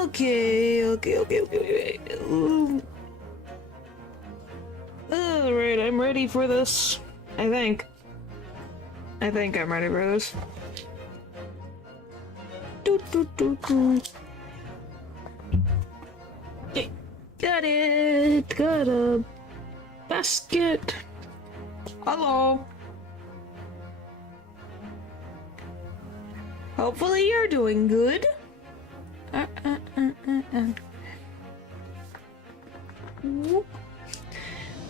Okay. Ooh. Alright, I'm ready for this. I think I'm ready for this. Okay, got it! Got a basket. Hello. Hopefully you're doing good.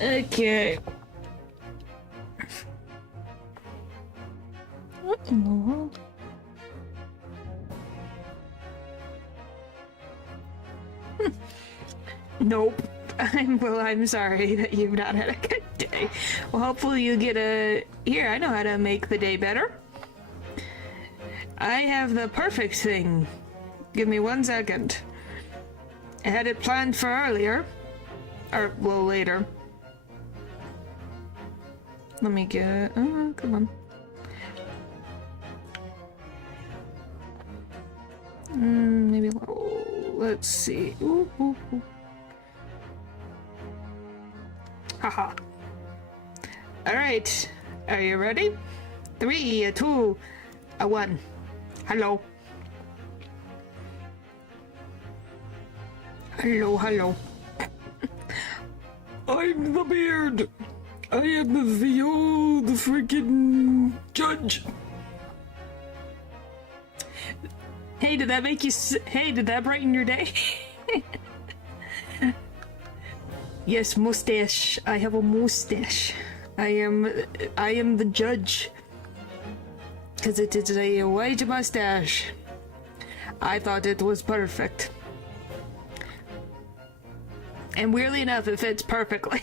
Okay. What in the world? Nope. I'm sorry that you've not had a good day. Well, hopefully you get a... Here, I know how to make the day better. I have the perfect thing. Give me 1 second. I had it planned for earlier. Or, well, later. Let me get it. Oh, come on. Maybe a little... Let's see. Ooh. Haha. Alright. Are you ready? 3, 2, 1. Hello. Hello. I'm the beard. I am the old freaking judge. Hey, did that make you... Hey, did that brighten your day? Yes, mustache. I have a mustache. I am the judge. Because it is a white mustache. I thought it was perfect. And weirdly enough, it fits perfectly.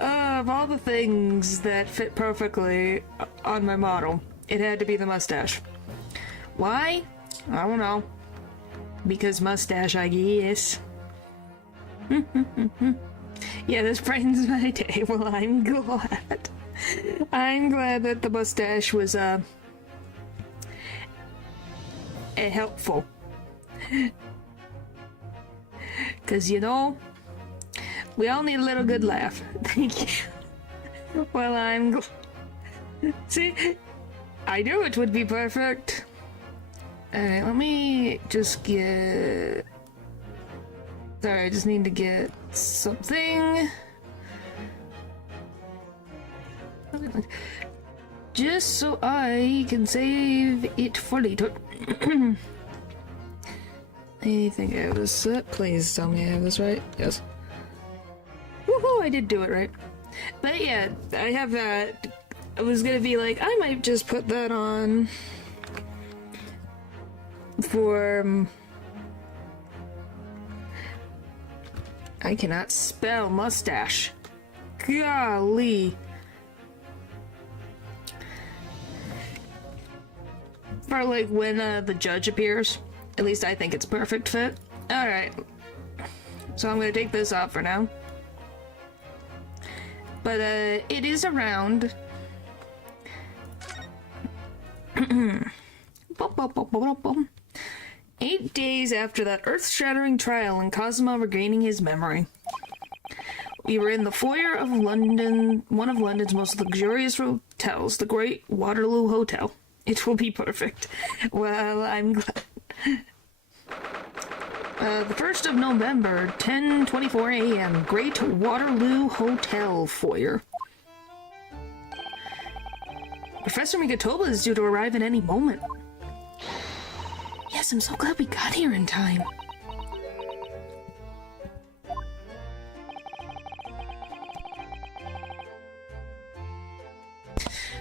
Of all the things that fit perfectly on my model, it had to be the mustache. Why? I don't know. Because mustache, I guess. Yeah, this brightens my day. Well, I'm glad. I'm glad that the mustache was, helpful. Because, you know, we all need a little good laugh. Thank you. Well, I'm glad. See? I knew it would be perfect. Alright, let me just get... Sorry, I just need to get something. Just so I can save it for later. I think I have this set. Please tell me I have this right. Yes. Woohoo! I did do it right. But yeah, I have that. I was gonna be like, I might just put that on for... I cannot spell mustache. Golly. For like when the judge appears. At least I think it's a perfect fit. Alright. So I'm gonna take this off for now. But it is around 8 days after that earth-shattering trial and Cosmo regaining his memory. We were in the foyer of London, one of London's most luxurious hotels, the Great Waterloo Hotel. It will be perfect. Well, I'm glad. The 1st of November, 10:24 a.m., Great Waterloo Hotel foyer. Professor Megatoba is due to arrive at any moment. Yes, I'm so glad we got here in time.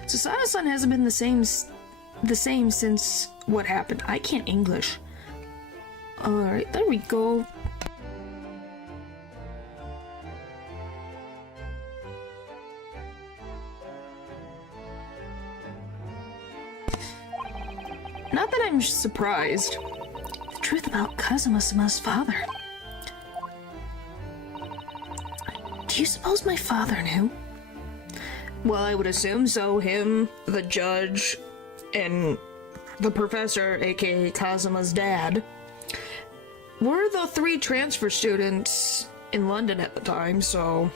So Sada-san hasn't been the same since what happened. I can't English. Alright, there we go. Not that I'm surprised. The truth about Kazuma-sama's father. Do you suppose my father knew? Well, I would assume so. Him, the judge, and the professor, aka Kazuma's dad, were the 3 transfer students in London at the time, so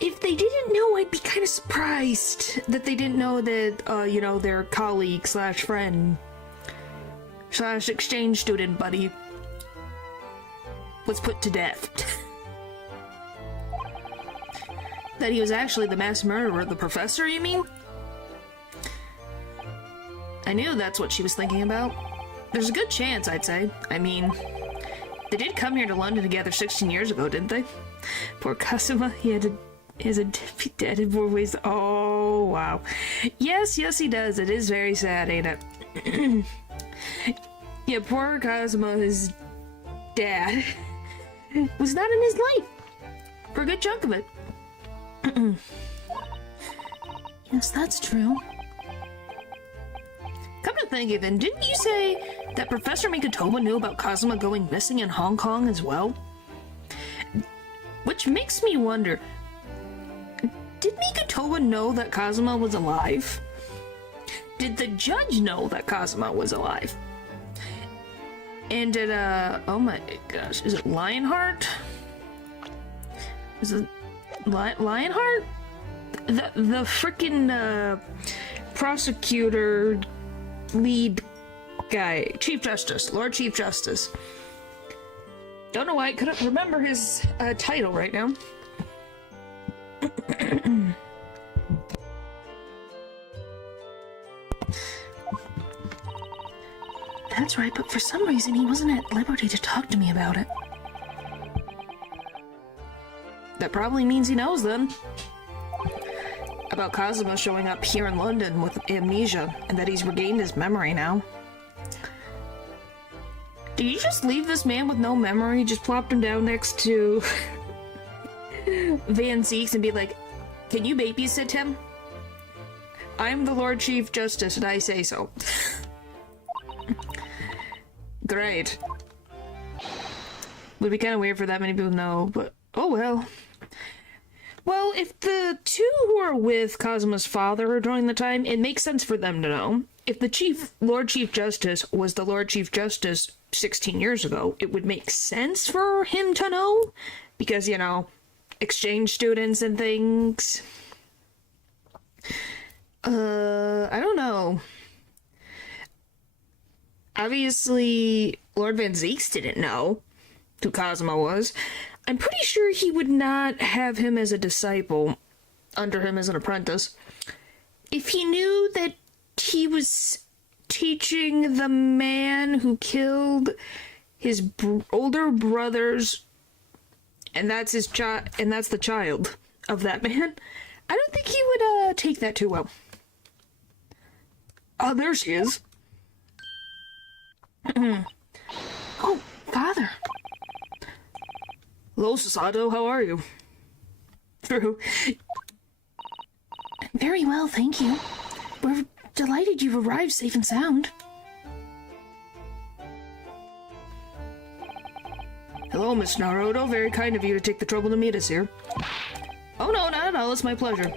if they didn't know, I'd be kind of surprised that they didn't know that, you know, their colleague slash friend slash exchange student buddy was put to death. That he was actually the mass murderer of the professor, you mean? I knew that's what she was thinking about. There's a good chance, I'd say. I mean, they did come here to London together 16 years ago, didn't they? Poor Kazuma, he had a dead in more ways. Oh, wow. Yes, he does. It is very sad, ain't it? Yeah, poor Kazuma's dad was not in his life for a good chunk of it. Yes, that's true. Come to think of it, didn't you say that Professor Mikotoba knew about Kazuma going missing in Hong Kong as well? Which makes me wonder, did Mikotoba know that Kazuma was alive? Did the judge know that Kazuma was alive? And did, oh my gosh, is it Lionheart? Is it Lionheart? The frickin' prosecutor lead guy, Chief Justice, Lord Chief Justice. Don't know why I couldn't remember his title right now. That's right, but for some reason he wasn't at liberty to talk to me about it. That probably means he knows then. About Kazuma showing up here in London with amnesia, and that he's regained his memory now. Did you just leave this man with no memory? Just plopped him down next to Van Zeeks and be like, can you babysit him? I'm the Lord Chief Justice and I say so. Great. Would be kind of weird for that many people to know, but oh well. Well, if the 2 who are with Kazuma's father during the time, it makes sense for them to know. If the Lord Chief Justice was the Lord Chief Justice 16 years ago, it would make sense for him to know. Because, you know, exchange students and things. I don't know. Obviously, Lord Van Zeeks didn't know who Kazuma was. I'm pretty sure he would not have him as a disciple, under him as an apprentice, if he knew that he was teaching the man who killed his older brothers, and that's his and that's the child of that man. I don't think he would take that too well. Oh, there she is. Oh, Father. Hello, Sasato, how are you? True. Very well, thank you. We're delighted you've arrived safe and sound. Hello, Miss Naruto. Very kind of you to take the trouble to meet us here. Oh no, not at all. It's my pleasure.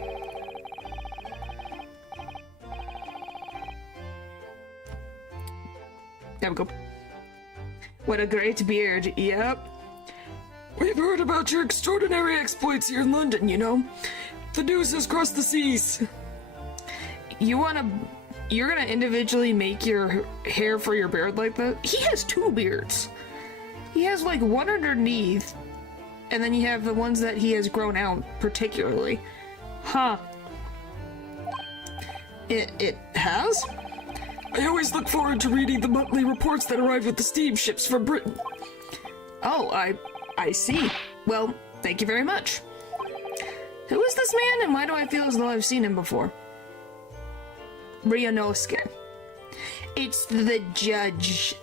There we go. What a great beard. Yep. We've heard about your extraordinary exploits here in London, you know. The news has crossed the seas. You're gonna individually make your hair for your beard like that? He has 2 beards. He has like one underneath, and then you have the ones that he has grown out particularly. Huh. It has? I always look forward to reading the monthly reports that arrive with the steamships from Britain. Oh, I see. Well, thank you very much. Who is this man, and why do I feel as though I've seen him before? Ryunosuke. It's the judge.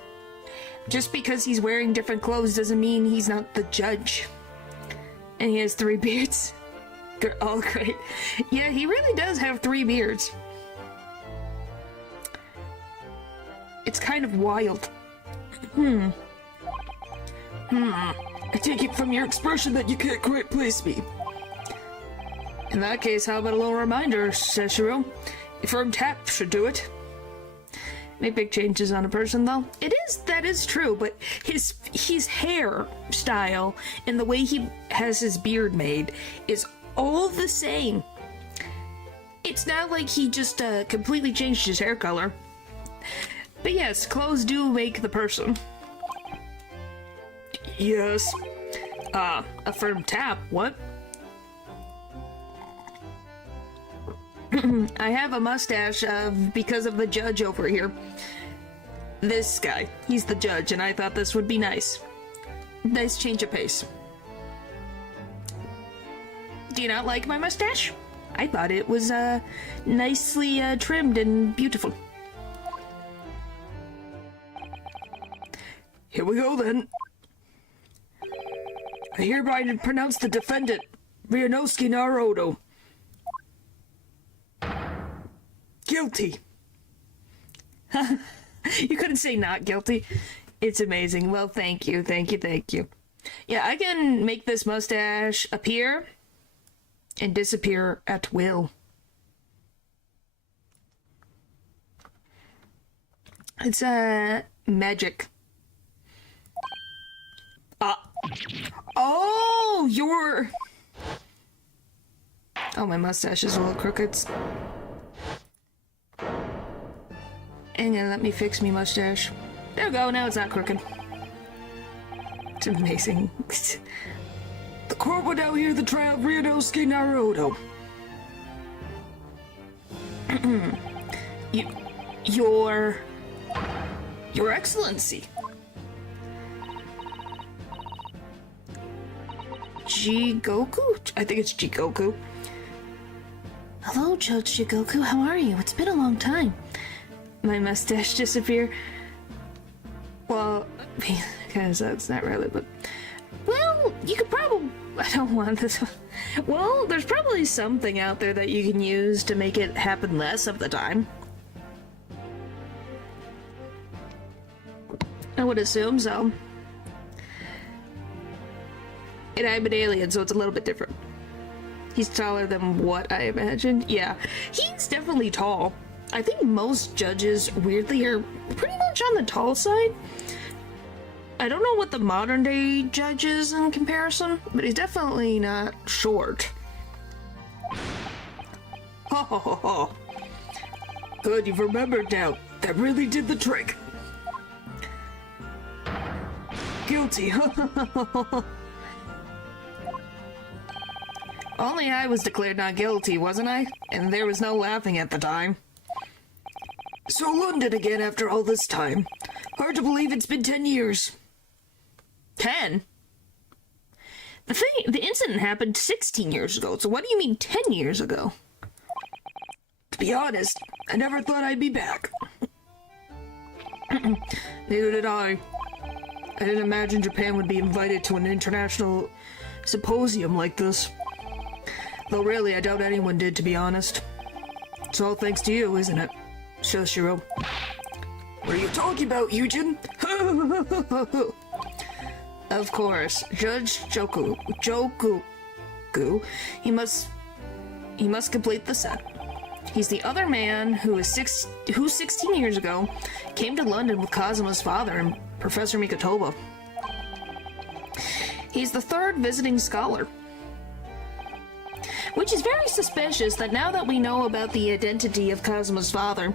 Just because he's wearing different clothes doesn't mean he's not the judge. And he has 3 beards. Oh, great. Yeah, he really does have 3 beards. It's kind of wild. I take it from your expression that you can't quite place me. In that case, how about a little reminder, Seshiro? A firm tap should do it. make big changes on a person, though. That is true, but his hair style and the way he has his beard made is all the same. It's not like he just completely changed his hair color. But yes, clothes do make the person. Yes. A firm tap, what? I have a mustache because of the judge over here. This guy, he's the judge, and I thought this would be nice. Nice change of pace. Do you not like my mustache? I thought it was nicely trimmed and beautiful. Here we go then. I hereby pronounce the defendant, Ryunosuke Naruto, guilty. You couldn't say not guilty. It's amazing. Well, thank you. Yeah, I can make this mustache appear and disappear at will. It's magic. Oh, my mustache is a little crooked. And then let me fix me mustache. There we go, now it's not crooked. It's amazing. The court will now hear the trial of Ryunosuke Naruto. Your Excellency. Jigoku? I think it's Jigoku. Hello, Judge Jigoku. How are you? It's been a long time. My mustache disappear. Well, because that's not really, but... Well, you could probably... I don't want this one. Well, there's probably something out there that you can use to make it happen less of the time. I would assume so. And I'm an alien, so it's a little bit different. He's taller than what I imagined. Yeah, he's definitely tall. I think most judges, weirdly, are pretty much on the tall side. I don't know what the modern day judge is in comparison, but he's definitely not short. Ho ho ho ho. Good, you've remembered now. That really did the trick. Guilty. Only I was declared not guilty, wasn't I? And there was no laughing at the time. So London again after all this time. Hard to believe it's been 10 years. 10? The incident happened 16 years ago, so what do you mean 10 years ago? To be honest, I never thought I'd be back. Neither did I. I didn't imagine Japan would be invited to an international symposium like this. Though really, I doubt anyone did, to be honest. It's all thanks to you, isn't it, Shoshiro? What are you talking about, Eugen? Of course, Judge Joku, he must complete the set. He's the other man who 16 years ago came to London with Kazuma's father and Professor Mikotoba. He's the third visiting scholar. Which is very suspicious that now that we know about the identity of Kazuma's father,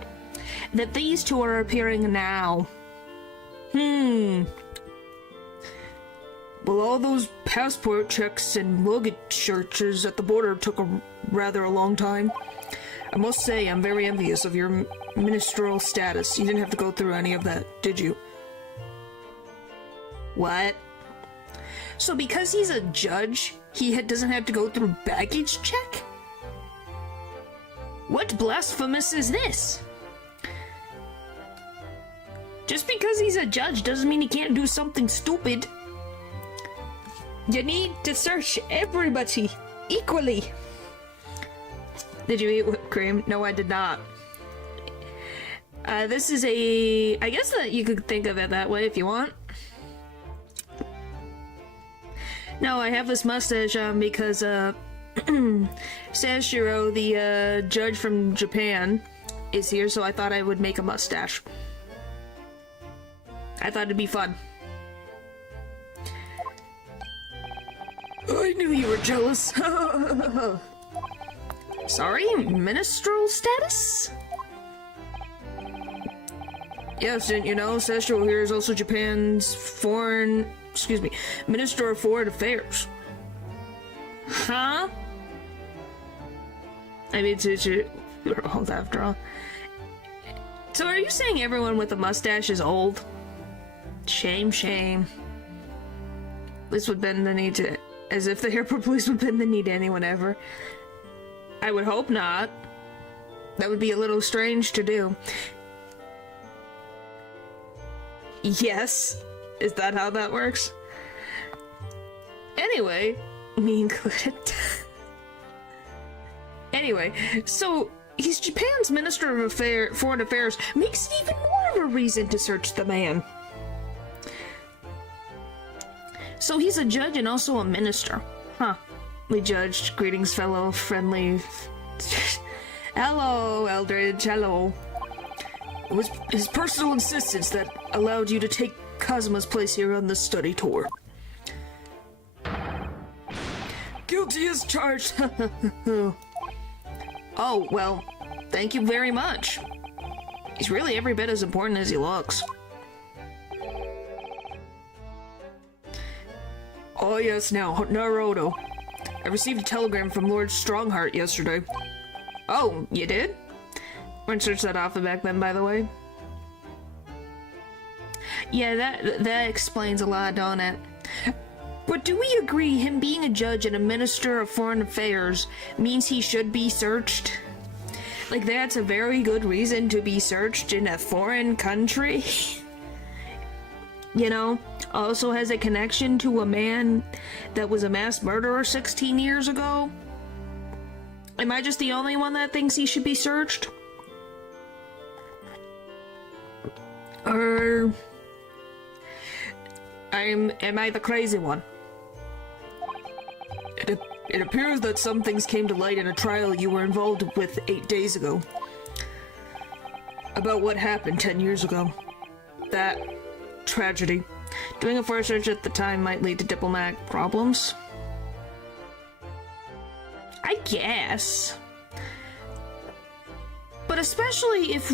that these two are appearing now. Well, all those passport checks and luggage searches at the border took a rather long time. I must say, I'm very envious of your ministerial status. You didn't have to go through any of that, did you? What? So because he's a judge, he doesn't have to go through baggage check? What blasphemous is this? Just because he's a judge doesn't mean he can't do something stupid. You need to search everybody equally. Did you eat whipped cream? No, I did not. This is I guess that you could think of it that way if you want. No, I have this mustache on because, Sashiro, the, judge from Japan, is here, so I thought I would make a mustache. I thought it'd be fun. I knew you were jealous. Sorry, ministerial status? Yes, didn't you know? Sestro here is also Japan's Minister of Foreign Affairs. Huh? I mean, you're old after all. So are you saying everyone with a mustache is old? Shame, shame. This would bend the knee to... As if the airport police would bend the knee to anyone ever. I would hope not. That would be a little strange to do. Yes? Is that how that works? Anyway, me included. Anyway, so he's Japan's Minister of Foreign Affairs. Makes it even more of a reason to search the man. So he's a judge and also a minister. Huh. We judged. Greetings, fellow friendly... Hello, Eldridge, hello. It was his personal insistence that allowed you to take Kazuma's place here on the study tour. Guilty as charged. Oh, well, thank you very much. He's really every bit as important as he looks. Oh yes, now, Naruto. I received a telegram from Lord Strongheart yesterday. Oh, you did? Weren't search that off the back then, by the way. Yeah, that explains a lot, don't it? But do we agree him being a judge and a minister of foreign affairs means he should be searched? Like, that's a very good reason to be searched in a foreign country? You know? Also has a connection to a man that was a mass murderer 16 years ago? Am I just the only one that thinks he should be searched? Or... Am I the crazy one? It appears that some things came to light in a trial you were involved with 8 days ago. About what happened 10 years ago. That tragedy. Doing a FOIA search at the time might lead to diplomatic problems. I guess. But especially if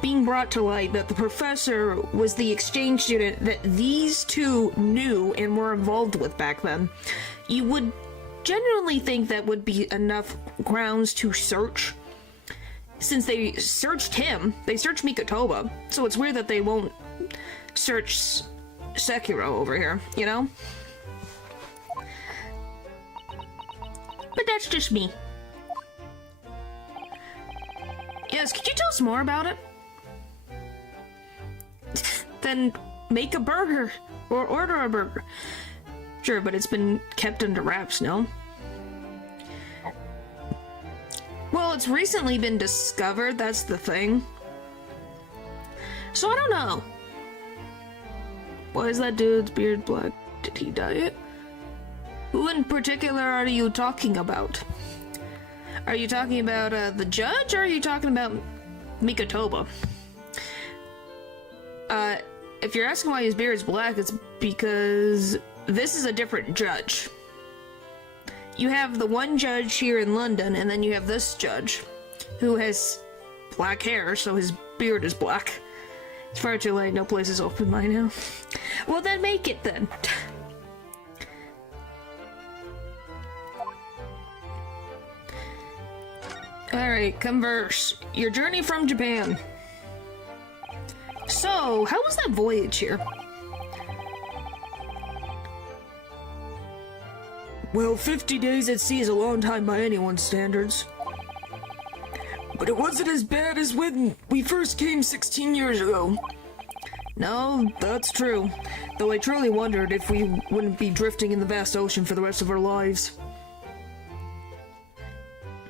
being brought to light that the professor was the exchange student that these two knew and were involved with back then, you would genuinely think that would be enough grounds to search. Since they searched him, they searched Mikotoba, so it's weird that they won't search Sekiro over here, you know? But that's just me. Yes, could you tell us more about it? Then make a burger, or order a burger. Sure, but it's been kept under wraps, no? Well, it's recently been discovered, that's the thing. So I don't know. Why is that dude's beard black? Did he dye it? Who in particular are you talking about? Are you talking about the judge, or are you talking about Mikotoba? If you're asking why his beard is black, it's because this is a different judge. You have the one judge here in London, and then you have this judge, who has black hair, so his beard is black. It's far too late, no place is open by now. Well then make it then. Alright, converse. Your journey from Japan. So, how was that voyage here? Well, 50 days at sea is a long time by anyone's standards. But it wasn't as bad as when we first came 16 years ago. No, that's true. Though I truly wondered if we wouldn't be drifting in the vast ocean for the rest of our lives.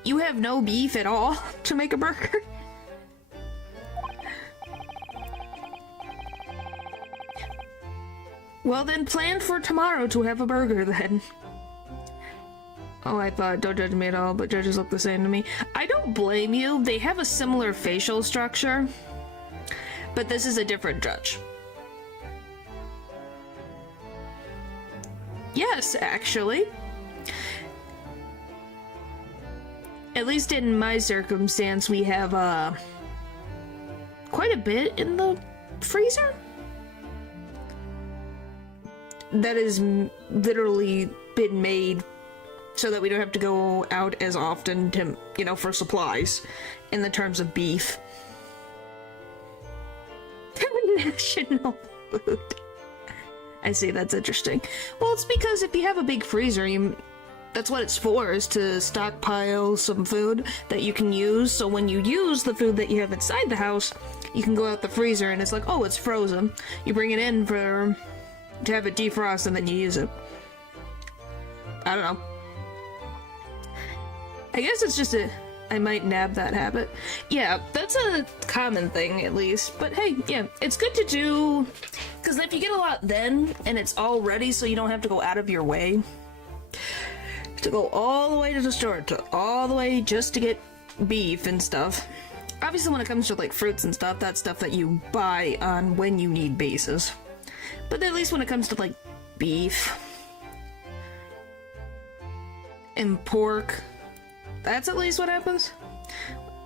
You have no beef at all to make a burger? Well then, plan for tomorrow to have a burger then. Oh, I thought, don't judge me at all, but judges look the same to me. I don't blame you. They have a similar facial structure, but this is a different judge. Yes, actually. At least in my circumstance, we have, quite a bit in the freezer. That has literally been made so that we don't have to go out as often to, for supplies, in the terms of beef. National food. I see, that's interesting. Well, it's because if you have a big freezer, that's what it's for, is to stockpile some food that you can use, so when you use the food that you have inside the house, you can go out the freezer and it's like, oh, it's frozen. You bring it in to have it defrost and then you use it. I don't know. I guess it's just I might nab that habit. Yeah, that's a common thing, at least. But hey, yeah, it's good to do, because if you get a lot then, and it's all ready so you don't have to go out of your way, to go all the way to the store, to all the way just to get beef and stuff. Obviously when it comes to like fruits and stuff, that's stuff that you buy on when you need bases. But at least when it comes to like beef and pork, that's at least what happens.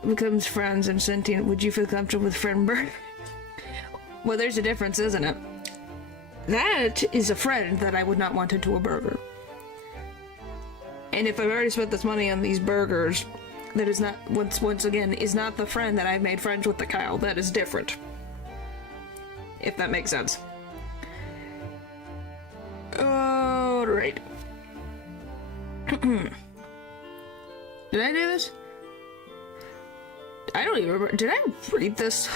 Becomes friends and sentient. Would you feel comfortable with friend bird? Well, there's a difference, isn't it? That is a friend that I would not want into a burger. And if I've already spent this money on these burgers, that is not, once again, is not the friend that I've made friends with the cow. That is different. If that makes sense. Alright. Did I do this? I don't even remember. Did I read this?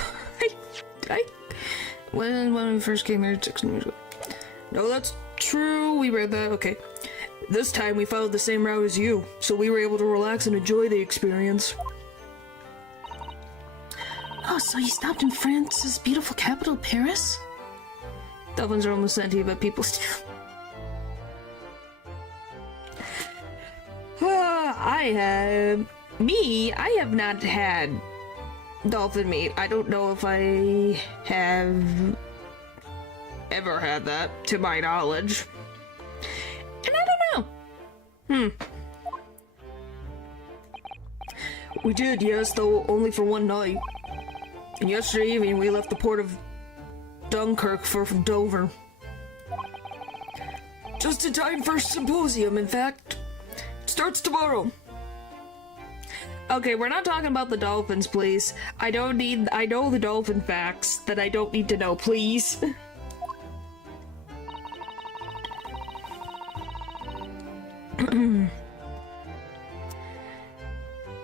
Did I? When we first came here 16 years ago. No, that's true. We read that. Okay. This time we followed the same route as you, so we were able to relax and enjoy the experience. Oh, so you stopped in France's beautiful capital, Paris? Dolphins are almost sentient, but people still... I have not had dolphin meat. I don't know if I have ever had that, to my knowledge. And I don't know. We did, yes, though only for one night. And yesterday evening we left the port of Dunkirk for Dover. Just in time for symposium, in fact. It starts tomorrow. Okay, we're not talking about the dolphins, please. I know the dolphin facts that I don't need to know, please.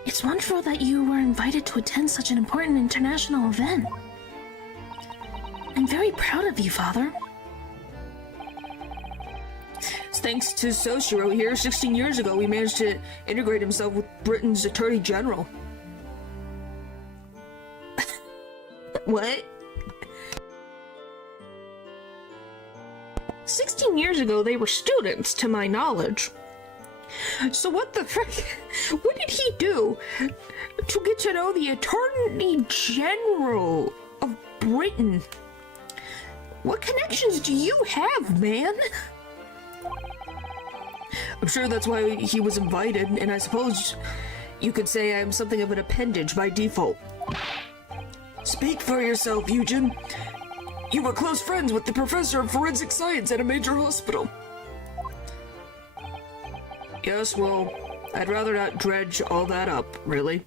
It's wonderful that you were invited to attend such an important international event. I'm very proud of you, Father. Thanks to Soshiro here, 16 years ago, he managed to integrate himself with Britain's Attorney General. What? 16 years ago, they were students, to my knowledge. So what the frick? What did he do to get to know the Attorney General of Britain? What connections do you have, man? I'm sure that's why he was invited, and I suppose you could say I'm something of an appendage by default. Speak for yourself, Eugen. You were close friends with the professor of forensic science at a major hospital. Yes, well, I'd rather not dredge all that up, really.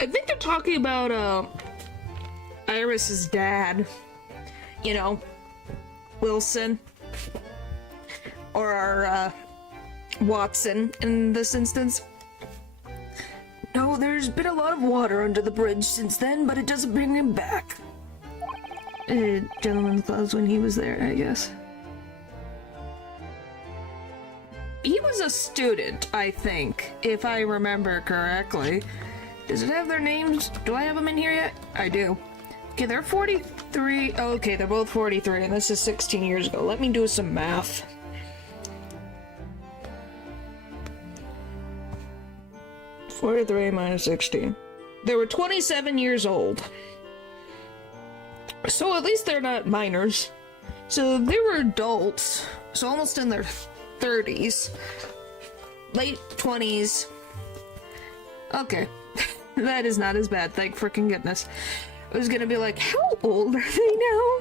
I think they're talking about, Iris's dad. You know, Wilson. Or our, Watson, in this instance. No, there's been a lot of water under the bridge since then, but it doesn't bring him back. Gentleman's Clubs when he was there, I guess. He was a student, I think, if I remember correctly. Does it have their names? Do I have them in here yet? I do. Okay, they're 43. Oh, okay, they're both 43, and this is 16 years ago. Let me do some math. -43 minus 16. They were 27 years old. So at least they're not minors. So they were adults, so almost in their 30s. Late 20s. Okay. That is not as bad, thank frickin' goodness. I was gonna be like, how old are they now?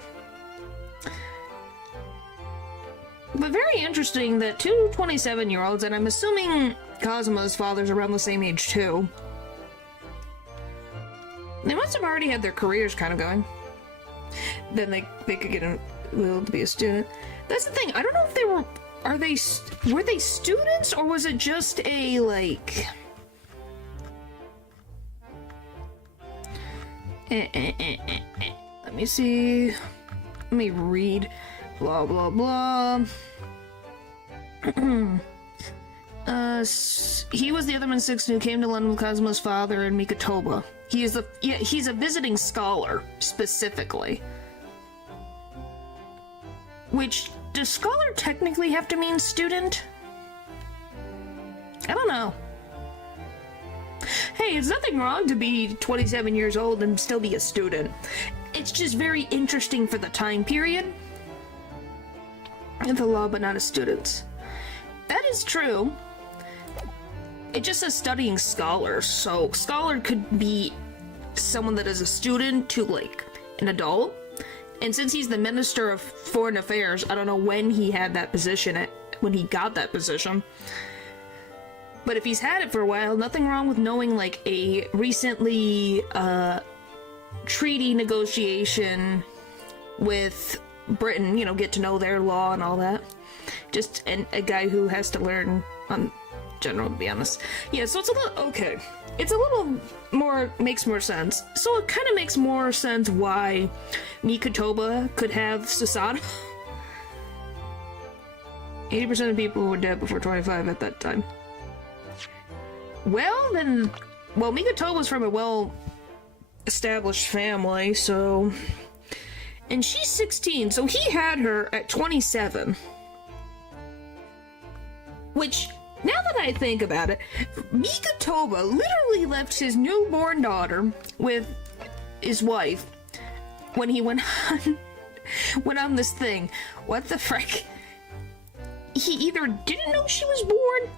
But very interesting that two 27-year-olds, and I'm assuming Cosmo's father's around the same age too. They must have already had their careers kind of going. Then they could get a will to be a student. That's the thing. I don't know if they were. Were they students, or was it just a like? Let me see. Let me read. Blah blah blah. He was the Otherman Sixth who came to London with Cosmo's father and Mikotoba. He's a visiting scholar, specifically. Which, does scholar technically have to mean student? I don't know. Hey, it's nothing wrong to be 27 years old and still be a student. It's just very interesting for the time period. In the law, but not as students. That is true. It just says studying scholar, so scholar could be someone that is a student to, like, an adult. And since he's the Minister of Foreign Affairs, I don't know when he had that position, when he got that position. But if he's had it for a while, nothing wrong with knowing, like, a recently, treaty negotiation with Britain, you know, get to know their law and all that. Just a guy who has to learn on general, to be honest. Yeah, so it's a little, okay. It's a little more, makes more sense. So it kind of makes more sense why Mikotoba could have Susanoo. 80% of people were dead before 25 at that time. Well, then, well, Mikotoba's from a well-established family, so... And she's 16, so he had her at 27. Which, now that I think about it, Mikotoba literally left his newborn daughter with his wife when he went on this thing. What the frick? He either didn't know she was born,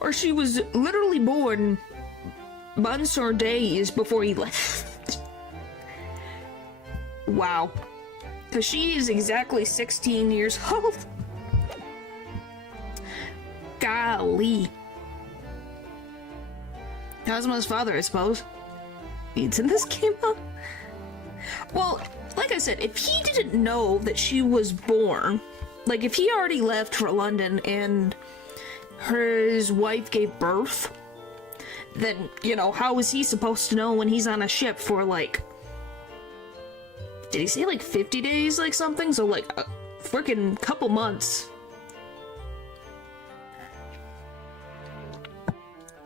or she was literally born months or days before he left. Wow. Because she is exactly 16 years old. Golly. Cosmo's father, I suppose. Since this came up. Well, like I said, if he didn't know that she was born, like if he already left for London and his wife gave birth, then, you know, how is he supposed to know when he's on a ship for, like, did he say, like, 50 days, like, something? So, like, a freaking couple months.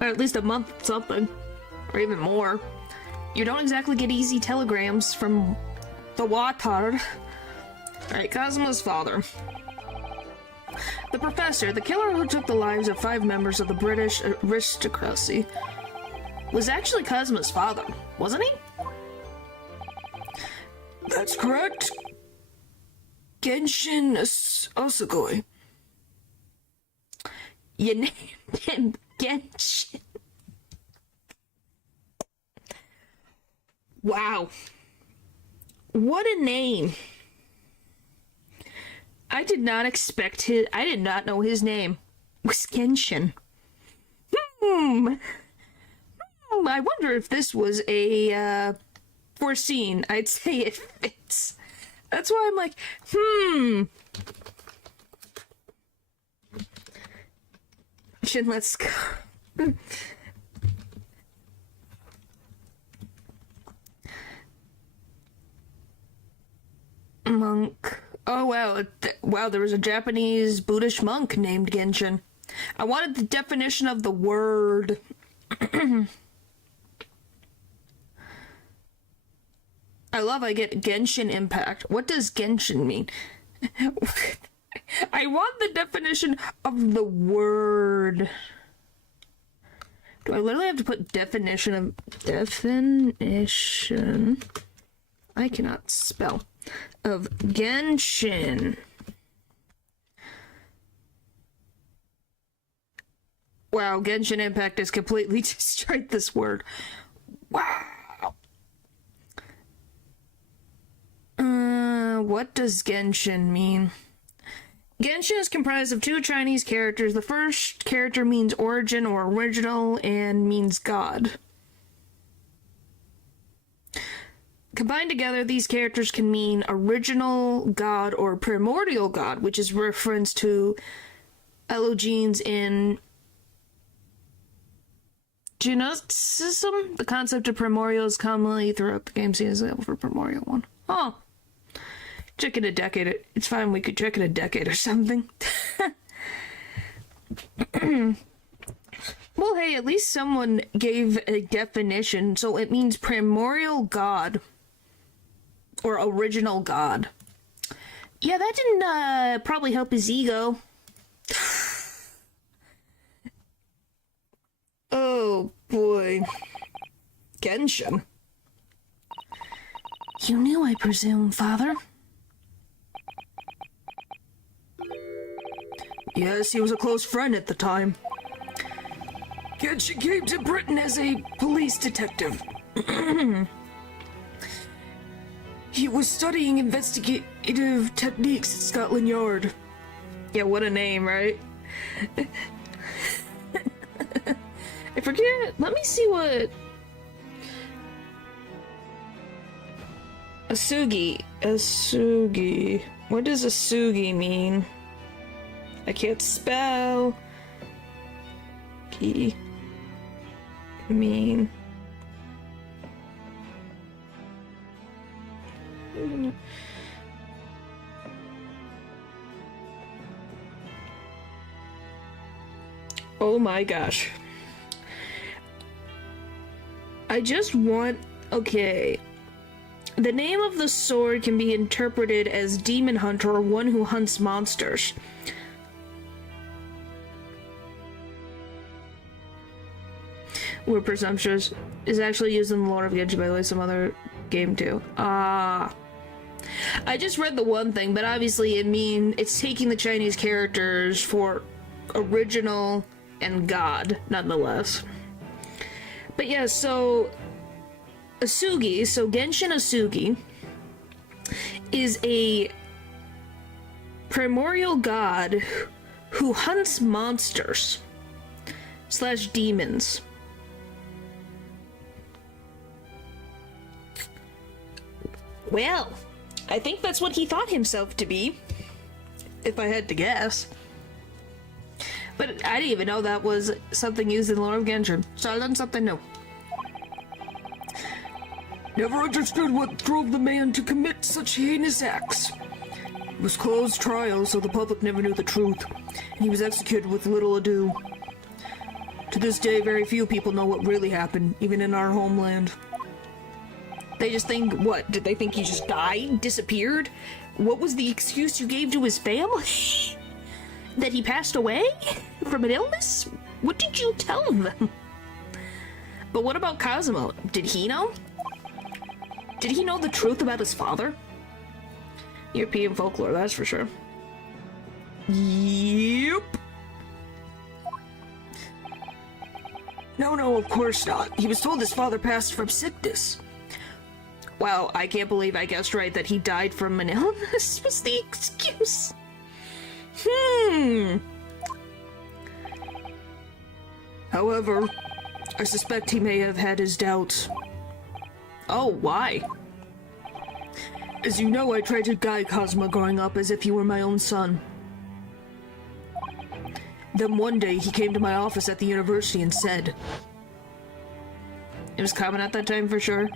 Or at least a month something. Or even more. You don't exactly get easy telegrams from the water. Alright, Cosmo's father. The professor, the killer who took the lives of 5 members of the British aristocracy, was actually Cosmo's father, wasn't he? That's correct. Genshin Osugoi. You named him Genshin. Wow. What a name. I did not expect I did not know his name was Genshin. I wonder if this was a, foreseen. I'd say it fits. That's why I'm like, let's go. Monk. Oh wow, wow, there was a Japanese Buddhist monk named Genshin. I wanted the definition of the word. I get Genshin Impact. What does Genshin mean? I want the definition of the word. Do I literally have to put definition? I cannot spell. Of Genshin. Wow, Genshin Impact has completely destroyed this word. Wow. What does Genshin mean? Genshin is comprised of two Chinese characters. The first character means origin or original and means God. Combined together, these characters can mean original God or primordial God, which is reference to Elogenes in Gnosticism. The concept of primordial is commonly throughout the game seen as an example for primordial one. Oh. Check in a decade. It's fine, we could check in a decade or something. Well, hey, at least someone gave a definition, so it means primordial God. Or original God. Yeah, that didn't probably help his ego. Oh, boy. Genshin. You knew, I presume, Father? Yes, he was a close friend at the time. Genshin came to Britain as a police detective. He was studying investigative techniques at Scotland Yard. Yeah, what a name, right? I forget. Let me see what... Asugi. What does Asugi mean? I can't spell. Mean. Oh my gosh. I just want... Okay. The name of the sword can be interpreted as demon hunter or one who hunts monsters. We're presumptuous. Is actually used in the lore of Genshin, by the way, some other game too. I just read the one thing, but obviously it's taking the Chinese characters for original and God, nonetheless. But yeah, so Asugi, so Genshin Asugi is a primordial god who hunts monsters / demons. Well, I think that's what he thought himself to be, if I had to guess. But I didn't even know that was something used in the lore of Genshin, so I learned something new. Never understood what drove the man to commit such heinous acts. It was closed trial, so the public never knew the truth, and he was executed with little ado. To this day, very few people know what really happened, even in our homeland. They just think, what? Did they think he just died? Disappeared? What was the excuse you gave to his family? That he passed away? From an illness? What did you tell them? But what about Cosmo? Did he know? Did he know the truth about his father? European folklore, that's for sure. Yep. No, of course not. He was told his father passed from sickness. Wow, I can't believe I guessed right that he died from an illness was the excuse. However, I suspect he may have had his doubts. Oh, why? As you know, I tried to guide Cosmo growing up as if he were my own son. Then one day, he came to my office at the university and said... It was common at that time, for sure.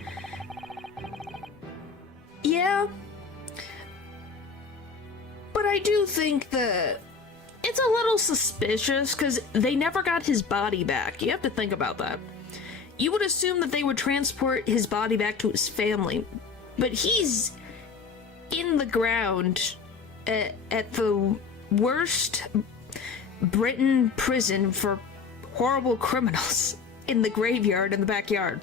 Yeah. But I do think that it's a little suspicious, because they never got his body back. You have to think about that. You would assume that they would transport his body back to his family, but he's in the ground at the worst Britain prison for horrible criminals. in the graveyard in the backyard.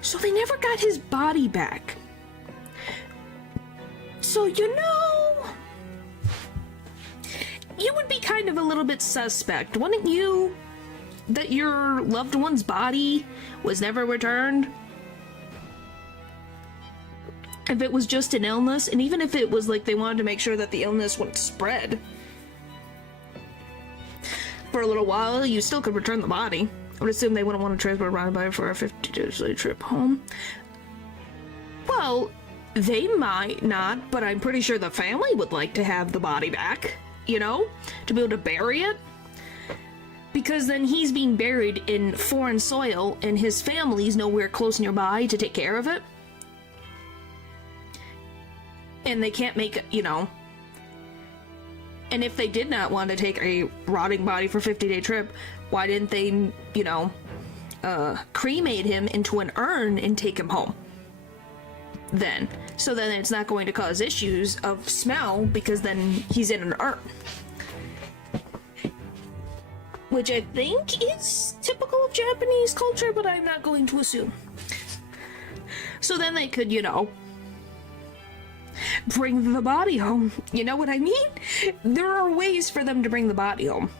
So they never got his body back. So, you know, you would be kind of a little bit suspect, wouldn't you? That your loved one's body was never returned? If it was just an illness, and even if it was like they wanted to make sure that the illness wouldn't spread for a little while, you still could return the body. I would assume they wouldn't want to transport around by for a 52-day trip home. Well, they might not, but I'm pretty sure the family would like to have the body back, you know? To be able to bury it. Because then he's being buried in foreign soil, and his family's nowhere close nearby to take care of it. And they can't make, you know... And if they did not want to take a rotting body for a 50-day trip, why didn't they, you know, cremate him into an urn and take him home? Then. So then it's not going to cause issues of smell, because then he's in an urn. Which I think is typical of Japanese culture, but I'm not going to assume. So then they could, you know, bring the body home. You know what I mean? There are ways for them to bring the body home.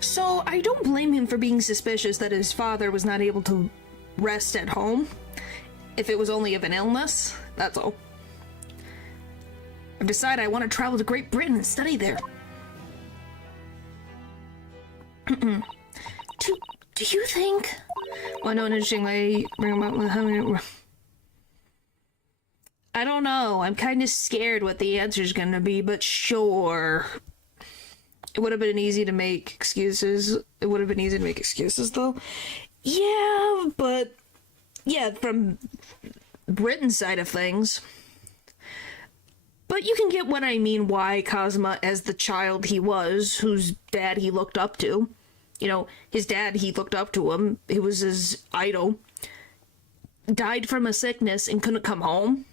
So I don't blame him for being suspicious that his father was not able to rest at home. If it was only of an illness, that's all. I've decided I want to travel to Great Britain and study there. Do you think? Well, I know an interesting way. I don't know. I'm kind of scared what the answer's gonna be, but sure. It would have been easy to make excuses. It would have been easy to make excuses, though. Yeah, but... Yeah, from Britain's side of things. But you can get what I mean, why Kazuma, as the child he was, whose dad he looked up to, you know, his dad, he looked up to him, he was his idol, died from a sickness and couldn't come home.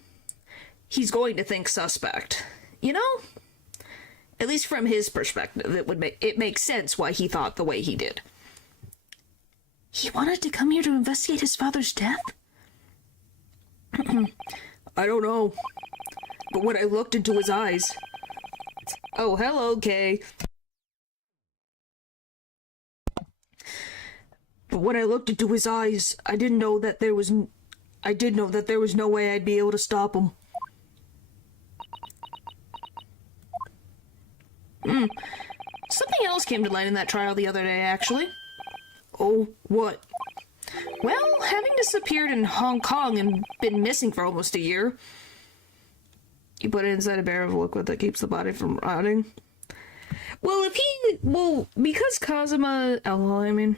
He's going to think suspect, you know? At least from his perspective, it makes sense why he thought the way he did. He wanted to come here to investigate his father's death? I don't know. But when I looked into his eyes... Oh, hello, Kay. But when I looked into his eyes, I did know that there was no way I'd be able to stop him. Something else came to light in that trial the other day, actually. Oh, what? Well, having disappeared in Hong Kong and been missing for almost a year. You put it inside a barrel of liquid that keeps the body from rotting. Well, because Kazuma... Alcohol, I mean.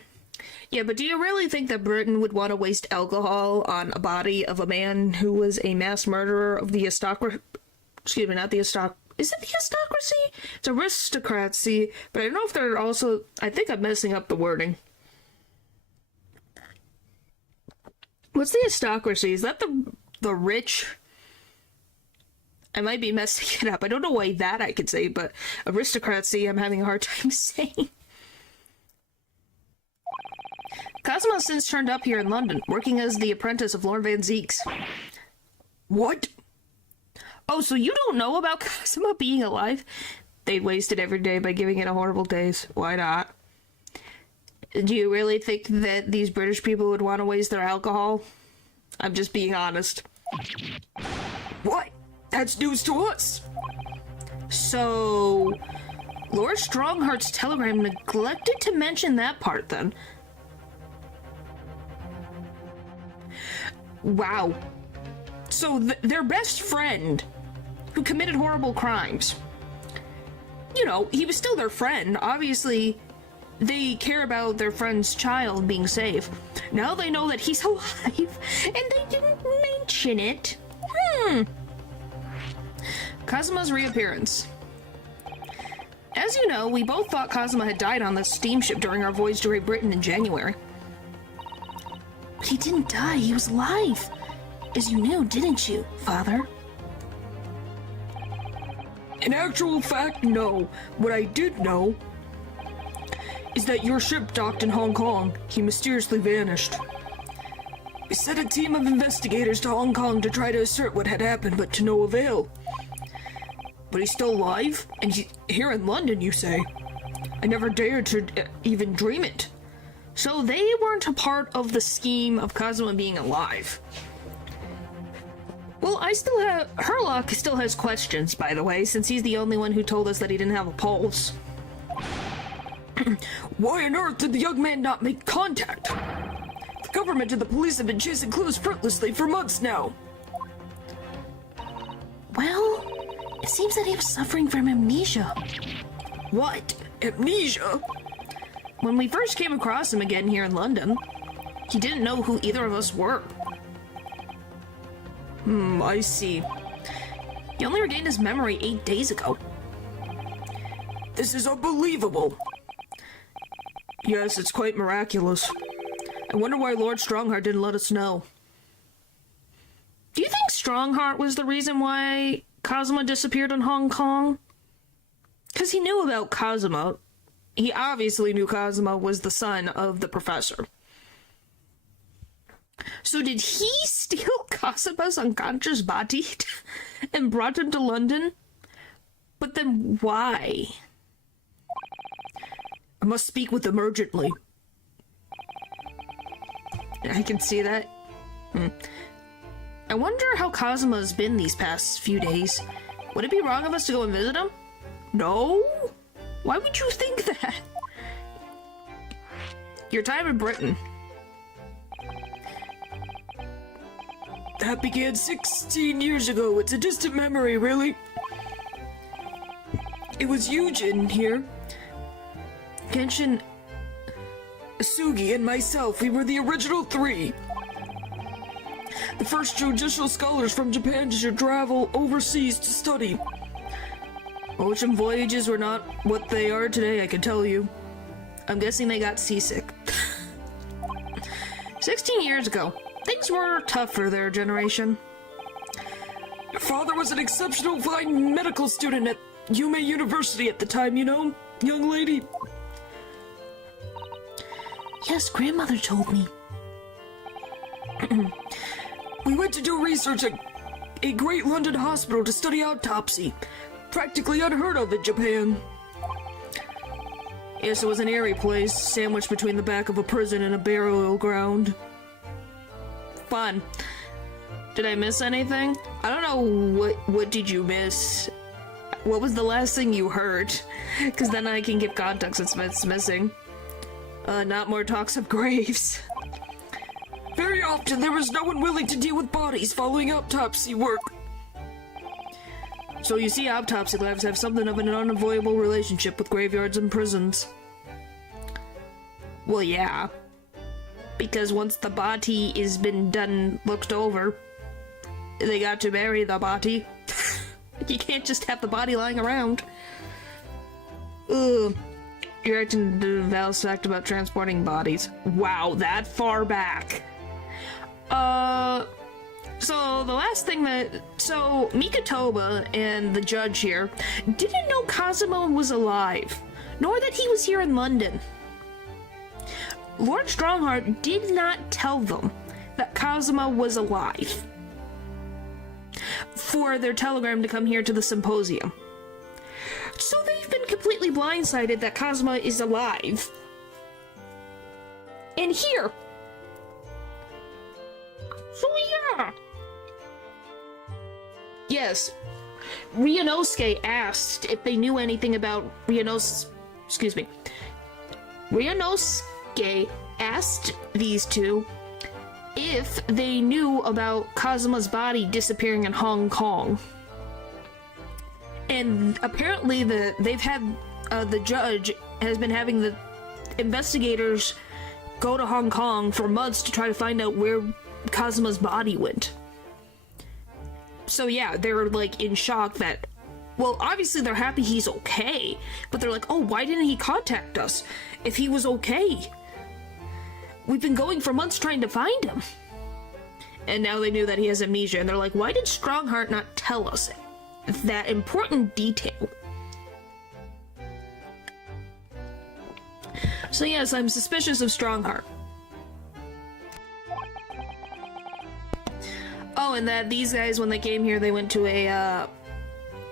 Yeah, but do you really think that Britain would want to waste alcohol on a body of a man who was a mass murderer of the aristocracy? Excuse me, not the aristocracy. Is it the aristocracy? It's aristocracy, but I don't know if they're also... I think I'm messing up the wording. What's the aristocracy? Is that the rich? I might be messing it up. I don't know why that I could say, but aristocracy I'm having a hard time saying. Kazuma has since turned up here in London, working as the apprentice of Lord Van Zeeks. What? Oh, so you don't know about Kazuma being alive? They'd waste it every day by giving it a horrible taste. Why not? Do you really think that these British people would want to waste their alcohol? I'm just being honest. What? That's news to us! So... Lord Strongheart's telegram neglected to mention that part, then. Wow. So their best friend, who committed horrible crimes, you know, he was still their friend. Obviously, they care about their friend's child being safe. Now they know that he's alive, and they didn't mention it. Kazuma's reappearance. As you know, we both thought Kazuma had died on the steamship during our voyage to Great Britain in January. But he didn't die, he was alive. As you knew, didn't you, Father? In actual fact, no. What I did know, is that your ship docked in Hong Kong. He mysteriously vanished. We sent a team of investigators to Hong Kong to try to assert what had happened, but to no avail. But he's still alive? And he's here in London, you say? I never dared to even dream it. So they weren't a part of the scheme of Kazuma being alive. Well, Herlock still has questions, by the way, since he's the only one who told us that he didn't have a pulse. Why on earth did the young man not make contact? The government and the police have been chasing clues fruitlessly for months now. Well, it seems that he was suffering from amnesia. What? Amnesia? When we first came across him again here in London, he didn't know who either of us were. I see. He only regained his memory 8 days ago. This is unbelievable. Yes, it's quite miraculous. I wonder why Lord Strongheart didn't let us know. Do you think Strongheart was the reason why Kazuma disappeared in Hong Kong? Because he knew about Kazuma. He obviously knew Kazuma was the son of the professor. So did he steal Kazuma's unconscious body and brought him to London? But then why? I must speak with them urgently. I can see that. I wonder how Kazuma's been these past few days. Would it be wrong of us to go and visit him? No? Why would you think that? Your time in Britain. That began 16 years ago. It's a distant memory, really. It was Yujin here. Kenshin, Sugi, and myself. We were the original 3. The first judicial scholars from Japan to travel overseas to study. Ocean voyages were not what they are today, I can tell you. I'm guessing they got seasick. 16 years ago. Things were tough for their generation. Your father was an exceptional fine medical student at Yume University at the time, you know, young lady. Yes, grandmother told me. We went to do research at a great London hospital to study autopsy. Practically unheard of in Japan. Yes, it was an airy place, sandwiched between the back of a prison and a burial ground. Fun. Did I miss anything? I don't know, what did you miss? What was the last thing you heard? Because then I can give context if it's missing. Not more talks of graves. Very often there was no one willing to deal with bodies following autopsy work. So you see, autopsy labs have something of an unavoidable relationship with graveyards and prisons. Well, yeah. Because once the body has been done, looked over, they got to bury the body. You can't just have the body lying around. Ugh. You're acting the Val's fact about transporting bodies. Wow, that far back. So the last thing so Mikotoba and the judge here didn't know Kazuma was alive, nor that he was here in London. Lord Strongheart did not tell them that Kazuma was alive for their telegram to come here to the symposium. So they've been completely blindsided that Kazuma is alive. And here. So yeah. Yes. Ryunosuke asked if they knew anything about Ryunosuke asked these two if they knew about Kazuma's body disappearing in Hong Kong. And apparently the judge has been having the investigators go to Hong Kong for months to try to find out where Kazuma's body went. So yeah, they're like in shock that, well, obviously they're happy he's okay, but they're like, oh, why didn't he contact us if he was okay? We've been going for months trying to find him. And now they knew that he has amnesia, and they're like, why did Strongheart not tell us that important detail? So yes, I'm suspicious of Strongheart. Oh, and that these guys, when they came here, they went to a,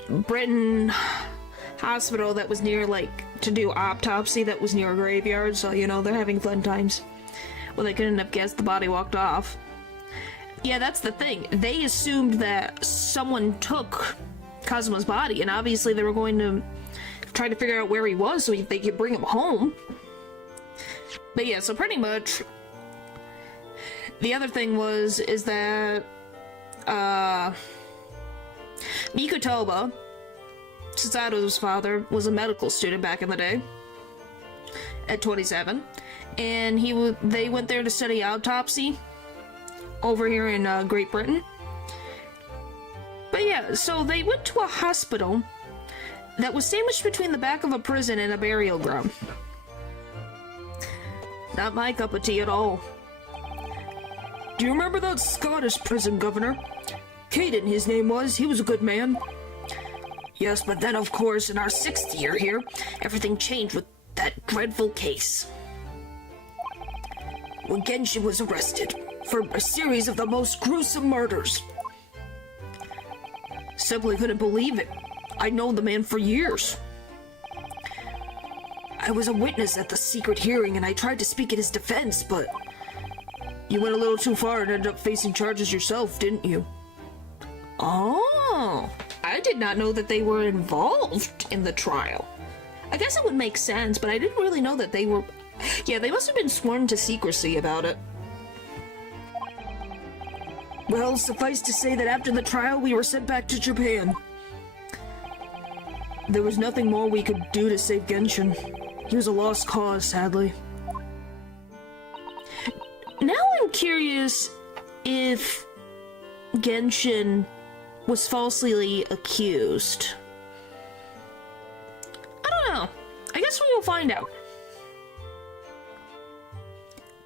Britain hospital that was near, like, to do autopsy that was near a graveyard, so, you know, they're having fun times. Well, they couldn't have guessed the body walked off. Yeah, that's the thing. They assumed that someone took Kazuma's body, and obviously they were going to try to figure out where he was so they could bring him home. But yeah, so pretty much the other thing is that Mikotoba, Sasato's father, was a medical student back in the day at 27, and they went there to study autopsy over here in Great Britain. But yeah, so they went to a hospital that was sandwiched between the back of a prison and a burial ground. Not my cup of tea at all. Do you remember that Scottish prison governor? Caden, his name was. He was a good man. Yes, but then, of course, in our 6th year here, everything changed with that dreadful case. When Genshin was arrested for a series of the most gruesome murders. Simply couldn't believe it. I'd known the man for years. I was a witness at the secret hearing, and I tried to speak in his defense, but you went a little too far and ended up facing charges yourself, didn't you? Oh, I did not know that they were involved in the trial. I guess it would make sense, but I didn't really know that they were... Yeah, they must have been sworn to secrecy about it. Well, suffice to say that after the trial, we were sent back to Japan. There was nothing more we could do to save Genshin. He was a lost cause, sadly. Now I'm curious if Genshin was falsely accused. I don't know. I guess we will find out.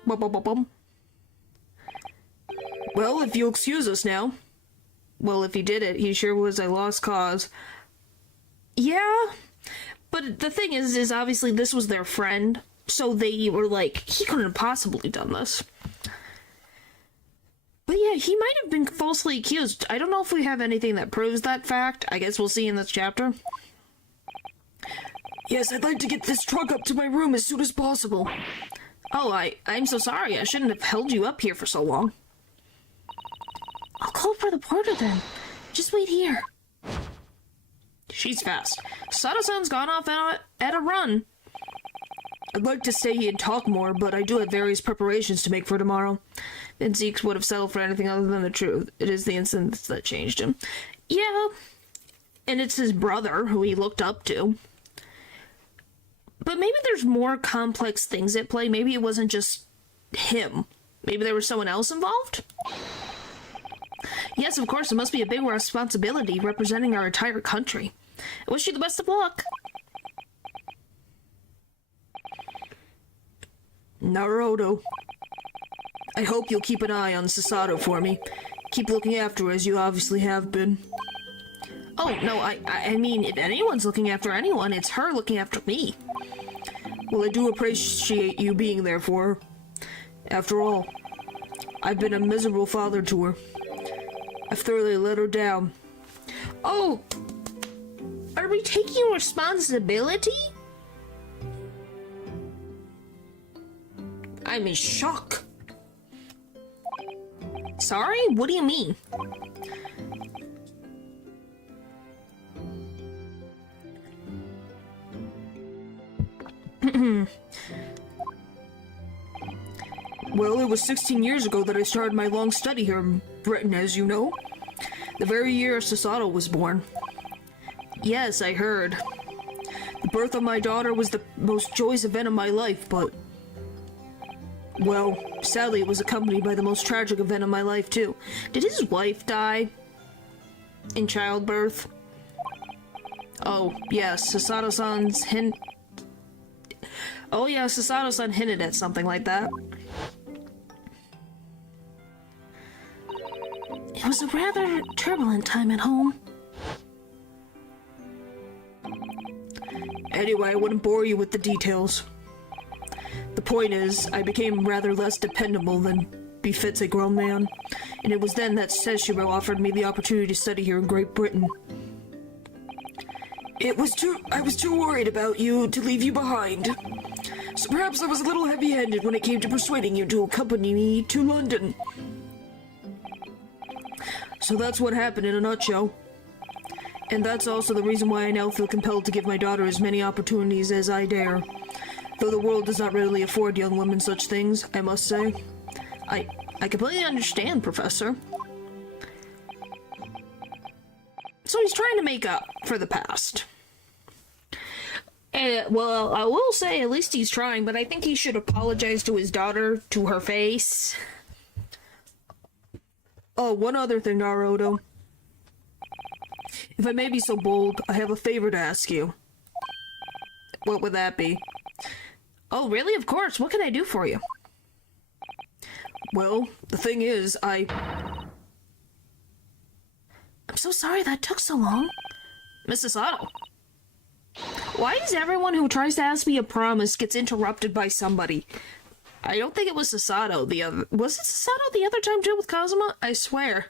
Bum. Well, if you'll excuse us now. Well, if he did it, he sure was a lost cause. Yeah, but the thing is obviously this was their friend, so they were like, he couldn't have possibly done this. But yeah, he might have been falsely accused. I don't know if we have anything that proves that fact. I guess we'll see in this chapter. Yes, I'd like to get this truck up to my room as soon as possible. Oh, I'm so sorry. I shouldn't have held you up here for so long. I'll call for the porter then. Just wait here. She's fast. Sato-san's gone off at a run. I'd like to stay and talk more, but I do have various preparations to make for tomorrow. Then Zeke would have settled for anything other than the truth. It is the incidents that changed him. Yeah, and it's his brother, who he looked up to. But maybe there's more complex things at play. Maybe it wasn't just him. Maybe there was someone else involved? Yes, of course, it must be a big responsibility representing our entire country. I wish you the best of luck. Naruto. I hope you'll keep an eye on Sasato for me. Keep looking after her as you obviously have been. Oh, no, I mean, if anyone's looking after anyone, it's her looking after me. Well, I do appreciate you being there for her. After all, I've been a miserable father to her. I've thoroughly let her down. Oh! Are we taking responsibility? I'm in shock. Sorry? What do you mean? Well, it was 16 years ago that I started my long study here in Britain, as you know. The very year Sasato was born. Yes, I heard. The birth of my daughter was the most joyous event of my life, but... well, sadly it was accompanied by the most tragic event of my life, too. Did his wife die? In childbirth? Oh, yes, Sasato-san's hint... oh yeah, Sasato-san hinted at something like that. It was a rather turbulent time at home. Anyway, I wouldn't bore you with the details. The point is, I became rather less dependable than befits a grown man, and it was then that Seshiro offered me the opportunity to study here in Great Britain. I was too worried about you to leave you behind. So perhaps I was a little heavy-handed when it came to persuading you to accompany me to London. So that's what happened in a nutshell. And that's also the reason why I now feel compelled to give my daughter as many opportunities as I dare. Though the world does not readily afford young women such things, I must say. I completely understand, Professor. So he's trying to make up for the past. Well, I will say at least he's trying, but I think he should apologize to his daughter to her face. Oh, one other thing, Naruto. If I may be so bold, I have a favor to ask you. What would that be? Oh, really? Of course. What can I do for you? Well, the thing is, I'm so sorry that took so long. Mrs. Sato. Why is everyone who tries to ask me a promise gets interrupted by somebody? I don't think it was Sasato Was it Sasato the other time too with Kazuma? I swear.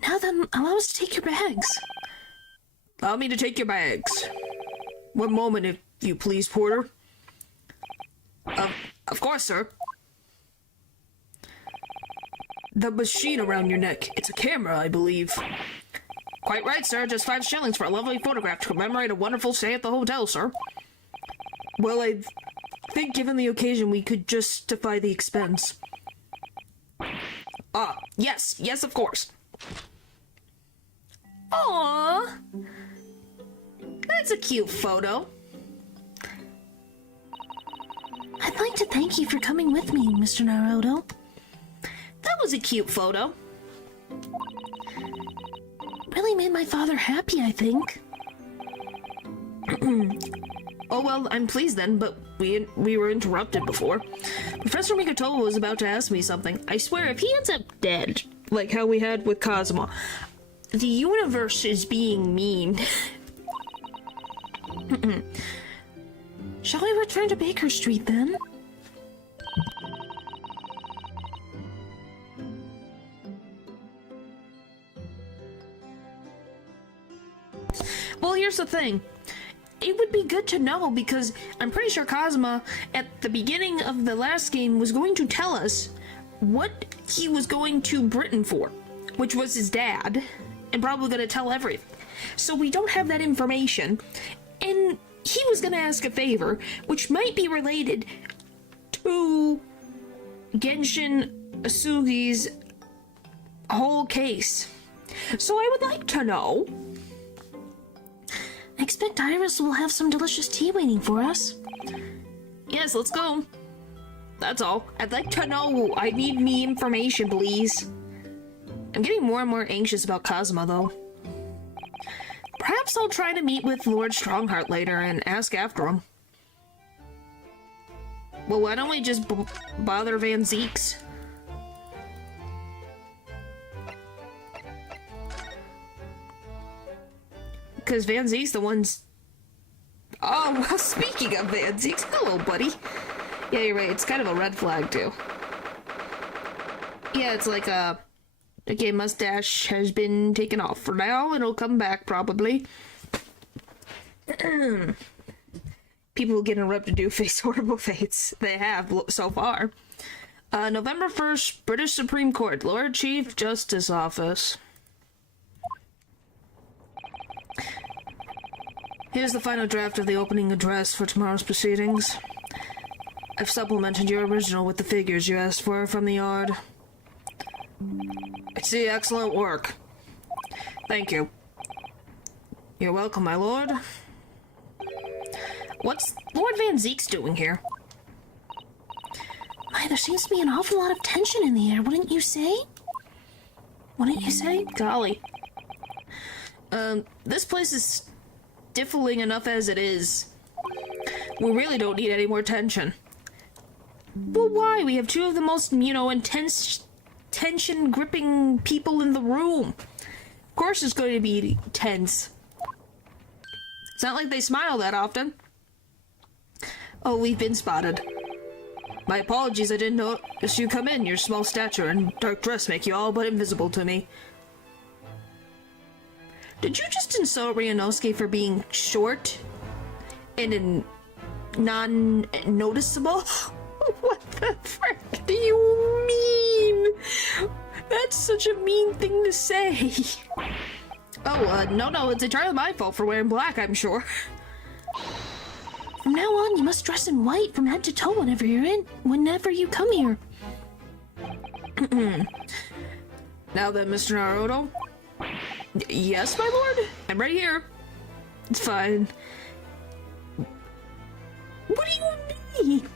Now then, allow us to take your bags. Allow me to take your bags. One moment, if you please, Porter. Of course, sir. The machine around your neck. It's a camera, I believe. Quite right, sir. Just 5 shillings for a lovely photograph to commemorate a wonderful stay at the hotel, sir. Well, I think given the occasion, we could justify the expense. Yes, of course. Aww. That's a cute photo. I'd like to thank you for coming with me, Mr. Naruto. That was a cute photo. Really made my father happy, I think. Oh, well, I'm pleased then, but we were interrupted before. Professor Mikotomo was about to ask me something. I swear, if he ends up dead, like how we had with Kazuma, the universe is being mean. Shall we return to Baker Street then? Well, here's the thing. It would be good to know because I'm pretty sure Kazuma, at the beginning of the last game, was going to tell us what he was going to Britain for, which was his dad, and probably going to tell everything. So we don't have that information, and he was going to ask a favor, which might be related to Genshin Asugi's whole case. So I would like to know. I expect Iris will have some delicious tea waiting for us. Yes, let's go. That's all. I'd like to know. I need me information, please. I'm getting more and more anxious about Kazuma, though. Perhaps I'll try to meet with Lord Strongheart later and ask after him. Well, why don't we just bother Van Zeeks? Because Van Zeek's the one's... Oh, well, speaking of Van Zeek's, hello, buddy. Yeah, you're right, it's kind of a red flag, too. Yeah, it's like okay, mustache has been taken off for now. It'll come back, probably. People get interrupted do face horrible fates. They have, so far. November 1st, British Supreme Court, Lord Chief Justice Office. Here's the final draft of the opening address for tomorrow's proceedings. I've supplemented your original with the figures you asked for from the yard. I see, excellent work. Thank you. You're welcome, my lord. What's Lord Van Zeek's doing here? My, there seems to be an awful lot of tension in the air, wouldn't you say? Wouldn't you say? Golly. This place is stifling enough as it is. We really don't need any more tension. Well, why? We have 2 of the most, intense, tension-gripping people in the room. Of course it's going to be tense. It's not like they smile that often. Oh, we've been spotted. My apologies, I didn't notice you come in. Your small stature and dark dress make you all but invisible to me. Did you just insult Ryunosuke for being short and non-noticeable? What the frick do you mean? That's such a mean thing to say. Oh, no, it's entirely my fault for wearing black, I'm sure. From now on, you must dress in white from head to toe whenever you come here. Now then, Mr. Naruto. Yes, my lord? I'm right here. It's fine. What do you mean?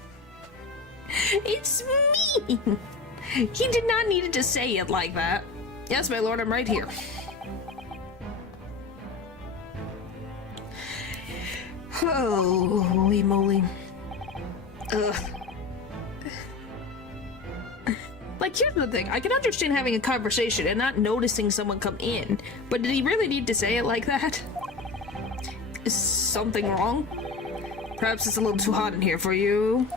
It's me! He did not need to say it like that. Yes, my lord, I'm right here. Holy moly. Ugh. Like, here's the thing. I can understand having a conversation and not noticing someone come in, but did he really need to say it like that? Is something wrong? Perhaps it's a little too hot in here for you.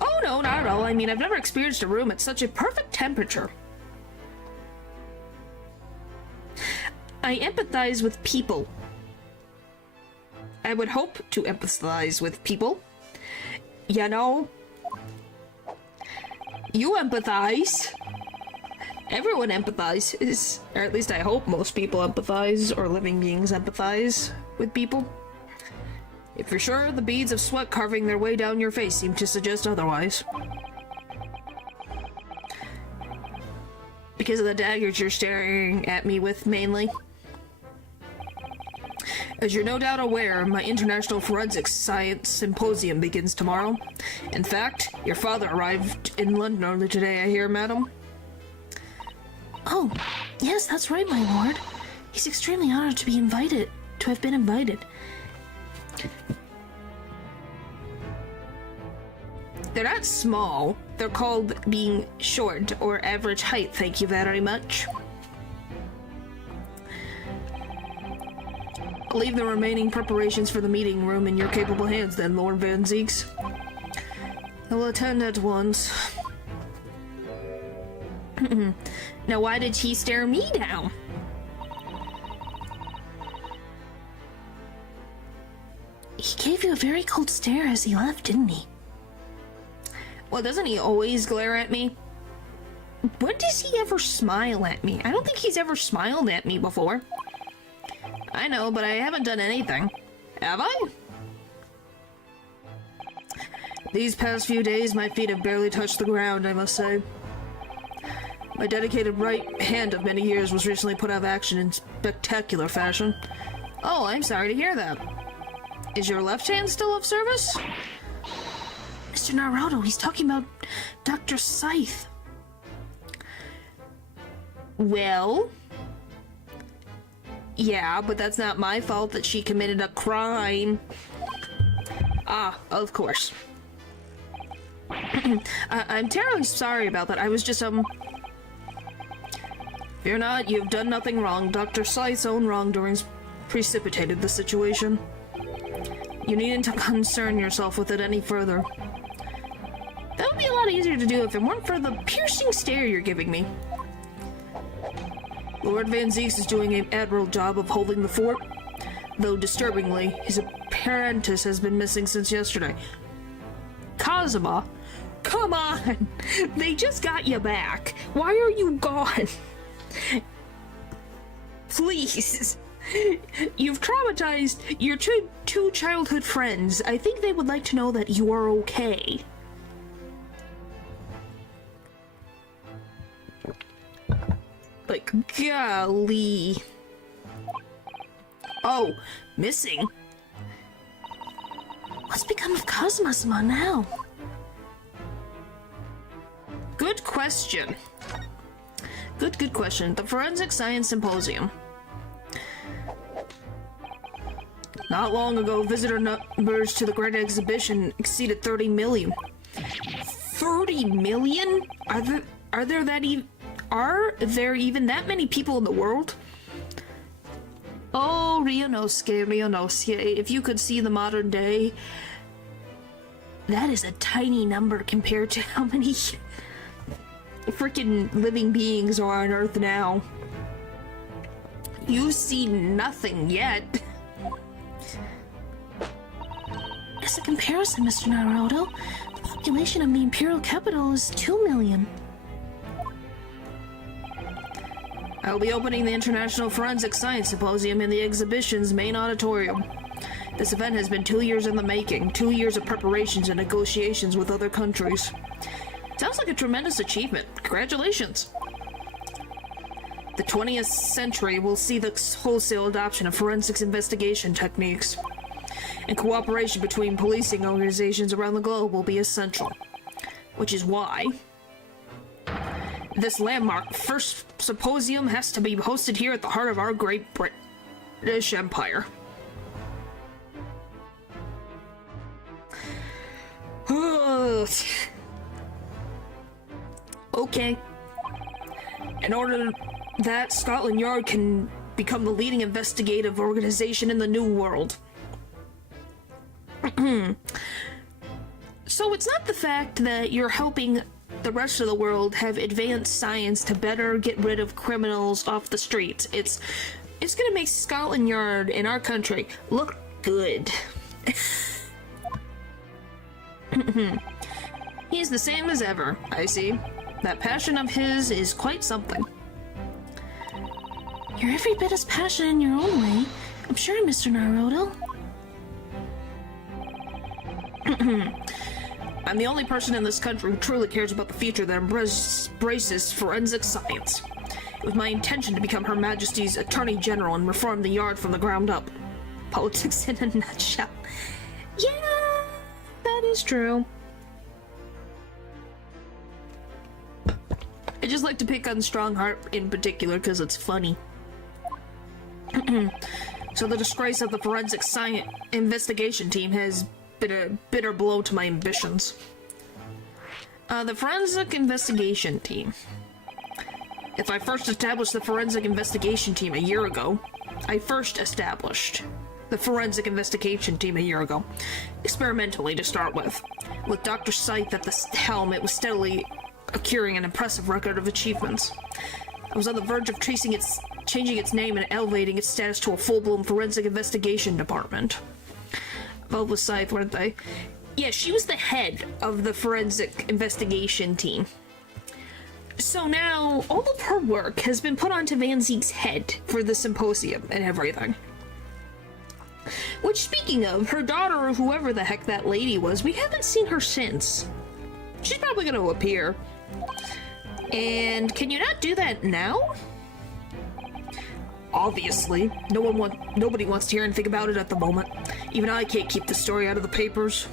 Oh, no, not at all. I mean, I've never experienced a room at such a perfect temperature. I empathize with people. I would hope to empathize with people. You know, you empathize. Everyone empathizes, or at least I hope most people empathize, or living beings empathize with people. If you're sure, the beads of sweat carving their way down your face seem to suggest otherwise. Because of the daggers you're staring at me with, mainly. As you're no doubt aware, my International Forensics Science Symposium begins tomorrow. In fact, your father arrived in London early today, I hear, madam. Oh, yes, that's right, my lord. He's extremely honored to have been invited. They're not small. They're called being short or average height, thank you very much. I'll leave the remaining preparations for the meeting room in your capable hands then, Lord Van Zeeks. I will attend at once. Now why did he stare me down? He gave you a very cold stare as he left, didn't he? Well, doesn't he always glare at me? When does he ever smile at me? I don't think he's ever smiled at me before. I know, but I haven't done anything. Have I? These past few days, my feet have barely touched the ground, I must say. My dedicated right hand of many years was recently put out of action in spectacular fashion. Oh, I'm sorry to hear that. Is your left hand still of service? Mr. Naruto, he's talking about Dr. Scythe. Well... yeah, but that's not my fault that she committed a crime. Ah, of course. I'm terribly sorry about that. I was just, Fear not, you've done nothing wrong. Dr. Scythe's own wrongdoings precipitated the situation. You needn't concern yourself with it any further. That would be a lot easier to do if it weren't for the piercing stare you're giving me. Lord Van Zeeks is doing an admirable job of holding the fort, though disturbingly, his apprentice has been missing since yesterday. Kazuma, come on! They just got you back. Why are you gone? Please. You've traumatized your two childhood friends. I think they would like to know that you are okay. Like, golly. Oh, missing? What's become of Kazuma-sama now? Good question. Good question. The Forensic Science Symposium. Not long ago, visitor numbers to the Great Exhibition exceeded 30 million. 30 million? Are there even that many people in the world? Oh, Ryunosuke, if you could see the modern day That is a tiny number compared to how many freaking living beings are on Earth now. You see nothing yet. As a comparison, Mr. Naruto, the population of the Imperial Capital is 2 million. I'll be opening the International Forensic Science Symposium in the exhibition's main auditorium. This event has been 2 years in the making, 2 years of preparations and negotiations with other countries. Sounds like a tremendous achievement. Congratulations! The 20th century will see the wholesale adoption of forensics investigation techniques, and cooperation between policing organizations around the globe will be essential. Which is why this landmark first symposium has to be hosted here at the heart of our great British Empire. Okay. In order that Scotland Yard can become the leading investigative organization in the New World. So it's not the fact that you're helping the rest of the world have advanced science to better get rid of criminals off the streets. It's gonna make Scotland Yard in our country look good. He's the same as ever, I see. That passion of his is quite something. You're every bit as passionate in your own way. I'm sure, Mr. Naruto. I'm the only person in this country who truly cares about the future that embraces forensic science. It was my intention to become Her Majesty's Attorney General and reform the Yard from the ground up. Politics in a nutshell. Yeah, that is true. I just like to pick on Strongheart in particular because it's funny. So the disgrace of the forensic science investigation team has been a bitter blow to my ambitions. The forensic investigation team. If I first established the forensic investigation team a year ago, experimentally to start with. With Dr. Scythe at the helm, it was steadily accruing an impressive record of achievements. I was on the verge of changing its name and elevating its status to a full-blown forensic investigation department. Both with Scythe, weren't they? Yeah, she was the head of the forensic investigation team. So now, all of her work has been put onto Van Zeek's head for the symposium and everything. Which, speaking of, her daughter or whoever the heck that lady was, we haven't seen her since. She's probably gonna appear. And can you not do that now? Obviously. Nobody wants to hear anything about it at the moment. Even I can't keep the story out of the papers.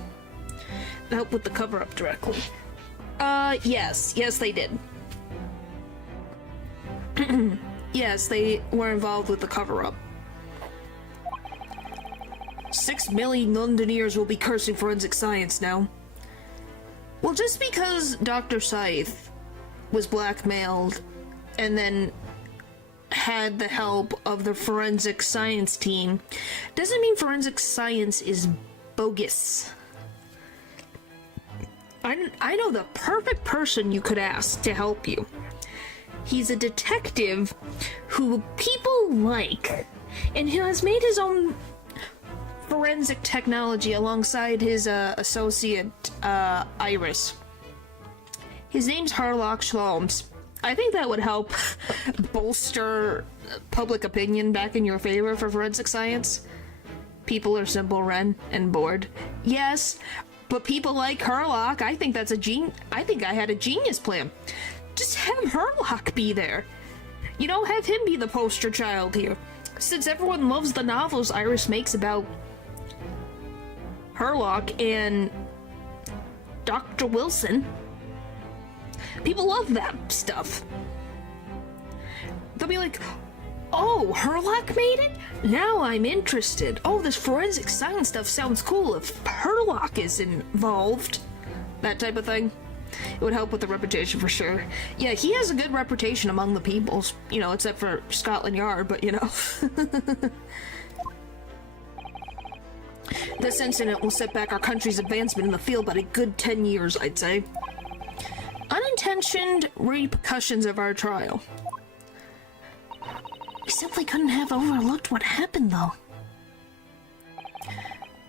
Help with the cover-up directly. Yes. Yes, they did. Yes, they were involved with the cover-up. 6 million Londoners will be cursing forensic science now. Well, just because Dr. Scythe was blackmailed and then had the help of the forensic science team doesn't mean forensic science is bogus. I know the perfect person you could ask to help you. He's a detective who people like, and who has made his own forensic technology alongside his associate, Iris. His name's Harlock Sholmes. I think that would help bolster public opinion back in your favor for forensic science. People are simple, Ren, and bored. Yes, but people like Harlock, I think that's I think I had a genius plan. Just have Harlock be there. You know, have him be the poster child here. Since everyone loves the novels Iris makes about Harlock and Dr. Wilson, people love that stuff. They'll be like, oh, Harlock made it? Now I'm interested. Oh, this forensic science stuff sounds cool if Harlock is involved. That type of thing. It would help with the reputation for sure. Yeah, he has a good reputation among the peoples, you know, except for Scotland Yard, but you know. This incident will set back our country's advancement in the field by a good 10 years, I'd say. Unintentioned repercussions of our trial. We simply couldn't have overlooked what happened, though.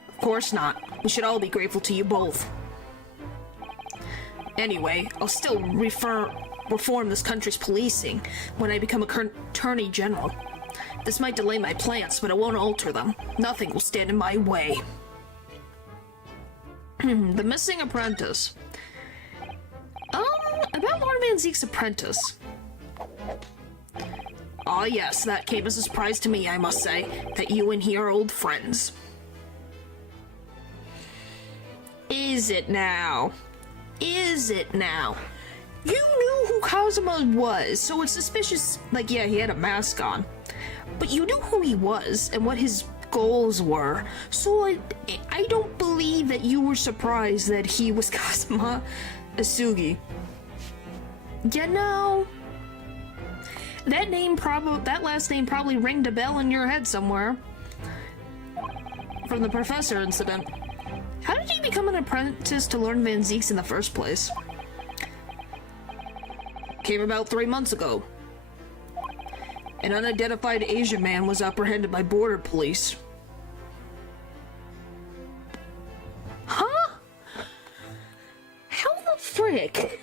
Of course not. We should all be grateful to you both. Anyway, I'll still reform this country's policing when I become a attorney general. This might delay my plans, but it won't alter them. Nothing will stand in my way. The missing apprentice. About Lord Van Zeke's apprentice. Ah, yes, that came as a surprise to me, I must say, that you and he are old friends. Is it now? Is it now? You knew who Kazuma was, so it's suspicious, like, yeah, he had a mask on. But you knew who he was and what his goals were, so I don't believe that you were surprised that he was Kazuma Asugi. You know, that last name probably ringed a bell in your head somewhere. From the professor incident. How did he become an apprentice to Lord Van Zeke's in the first place? Came about 3 months ago. An unidentified Asian man was apprehended by border police. Huh? How the frick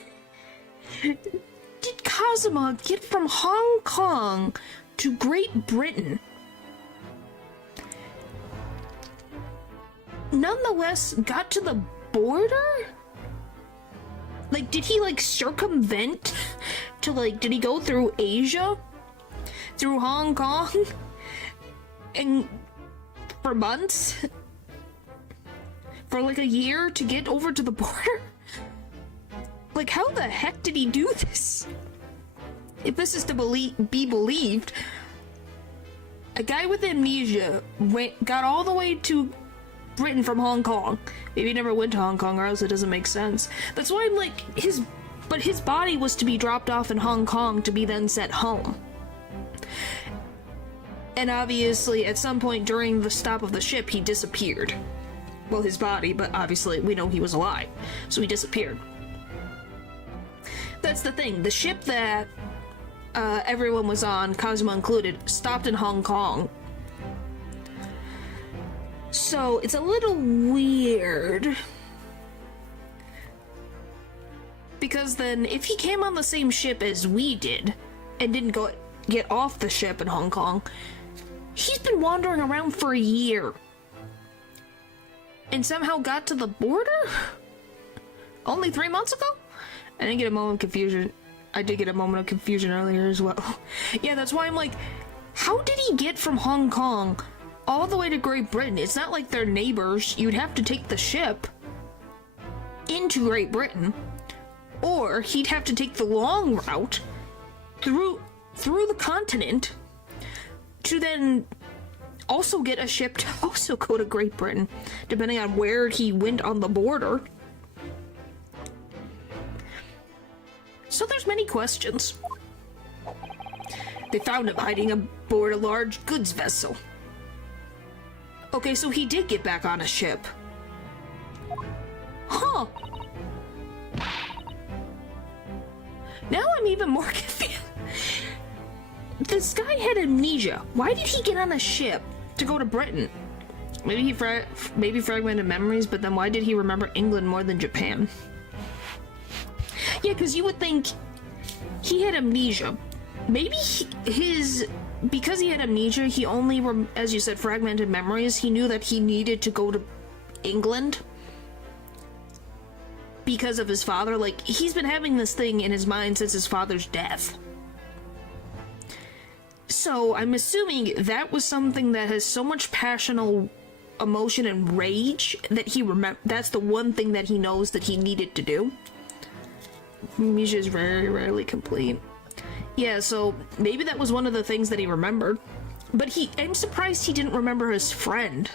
did Kazuma get from Hong Kong to Great Britain? Nonetheless, got to the border? Like, did he, like, circumvent to, like, did he go through Asia? Through Hong Kong? And for months? For, like, a year to get over to the border? Like, how the heck did he do this? If this is to be believed, a guy with amnesia got all the way to Britain from Hong Kong. Maybe he never went to Hong Kong, or else it doesn't make sense. That's why I'm like, his body was to be dropped off in Hong Kong to be then sent home. And obviously, at some point during the stop of the ship, he disappeared. Well, his body, but obviously we know he was alive, so he disappeared. That's the thing. The ship that everyone was on, Kazuma included, stopped in Hong Kong. So, it's a little weird. Because then, if he came on the same ship as we did, and didn't get off the ship in Hong Kong, he's been wandering around for a year. And somehow got to the border? Only 3 months ago? I didn't get a moment of confusion. I did get a moment of confusion earlier as well. Yeah, that's why I'm like, how did he get from Hong Kong all the way to Great Britain? It's not like they're neighbors. You'd have to take the ship into Great Britain, or he'd have to take the long route through the continent to then also get a ship to also go to Great Britain, depending on where he went on the border. So there's many questions. They found him hiding aboard a large goods vessel. Okay, so he did get back on a ship. Huh. Now I'm even more confused. This guy had amnesia. Why did he get on a ship to go to Britain? Maybe he maybe fragmented memories, but then why did he remember England more than Japan? Yeah, because you would think he had amnesia. Maybe because he had amnesia, he only, as you said, fragmented memories. He knew that he needed to go to England because of his father. Like, he's been having this thing in his mind since his father's death. So, I'm assuming that was something that has so much passionate emotion and rage that that's the one thing that he knows that he needed to do. Amnesia is very rarely complete. Yeah, so maybe that was one of the things that he remembered. But I'm surprised he didn't remember his friend.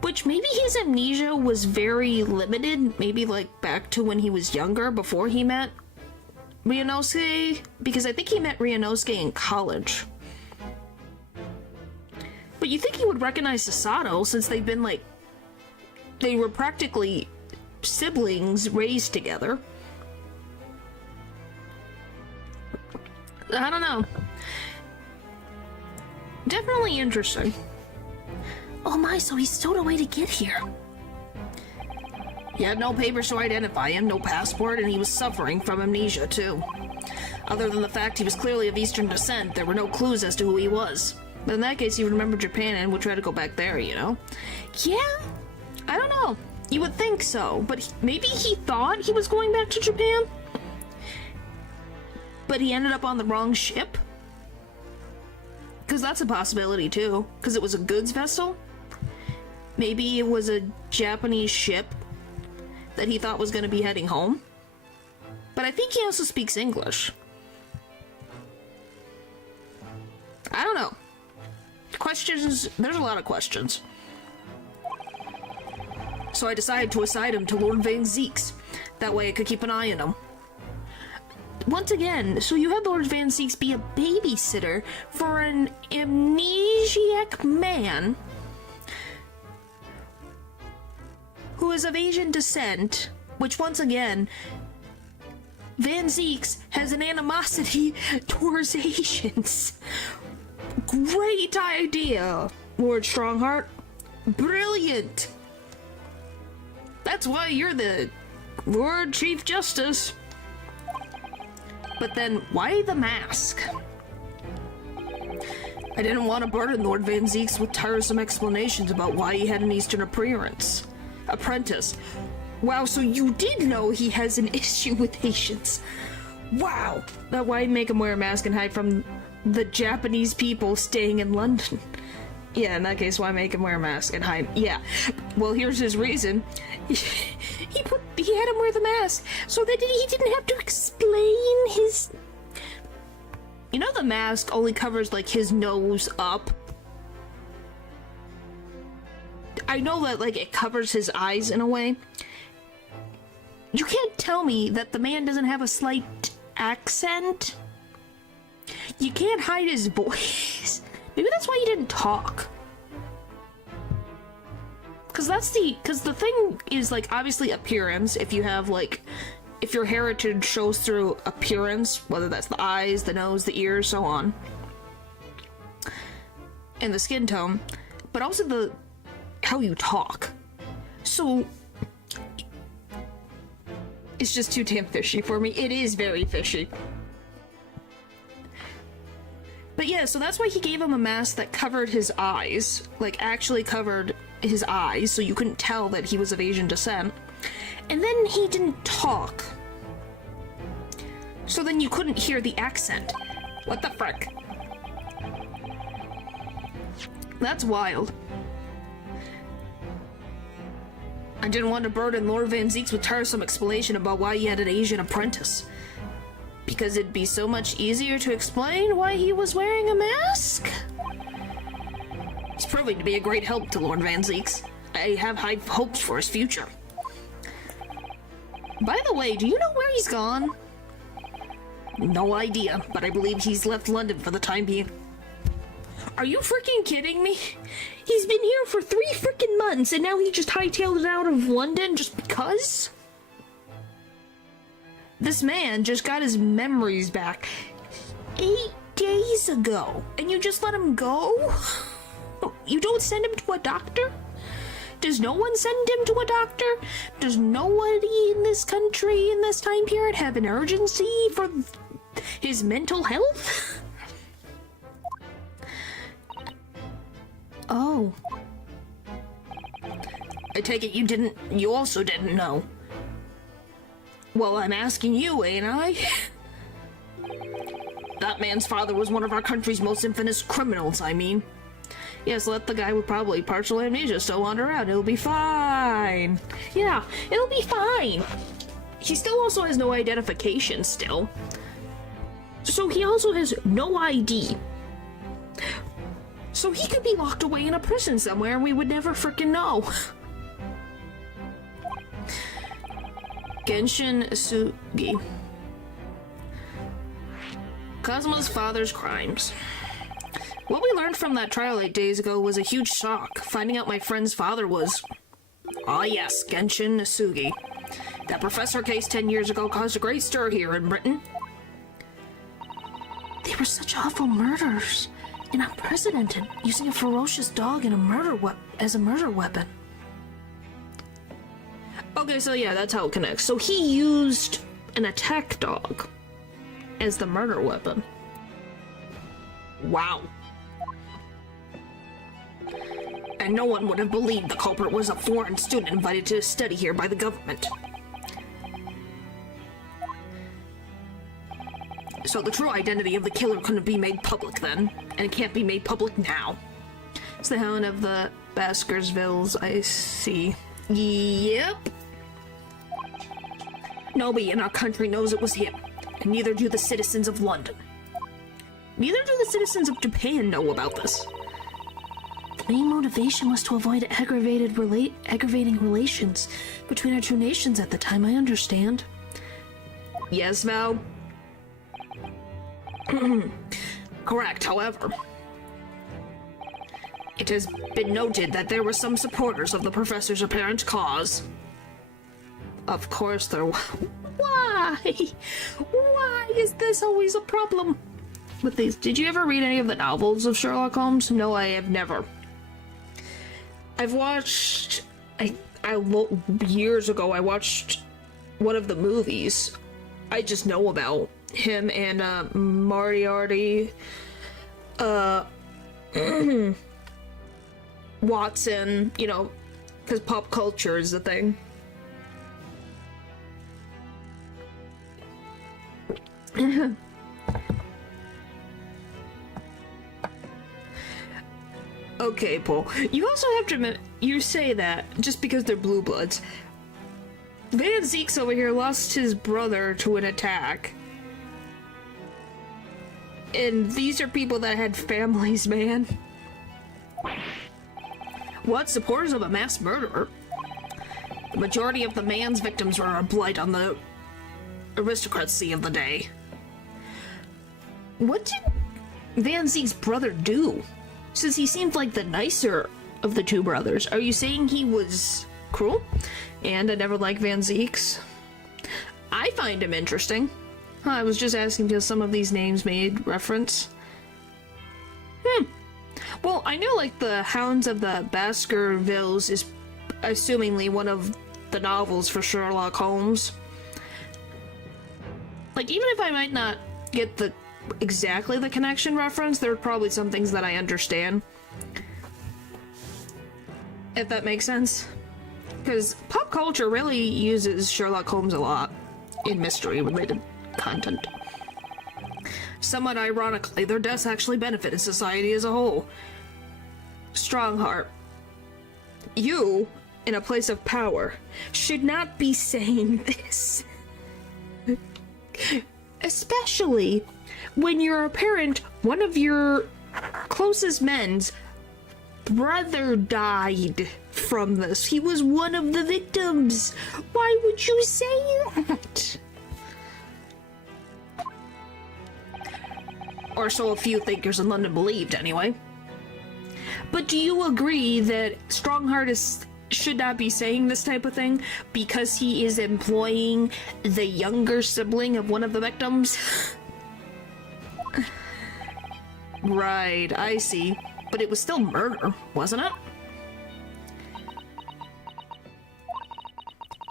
Which, maybe his amnesia was very limited, maybe like back to when he was younger, before he met Ryunosuke, because I think he met Ryunosuke in college. But you think he would recognize Sasato since they've been like... They were practically siblings raised together. I don't know. Definitely interesting. Oh my, so he stowed away to get here. He had no papers to identify him, no passport, and he was suffering from amnesia, too. Other than the fact he was clearly of Eastern descent, there were no clues as to who he was. But in that case, he would remember Japan and would try to go back there, you know? Yeah, I don't know. You would think so, but maybe he thought he was going back to Japan? But he ended up on the wrong ship? Because that's a possibility, too. Because it was a goods vessel? Maybe it was a Japanese ship that he thought was going to be heading home? But I think he also speaks English. I don't know. Questions, there's a lot of questions. So I decided to assign him to Lord Van Zeeks. That way I could keep an eye on him. Once again, so you had Lord Van Zeeks be a babysitter for an amnesiac man who is of Asian descent, which once again, Van Zeeks has an animosity towards Asians. Great idea, Lord Strongheart. Brilliant. That's why you're the Lord Chief Justice. But then, why the mask? I didn't want to burden Lord Van Zeeks with tiresome explanations about why he had an Eastern apprentice. Wow, so you did know he has an issue with Asians. Wow. That why make him wear a mask and hide from the Japanese people staying in London? Yeah, in that case, why make him wear a mask and hide? Yeah. Well, here's his reason. He had him wear the mask so that he didn't have to explain his... You know the mask only covers, like, his nose up? I know that, like, it covers his eyes in a way. You can't tell me that the man doesn't have a slight accent? You can't hide his voice. Maybe that's why he didn't talk. Because the thing is, like, obviously appearance. If you have, like, if your heritage shows through appearance, whether that's the eyes, the nose, the ears, so on, and the skin tone, but also how you talk. So it's just too damn fishy for me. It is very fishy. But yeah, so that's why he gave him a mask that covered his eyes, like actually covered his eyes, so you couldn't tell that he was of Asian descent. And then he didn't talk. So then you couldn't hear the accent. What the frick? That's wild. I didn't want to burden Lord Van Zeeks with tiresome explanation about why he had an Asian apprentice. Because it'd be so much easier to explain why he was wearing a mask? He's proving to be a great help to Lord Van Zeeks. I have high hopes for his future. By the way, do you know where he's gone? No idea, but I believe he's left London for the time being. Are you freaking kidding me? He's been here for 3 freaking months and now he just hightailed it out of London just because? This man just got his memories back 8 days ago, and you just let him go? You don't send him to a doctor? Does no one send him to a doctor? Does nobody in this country in this time period have an urgency for his mental health? Oh. I take it you also didn't know. Well, I'm asking you, ain't I? That man's father was one of our country's most infamous criminals, I mean. Yes, let the guy with probably partial amnesia still wander around. It'll be fine. Yeah, it'll be fine. He still also has no identification still. So he also has no ID. So he could be locked away in a prison somewhere and we would never frickin' know. Genshin Sugi. Kazuma's father's crimes. What we learned from that trial 8 days ago was a huge shock, finding out my friend's father was... Ah yes, Genshin Nasugi. That professor case 10 years ago caused a great stir here in Britain. They were such awful murders, and unprecedented, using a ferocious dog in as a murder weapon. Okay, so yeah, that's how it connects. So he used an attack dog as the murder weapon. Wow. And no one would have believed the culprit was a foreign student invited to study here by the government. So the true identity of the killer couldn't be made public then, and it can't be made public now. It's the Hound of the Baskervilles, I see. Yep. Nobody in our country knows it was him, and neither do the citizens of London. Neither do the citizens of Japan know about this. The main motivation was to avoid aggravating relations between our two nations at the time, I understand. Yes, Val? Correct, however. It has been noted that there were some supporters of the professor's apparent cause. Of course there were. Why? Why is this always a problem with these? Did you ever read any of the novels of Sherlock Holmes? No, I have never. I've watched... years ago, I watched one of the movies. I just know about him and, Moriarty, Watson, you know, because pop culture is the thing. Okay, Paul. You also have to admit, you say that just because they're blue bloods. Van Zeeks over here lost his brother to an attack. And these are people that had families, man. What? Supporters of a mass murderer? The majority of the man's victims were a blight on the aristocracy of the day. What did Van Zeek's brother do? Since he seemed like the nicer of the two brothers, are you saying he was cruel? And I never liked Van Zeeks. I find him interesting. I was just asking because some of these names made reference. Well, I know like the Hounds of the Baskervilles is assumingly one of the novels for Sherlock Holmes. Like, even if I might not get exactly the connection reference, there are probably some things that I understand. If that makes sense. Because pop culture really uses Sherlock Holmes a lot in mystery-related content. Somewhat ironically, their deaths actually benefited society as a whole. Strongheart, you, in a place of power, should not be saying this. Especially when you're a parent, one of your closest men's brother died from this. He was one of the victims. Why would you say that? Or so a few thinkers in London believed, anyway. But do you agree that Strongheart should not be saying this type of thing because he is employing the younger sibling of one of the victims? Right, I see. But it was still murder, wasn't it?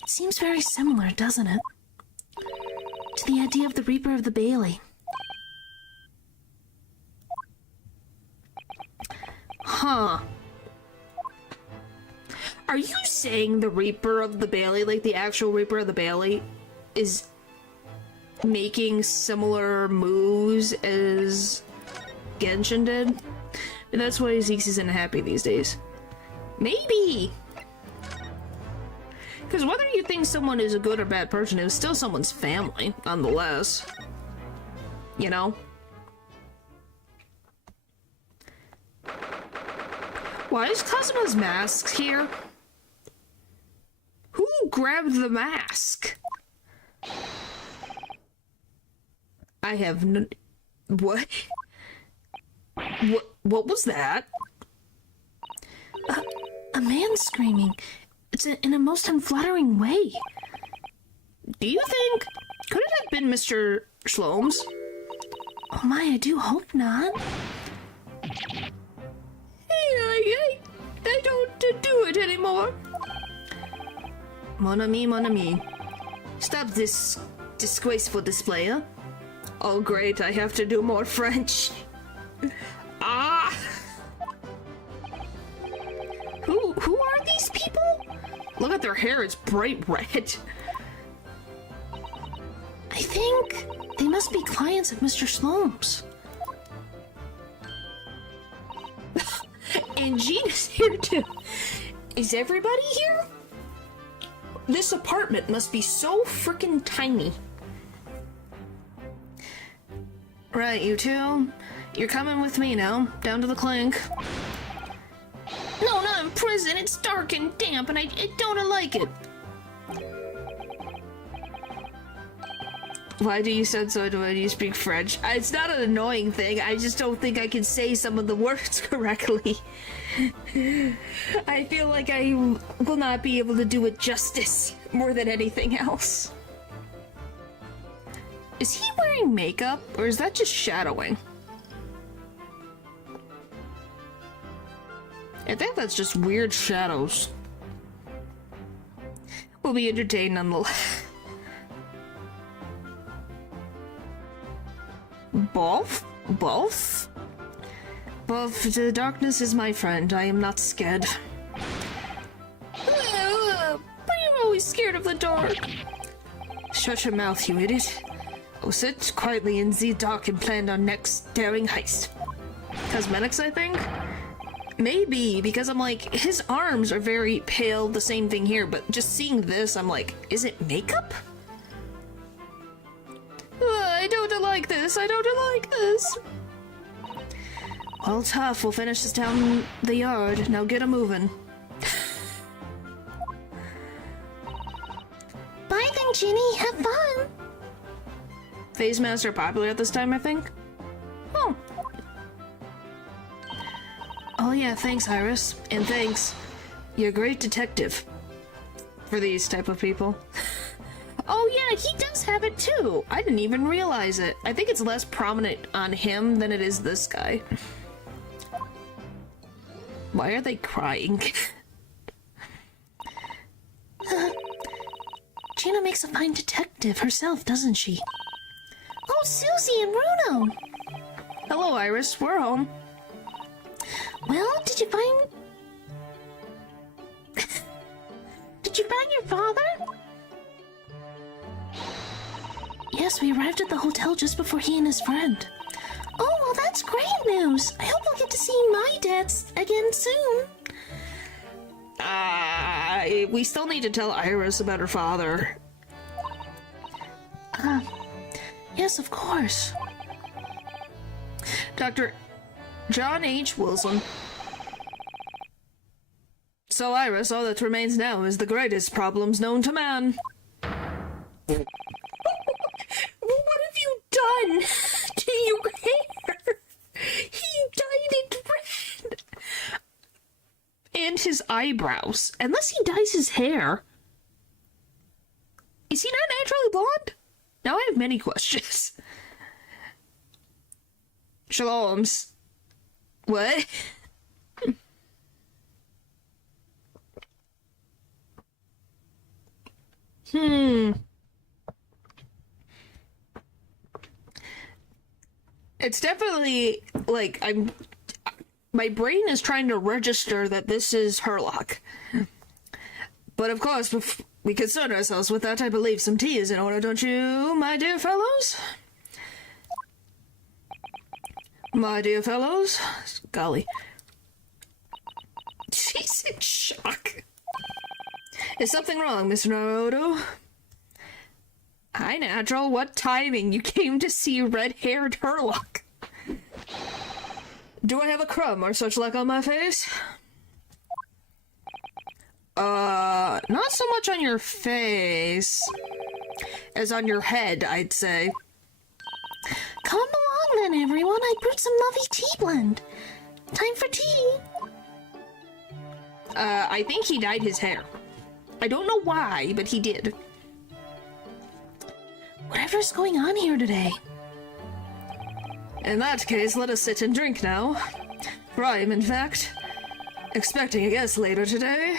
It seems very similar, doesn't it? To the idea of the Reaper of the Bailey. Huh. Are you saying the Reaper of the Bailey, like the actual Reaper of the Bailey, is making similar moves as Genshin did? And that's why Zeeks isn't happy these days. Maybe! Because whether you think someone is a good or bad person, it was still someone's family, nonetheless. You know? Why is Kazuma's mask here? Who grabbed the mask? I have no... What? What was that? A man screaming. It's in a most unflattering way. Do you think... Could it have been Mr. Shlomes? Oh my, I do hope not. I don't do it anymore. Mon ami. Stop this disgraceful display, huh? Oh great, I have to do more French. Ah! Who are these people? Look at their hair, it's bright red. I think they must be clients of Mr. Shlomes. And Gina's here too. Is everybody here? This apartment must be so freaking tiny. Right, you two. You're coming with me now, down to the clink. No, not in prison. It's dark and damp, and I don't like it. Why do you sound so annoyed? You speak French. It's not an annoying thing. I just don't think I can say some of the words correctly. I feel like I will not be able to do it justice more than anything else. Is he wearing makeup, or is that just shadowing? I think that's just weird shadows. We'll be entertained nonetheless. Both? The darkness is my friend. I am not scared. But you're always scared of the dark. Shut your mouth, you idiot. Oh, sit quietly in the dark and plan our next daring heist. Cosmetics, I think? Maybe, because I'm like, his arms are very pale, the same thing here, but just seeing this, I'm like, is it makeup? I don't like this. Well, tough. We'll finish this down the yard. Now get a moving. Bye then, Ginny. Have fun. Phase masks are popular at this time, I think. Oh yeah, thanks, Iris. And thanks. You're a great detective. For these type of people. Oh yeah, he does have it too. I didn't even realize it. I think it's less prominent on him than it is this guy. Why are they crying? Gina makes a fine detective herself, doesn't she? Oh, Susie and Bruno! Hello, Iris. We're home. Well, did you find your father? Yes, we arrived at the hotel just before he and his friend. Oh, well, that's great news. I hope we'll get to see my dad again soon. We still need to tell Iris about her father. Yes, of course. Dr. John H. Wilson. So, Iris, all that remains now is the greatest problems known to man. What have you done to your hair? He dyed it red. And his eyebrows. Unless he dyes his hair. Is he not naturally blonde? Now I have many questions. Shalom's. What? It's definitely, like, my brain is trying to register that this is Herlock. But of course, we concern ourselves with that, I believe some tea is in order, don't you, my dear fellows? My dear fellows? Golly. She's in shock. Is something wrong, Miss Naruto? Hi, Natural. What timing? You came to see red-haired Herlock. Do I have a crumb or such like on my face? Not so much on your face as on your head, I'd say. Come along then everyone. I brewed some lovely tea blend. Time for tea. I think he dyed his hair. I don't know why, but he did. Whatever's going on here today. In that case, let us sit and drink now. For I am, in fact, expecting a guest later today.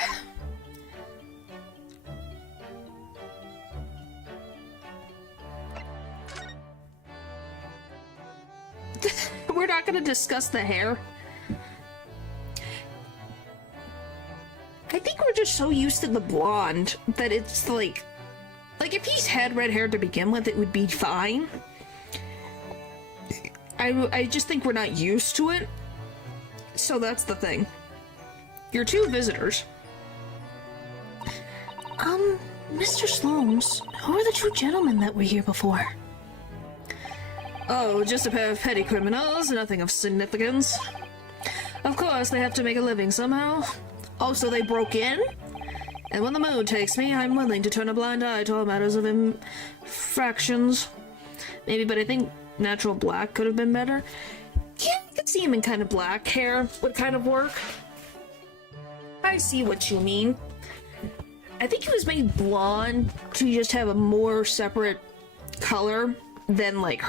We're not gonna discuss the hair. I think we're just so used to the blonde that it's like if he's had red hair to begin with, it would be fine. I just think we're not used to it. So that's the thing. You're two visitors. Mr. Slomes, who are the two gentlemen that were here before? Oh, just a pair of petty criminals, nothing of significance. Of course, they have to make a living somehow. Oh, so they broke in? And when the mood takes me, I'm willing to turn a blind eye to all matters of infractions. Maybe, but I think natural black could have been better. Yeah, I could see him in kind of black hair would kind of work. I see what you mean. I think he was made blonde to just have a more separate color than, like,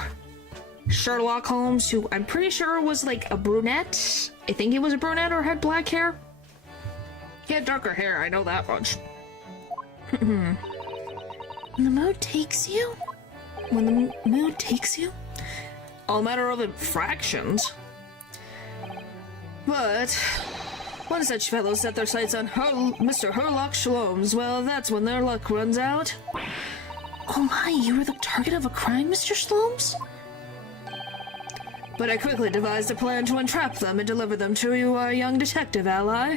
Sherlock Holmes, who I'm pretty sure was, like, a brunette. I think he was a brunette or had black hair. He had darker hair, I know that much. When the mood takes you? When the mood takes you? All matter of infractions. But when such fellows set their sights on Mr. Herlock Sholmes, well, that's when their luck runs out. Oh my, you were the target of a crime, Mr. Slomes? But I quickly devised a plan to entrap them and deliver them to you, our young detective ally.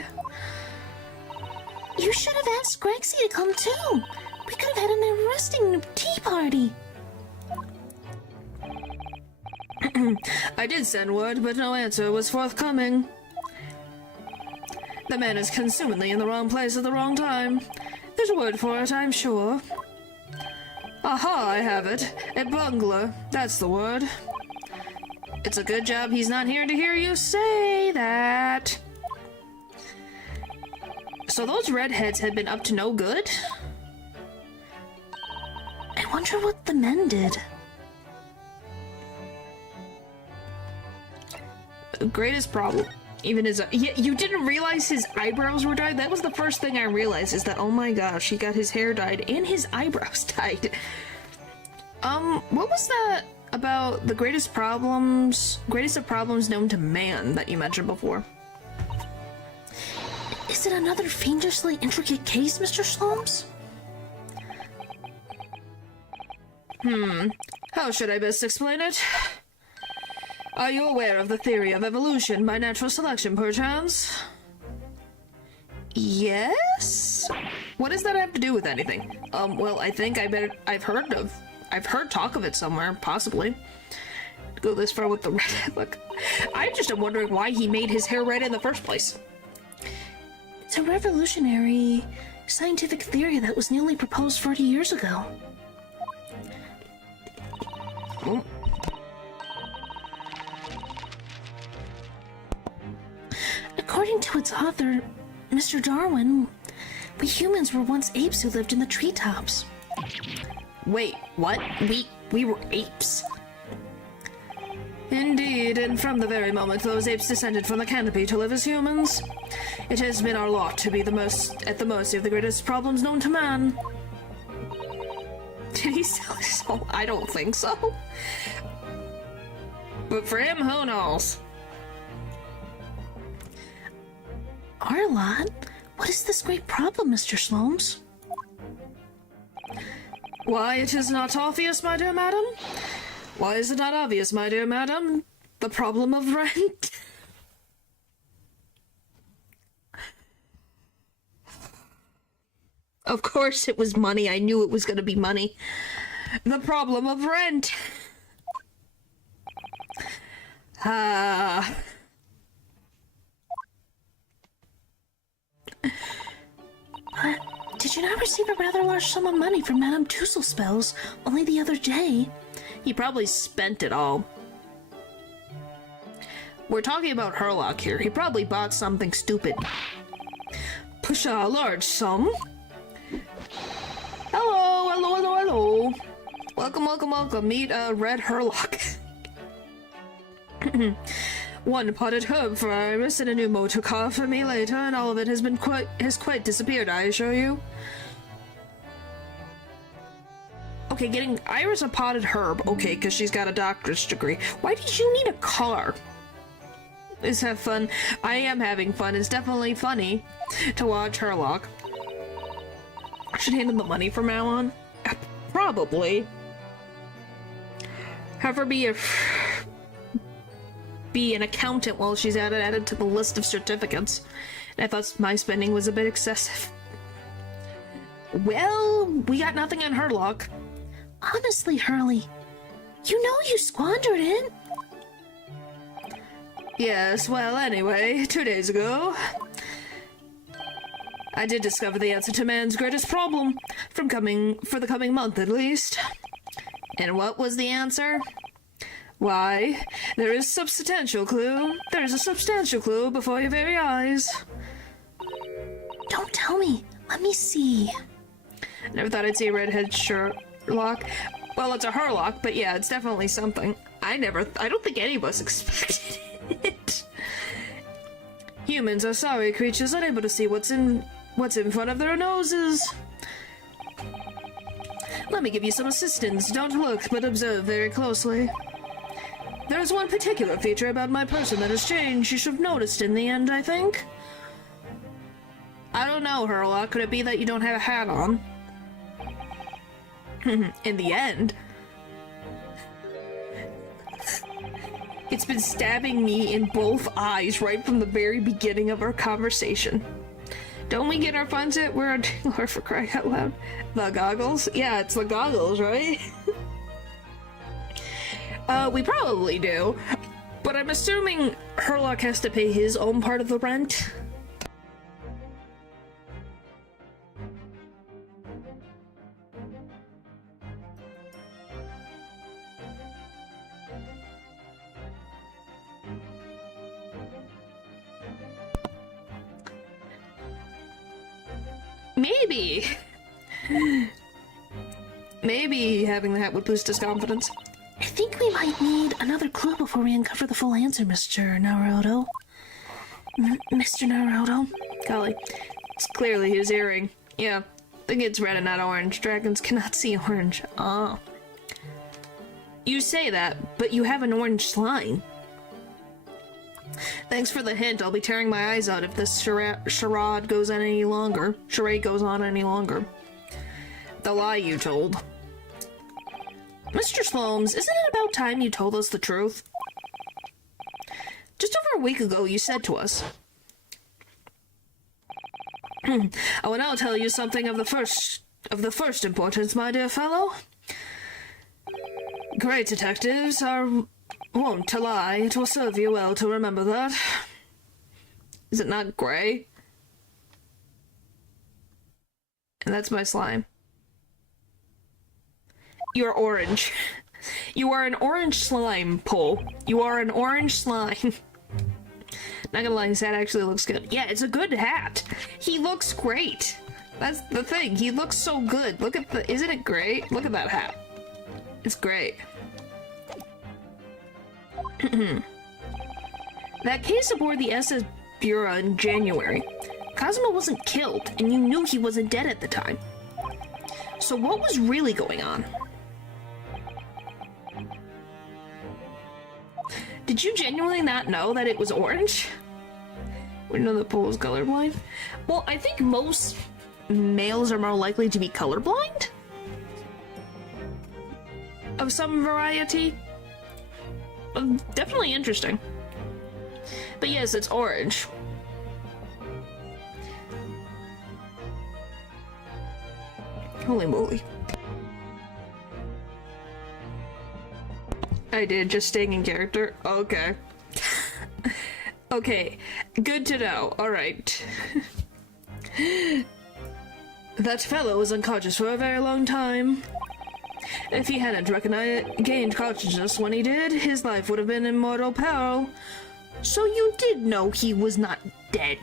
You should have asked Grexy to come too. We could have had an arresting tea party. I did send word, but no answer was forthcoming. The man is consumedly in the wrong place at the wrong time. There's a word for it, I'm sure. Aha, I have it. A bungler. That's the word. It's a good job he's not here to hear you say that. So those redheads had been up to no good? I wonder what the men did. The greatest problem. Even his... Yeah, you didn't realize his eyebrows were dyed? That was the first thing I realized, is that, oh my gosh, he got his hair dyed and his eyebrows dyed. What was that about the greatest of problems known to man that you mentioned before? Is it another fiendishly intricate case, Mr. Slomes? How should I best explain it? Are you aware of the theory of evolution by natural selection, perchance? Yes? What does that have to do with anything? Well, I think I've heard talk of it somewhere, possibly. Go this far with the red. Look, I just am wondering why he made his hair red in the first place. It's a revolutionary scientific theory that was newly proposed 40 years ago. Oh. According to its author, Mr. Darwin, we humans were once apes who lived in the treetops. Wait, what? We were apes? Indeed, and from the very moment those apes descended from the canopy to live as humans, it has been our lot to be at the mercy of the greatest problems known to man. Did he sell his soul? I don't think so. But for him, who knows? Our lot? What is this great problem, Mr. Slomes? Why, it is not obvious, my dear madam. Why is it not obvious, my dear madam? The problem of rent. Of course it was money. I knew it was going to be money. The problem of rent. Did you not receive a rather large sum of money from Madame Tusslespells only the other day? He probably spent it all. We're talking about Herlock here. He probably bought something stupid. Pshaw, a large sum? Hello, hello, hello, hello. Welcome, welcome, welcome. Meet, Red Herlock. One potted herb for Iris and a new motor car for me later, and all of it has quite disappeared, I assure you. Okay, getting Iris a potted herb. Okay, because she's got a doctor's degree. Why did you need a car? Let's have fun. I am having fun. It's definitely funny to watch Herlock. I should hand him the money from now on. Probably. Have her be an accountant while she's added to the list of certificates. And I thought my spending was a bit excessive. Well, we got nothing on Herlock. Honestly, Hurley, you know you squandered it. Yes, well, anyway, 2 days ago, I did discover the answer to man's greatest problem, for the coming month at least. And what was the answer? Why, there is a substantial clue. There's a substantial clue before your very eyes. Don't tell me. Let me see. Never thought I'd see a redhead Sherlock. Well, it's a Herlock, but yeah, it's definitely something. I don't think any of us expected it. Humans are sorry creatures, unable to see what's in front of their noses. Let me give you some assistance. Don't look, but observe very closely. There is one particular feature about my person that has changed. You should have noticed in the end, I think. I don't know, Herlock. Could it be that you don't have a hat on? In the end. It's been stabbing me in both eyes right from the very beginning of our conversation. Don't we get our funds at we're a dealer for crying out loud? The goggles? Yeah, it's the goggles, right? We probably do. But I'm assuming Herlock has to pay his own part of the rent. Maybe. Maybe having the hat would boost his confidence. I think we might need another clue before we uncover the full answer, Mr. Naruto. Mr. Naruto? Golly, it's clearly his earring. Yeah, I think it's red and not orange. Dragons cannot see orange. Ah. You say that, but you have an orange slime. Thanks for the hint. I'll be tearing my eyes out if this charade goes on any longer. The lie you told. Mr. Slomes, isn't it about time you told us the truth? Just over a week ago, you said to us. I will now tell you something of the first importance, my dear fellow. Great detectives are wont to lie. It will serve you well to remember that. Is it not gray? And that's my slime. You're orange. You are an orange slime, Paul. You are an orange slime. Not gonna lie, his hat actually looks good. Yeah, it's a good hat. He looks great. That's the thing. He looks so good. Look at isn't it great? Look at that hat. It's great. That case aboard the SS Bureau in January. Cosmo wasn't killed, and you knew he wasn't dead at the time. So what was really going on? Did you genuinely not know that it was orange? We know that Paul was colorblind? Well, I think most males are more likely to be colorblind? Of some variety? Definitely interesting. But yes, it's orange. Holy moly. I did, just staying in character. Okay. Okay, good to know. Alright. That fellow was unconscious for a very long time. If he hadn't gained consciousness when he did, his life would have been in mortal peril. So you did know he was not dead.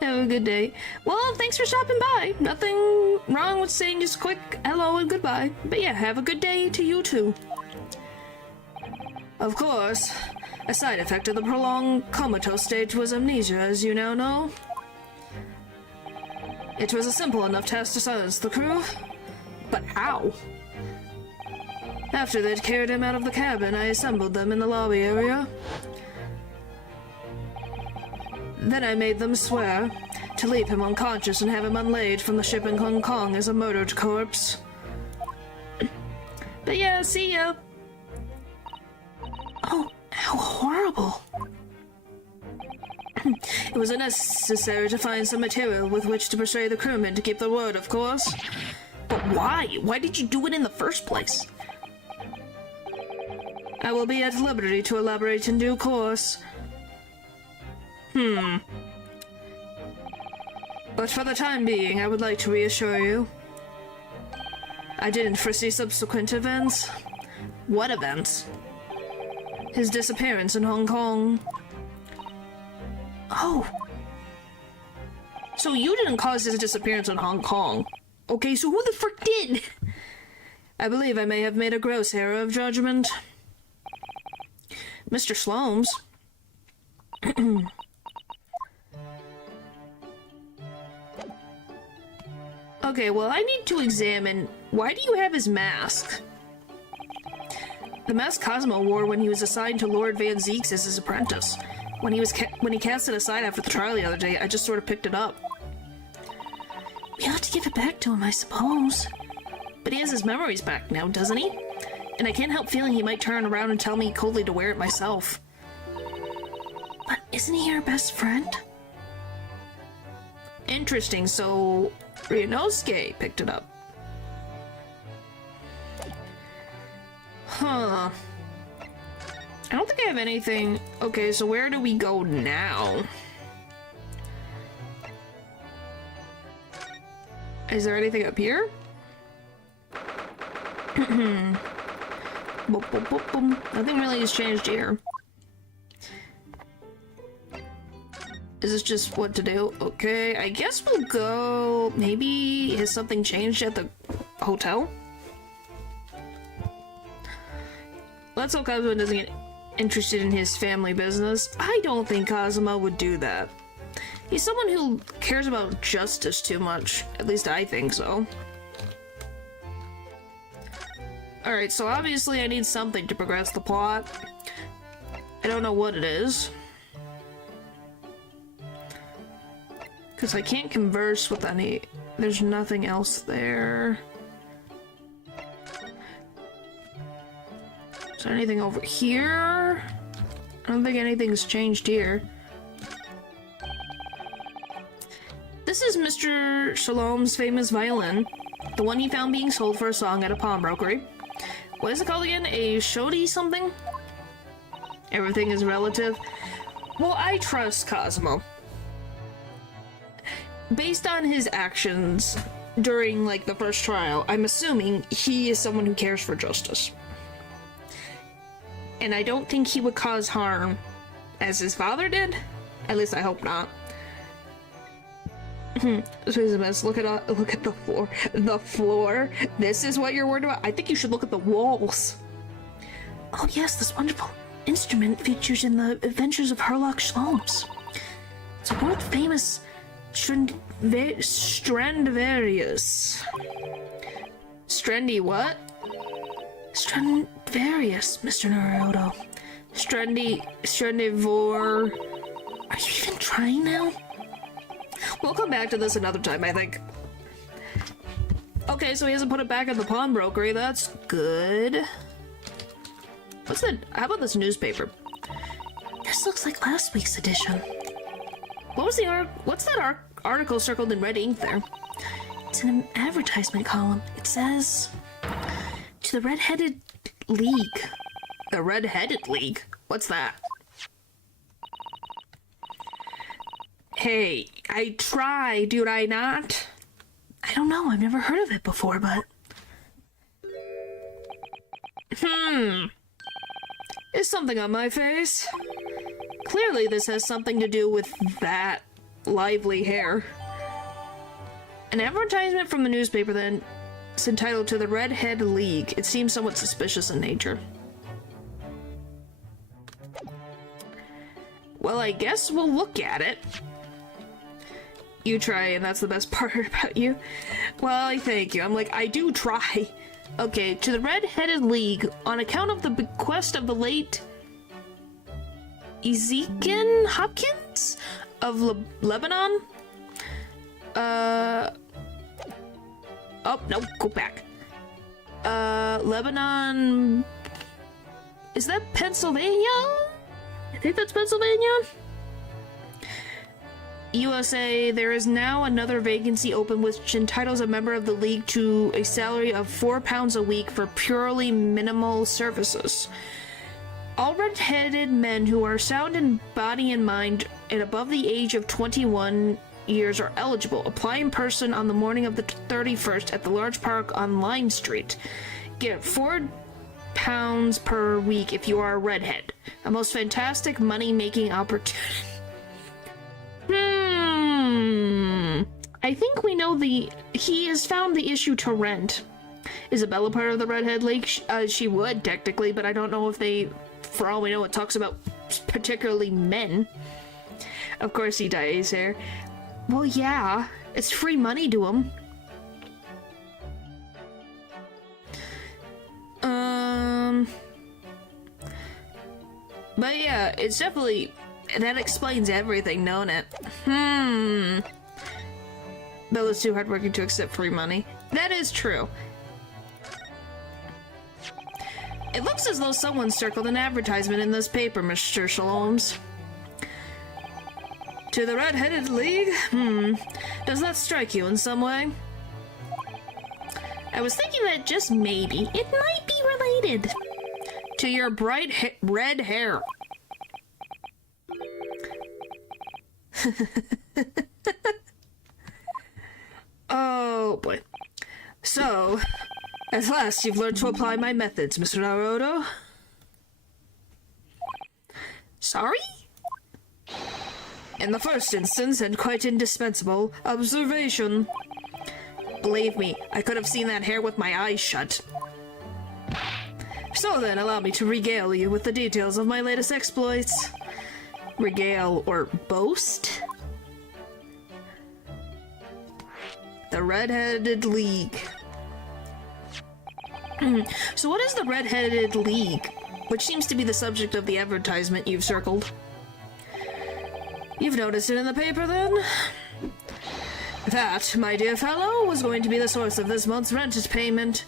Have a good day. Well, thanks for stopping by. Nothing wrong with saying just a quick hello and goodbye. But yeah, have a good day to you too. Of course, a side effect of the prolonged comatose stage was amnesia, as you now know. It was a simple enough task to silence the crew. But how? After they'd carried him out of the cabin, I assembled them in the lobby area. Then I made them swear to leave him unconscious and have him unlaid from the ship in Hong Kong as a murdered corpse. But yeah, see ya. Oh, how horrible. It was necessary to find some material with which to persuade the crewmen to keep their word, of course. But why? Why did you do it in the first place? I will be at liberty to elaborate in due course. But for the time being, I would like to reassure you. I didn't foresee subsequent events. What events? His disappearance in Hong Kong. Oh, So you didn't cause his disappearance in Hong Kong. Okay, so who the frick did? I believe I may have made a gross error of judgment. Mr. Slomes. Okay, well, I need to examine... Why do you have his mask? The mask Cosmo wore when he was assigned to Lord Van Zeeks as his apprentice. When he cast it aside after the trial the other day, I just sort of picked it up. we ought to give it back to him, I suppose. But he has his memories back now, doesn't he? And I can't help feeling he might turn around and tell me coldly to wear it myself. But isn't he your best friend? Interesting, so Ryunosuke picked it up. Huh. I don't think I have anything... Okay, so where do we go now? Is there anything up here? Boop, boop, boop, boop. Nothing really has changed here. Is this just what to do? Okay, I guess we'll go... Maybe has something changed at the hotel? Let's hope Cosmo doesn't get interested in his family business. I don't think Cosmo would do that. He's someone who cares about justice too much. At least I think so. Alright, so obviously I need something to progress the plot. I don't know what it is. Because I can't converse with any... There's nothing else there. Is there anything over here? I don't think anything's changed here. This is Mr. Shalom's famous violin. The one he found being sold for a song at a pawnbrokery. What is it called again? A shodi something? Everything is relative. Well, I trust Cosmo. Based on his actions during, like, the first trial, I'm assuming he is someone who cares for justice. And I don't think he would cause harm as his father did. At least I hope not. This is a mess. Look at the floor. The floor. This is what you're worried about? I think you should look at the walls. Oh yes, this wonderful instrument features in the Adventures of Herlock Sholmes. It's a world-famous Stradivarius. Strandy what? Stradivarius, Mr. Naruto. Strandivore. Are you even trying now? We'll come back to this another time, I think. Okay, so he hasn't put it back at the pawnbrokery. That's good. What's that? How about this newspaper? This looks like last week's edition. What was what's that article circled in red ink there? It's in an advertisement column. It says, to the Red-Headed League. The Red-Headed League? What's that? Hey, I try, do I not? I don't know, I've never heard of it before, but... It Is something on my face? Clearly this has something to do with that lively hair. An advertisement from the newspaper then is entitled to the Redhead League. It seems somewhat suspicious in nature. Well, I guess we'll look at it. You try, and that's the best part about you. Well, I thank you. I'm like, I do try. Okay, to the Red-Headed League, on account of the bequest of the late Ezekiel Hopkins of Lebanon. Oh, no, go back. Lebanon. Is that Pennsylvania? I think that's Pennsylvania. USA, there is now another vacancy open which entitles a member of the league to a salary of £4 a week for purely minimal services. All red-headed men who are sound in body and mind and above the age of 21 years are eligible. Apply in person on the morning of the 31st at the large park on Line Street. Get £4 per week if you are a redhead. A most fantastic money-making opportunity. I think we know he has found the issue to rent. Isabella part of the Redhead League? She would, technically, but I don't know if they, for all we know, it talks about particularly men. Of course he dyes his hair. Well, yeah, it's free money to him. But yeah, it's definitely, that explains everything, don't it? Bella's too hardworking to accept free money. That is true. It looks as though someone circled an advertisement in this paper, Mr. Shaloms. To the Red-Headed League? Does that strike you in some way? I was thinking that just maybe it might be related to your bright red hair. Oh boy. So, at last you've learned to apply my methods, Mr. Naruto. Sorry? In the first instance, and quite indispensable, observation. Believe me, I could have seen that hair with my eyes shut. So then, allow me to regale you with the details of my latest exploits. Regale or boast? The Red-Headed League. So what is the Red-Headed League? Which seems to be the subject of the advertisement you've circled. You've noticed it in the paper, then? That, my dear fellow, was going to be the source of this month's rent payment.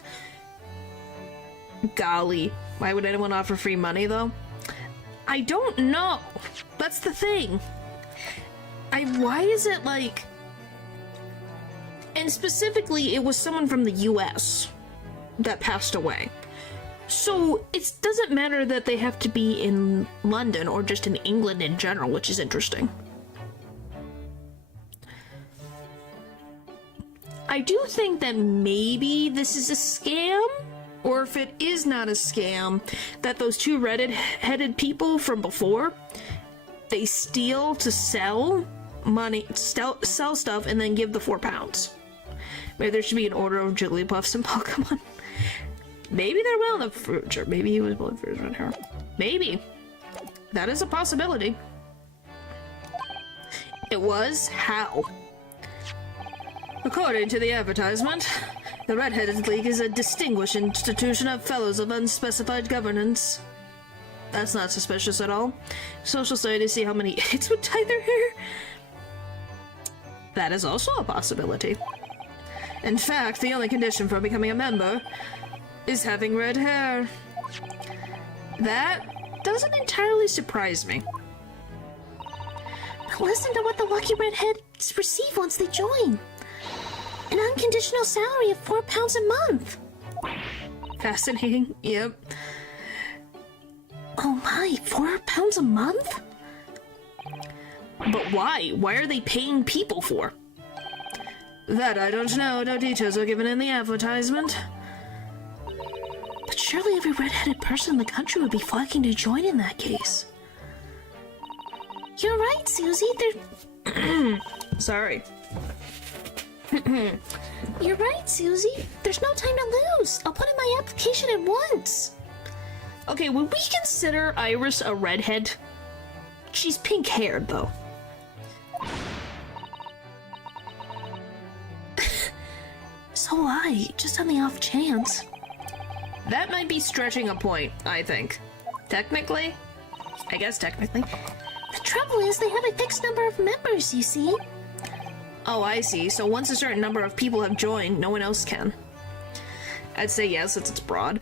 Golly, why would anyone offer free money, though? I don't know. That's the thing. Why is it like... And specifically, it was someone from the US that passed away. So, it doesn't matter that they have to be in London or just in England in general, which is interesting. I do think that maybe this is a scam, or if it is not a scam, that those two red-headed people from before, they steal to sell money, sell stuff, and then give the £4. Maybe there should be an order of Jigglypuffs in Pokemon. Maybe they're willing to fruit, or maybe he was willing for his red hair. Maybe. That is a possibility. It was? How? According to the advertisement, the Red-Headed League is a distinguished institution of fellows of unspecified governance. That's not suspicious at all. Social study to see how many idiots would dye their hair. That is also a possibility. In fact, the only condition for becoming a member is having red hair. That doesn't entirely surprise me. Listen to what the lucky redheads receive once they join. An unconditional salary of £4 a month. Fascinating, yep. Oh my, £4 a month? But why? Why are they paying people for? That I don't know. No details are given in the advertisement. But surely every red-headed person in the country would be flocking to join in that case. You're right, Susie. Sorry. You're right, Susie. There's no time to lose. I'll put in my application at once. Okay, would we consider Iris a redhead? She's pink-haired, though. So will I, just on the off chance. That might be stretching a point, I think. Technically? I guess technically. The trouble is they have a fixed number of members, you see. Oh, I see. So once a certain number of people have joined, no one else can. I'd say yes, since it's broad.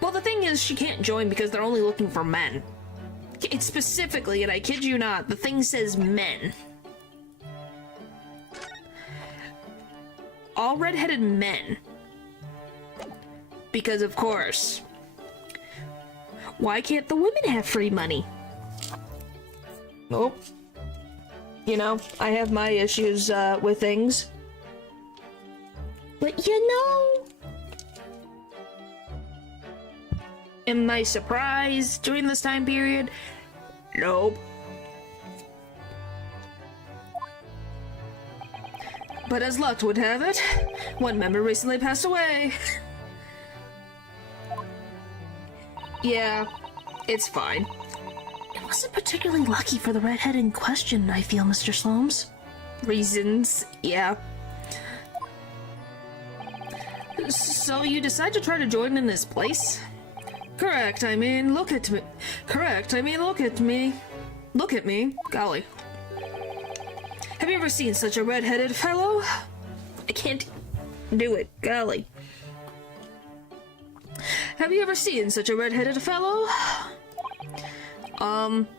Well, the thing is, she can't join because they're only looking for men. It's specifically, and I kid you not, the thing says men. All redheaded men. Because, of course. Why can't the women have free money? Nope. You know, I have my issues with things. But you know... Am I surprised during this time period? Nope. But as luck would have it, one member recently passed away. Yeah, it's fine. It wasn't particularly lucky for the redhead in question, I feel, Mr. Slomes. Reasons, yeah. So you decide to try to join in this place? Correct, I mean, look at me. Correct, I mean, look at me. Look at me. Golly. Have you ever seen such a red-headed fellow? I can't do it. Golly. Have you ever seen such a red-headed fellow?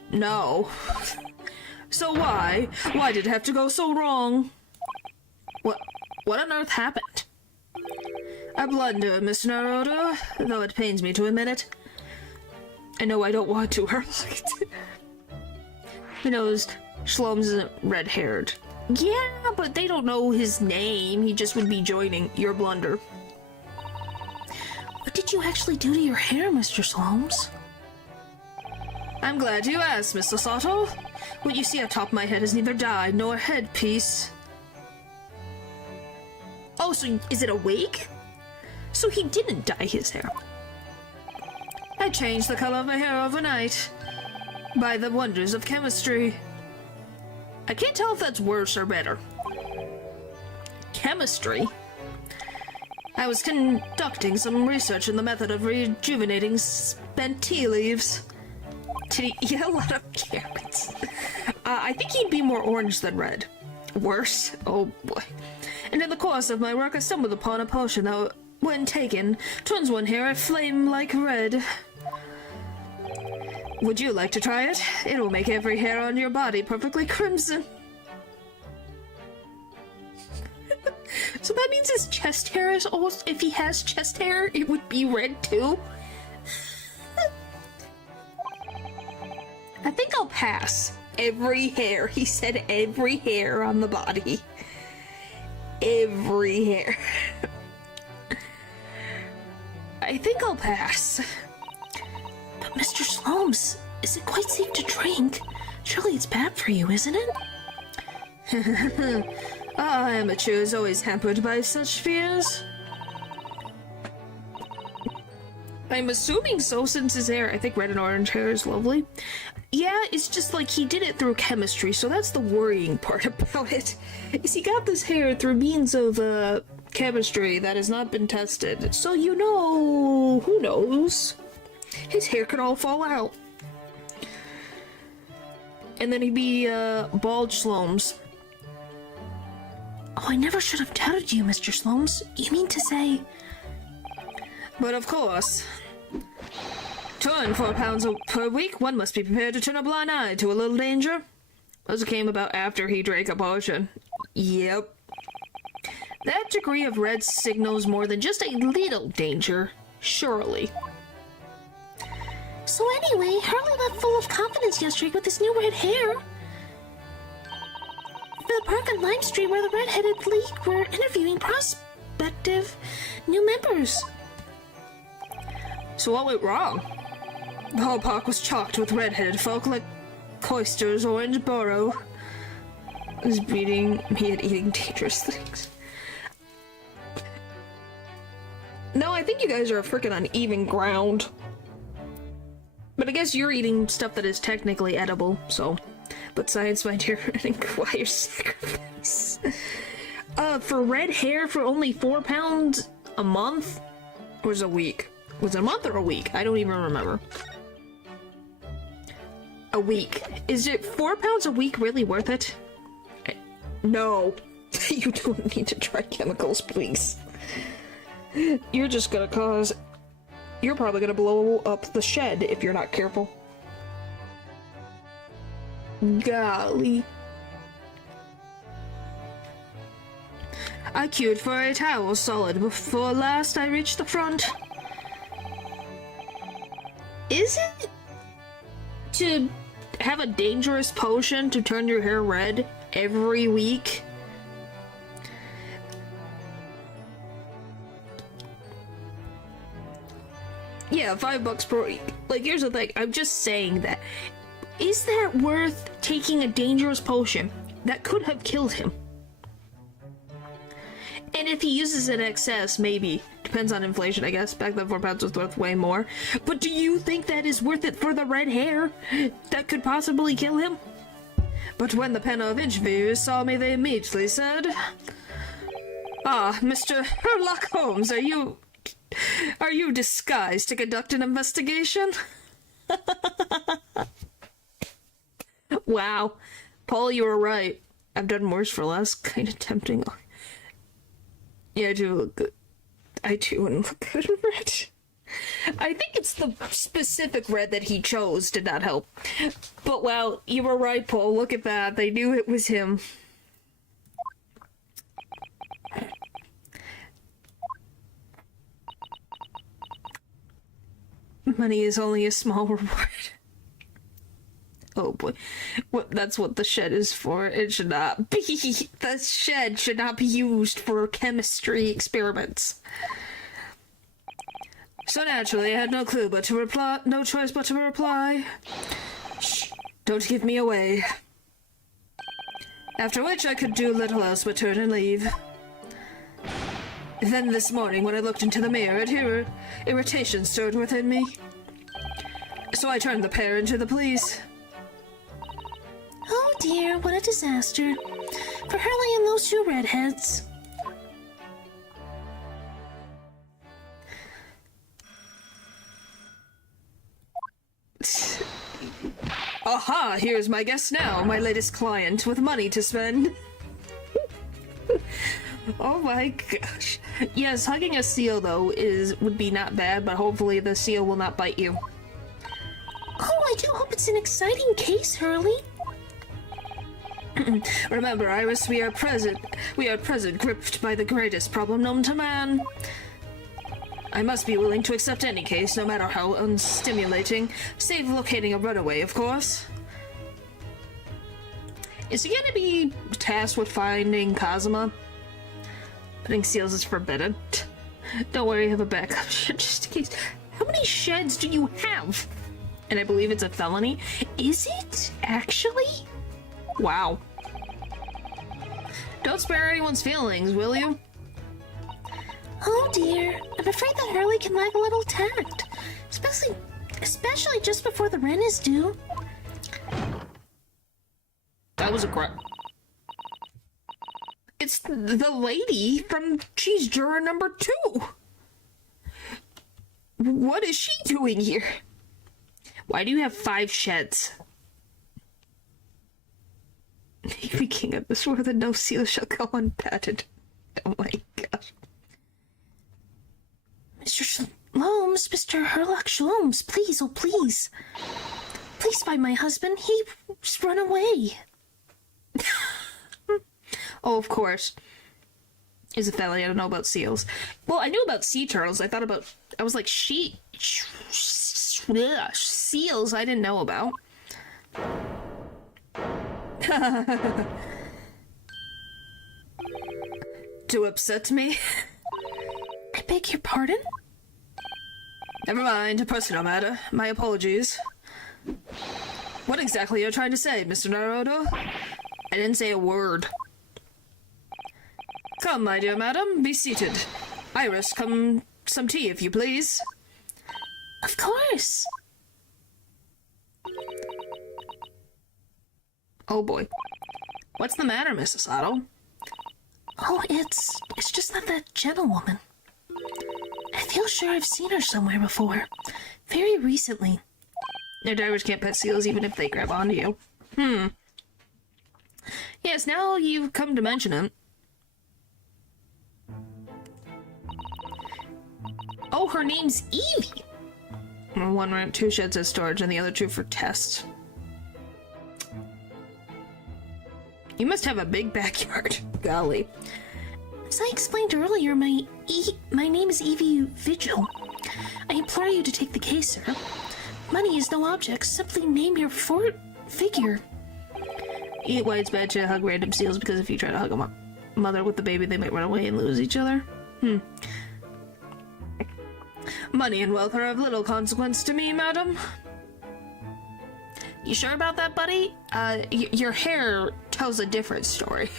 No. So why? Why did it have to go so wrong? What on earth happened? A blunder, Miss Naruto, though it pains me to admit it. I know I don't want to hurt. Who knows, Shlomes isn't red-haired. Yeah, but they don't know his name. He just would be joining your blunder. What did you actually do to your hair, Mr. Slomes? I'm glad you asked, Mr. Sato. What you see atop my head is neither dye nor headpiece. Oh, so is it a wig? So he didn't dye his hair. I changed the color of my hair overnight. By the wonders of chemistry. I can't tell if that's worse or better. Chemistry? I was conducting some research in the method of rejuvenating spent tea leaves. Did he eat a lot of carrots? I think he'd be more orange than red. Worse? Oh boy. And in the course of my work, I stumbled upon a potion that, when taken, turns one hair a flame like red. Would you like to try it? It will make every hair on your body perfectly crimson. So that means his chest hair is also, if he has chest hair, it would be red too? I think I'll pass. Every hair. He said every hair on the body. Every hair. I think I'll pass. But Mr. Slomes, is it quite safe to drink? Surely it's bad for you, isn't it? Amateurs always hampered by such fears. I'm assuming so, since his hair, I think red and orange hair is lovely. Yeah, it's just like he did it through chemistry, so that's the worrying part about it. Is he got this hair through means of, chemistry that has not been tested. So you know, who knows? His hair could all fall out. And then he'd be, bald Shlomes. Oh, I never should have doubted you, Mr. Slomes. You mean to say... But of course, to earn £4 per week, one must be prepared to turn a blind eye to a little danger. Those came about after he drank a potion. Yep. That degree of red signals more than just a little danger, surely. So anyway, Harley left full of confidence yesterday with his new red hair. The park on Lime Street where the Red-Headed League were interviewing prospective new members. So what went wrong? The whole park was chocked with red-headed folk like Coisters, Orange Burrow. Was beating me at eating dangerous things. No, I think you guys are freaking on even ground. But I guess you're eating stuff that is technically edible, so. But science, my dear, require sacrifice. For red hair for only £4 a month? Or was it a week? Was it a month or a week? I don't even remember. A week. Is it £4 a week really worth it? No. You don't need to try chemicals, please. You're just gonna cause... You're probably gonna blow up the shed if you're not careful. Golly. I queued for a towel solid before last I reached the front. Is it to have a dangerous potion to turn your hair red every week? Yeah, $5 per week. Like, here's the thing. I'm just saying that. Is that worth taking a dangerous potion that could have killed him? And if he uses it in excess, maybe. Depends on inflation, I guess. Back then, £4 was worth way more. But do you think that is worth it for the red hair that could possibly kill him? But when the panel of interviewers saw me, they immediately said, "Ah, Mr. Sherlock Holmes, are you disguised to conduct an investigation?" Wow. Paul, you were right. I've done worse for less. Kind of tempting. Yeah, I do look good. I do look good in red. I think it's the specific red that he chose did not help. But wow, you were right, Paul. Look at that. They knew it was him. Money is only a small reward. Oh boy. That's what the shed is for. It should not be. The shed should not be used for chemistry experiments. So naturally, I had no clue but to reply. No choice but to reply. Shh, don't give me away. After which I could do little else but turn and leave. Then this morning, when I looked into the mirror, irritation stirred within me. So I turned the pair into the police. Oh dear, what a disaster. For Hurley and those two redheads. Aha, here's my guest now, my latest client with money to spend. Oh my gosh. Yes, hugging a seal though would be not bad, but hopefully the seal will not bite you. Oh, I do hope it's an exciting case, Hurley. Remember, Iris, we are present gripped by the greatest problem known to man. I must be willing to accept any case, no matter how unstimulating, save locating a runaway, of course. Is he gonna be tasked with finding Kazuma? Putting seals is forbidden. Don't worry, I have a backup just in case. How many sheds do you have? And I believe it's a felony. Is it? Actually? Wow. Don't spare anyone's feelings, will you? Oh dear, I'm afraid that Hurley can lack a little tact. Especially just before the rent is due. That was a crap. It's the lady from She's Juror number 2. What is she doing here? Why do you have 5 sheds? Make me king of this world and no seal shall go unpatted. Oh my gosh. Mr. Sholmes, Mr. Herlock Sholmes, please, oh please. Please find my husband. He's run away. Oh, of course. Is a felony. I don't know about seals. Well, I knew about sea turtles. I was like, seals I didn't know about. To upset me? I beg your pardon? Never mind, a personal matter. My apologies. What exactly are you trying to say, Mr. Naruto? I didn't say a word. Come, my dear madam, be seated. Iris, come some tea, if you please. Of course. Oh boy. What's the matter, Mrs. Sato? Oh, it's just that gentlewoman. I feel sure I've seen her somewhere before. Very recently. No, divers can't pet seals even if they grab onto you. Yes, now you've come to mention it. Oh, her name's Evie! One rent, 2 sheds as storage, and the other 2 for tests. You must have a big backyard. Golly. As I explained earlier, my name is Evie Vigil. I implore you to take the case, sir. Money is no object. Simply name your figure. Eat why it's bad to hug random seals, because if you try to hug a mother with the baby, they might run away and lose each other. Money and wealth are of little consequence to me, madam. You sure about that, buddy? Your hair tells a different story.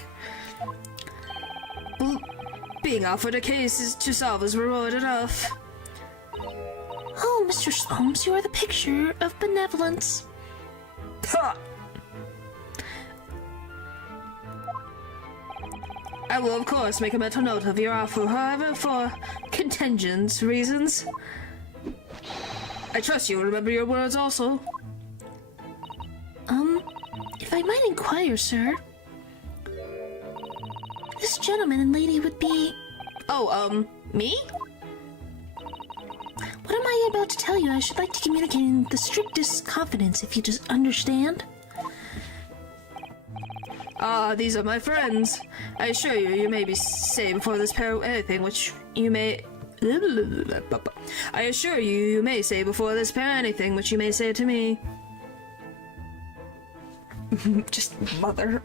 Being offered a case to solve is reward enough. Oh, Mr. Slomes, you are the picture of benevolence. Ha! I will, of course, make a mental note of your offer, however, for contingent reasons. I trust you will remember your words also. If I might inquire, sir, this gentleman and lady would be... Oh, me? What am I about to tell you? I should like to communicate in the strictest confidence, if you just understand. Ah, these are my friends. I assure you, you may say before this pair anything which you may... I assure you, you may say before this pair anything which you may say to me. Just mother.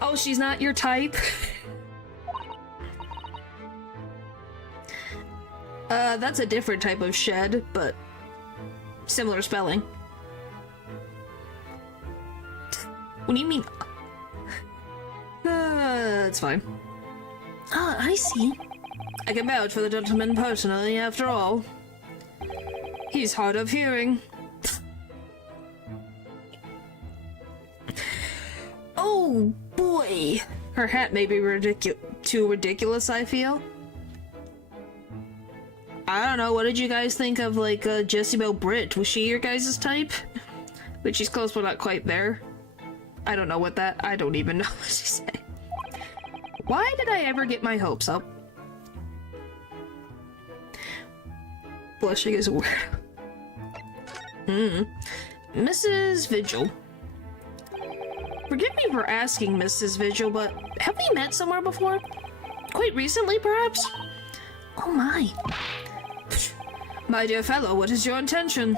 Oh, she's not your type? That's a different type of shed, but similar spelling. What do you mean? That's fine. Ah, I see. I can vouch for the gentleman personally, after all. He's hard of hearing. Oh, boy! Her hat may be too ridiculous, I feel. I don't know, what did you guys think of, like, Jessie Belle Britt? Was she your guys' type? But she's close but not quite there. I don't know what that... I don't even know what to say. Why did I ever get my hopes up? Blushing is weird. Mrs. Vigil. Forgive me for asking, Mrs. Vigil, but have we met somewhere before? Quite recently, perhaps? Oh my. My dear fellow, what is your intention?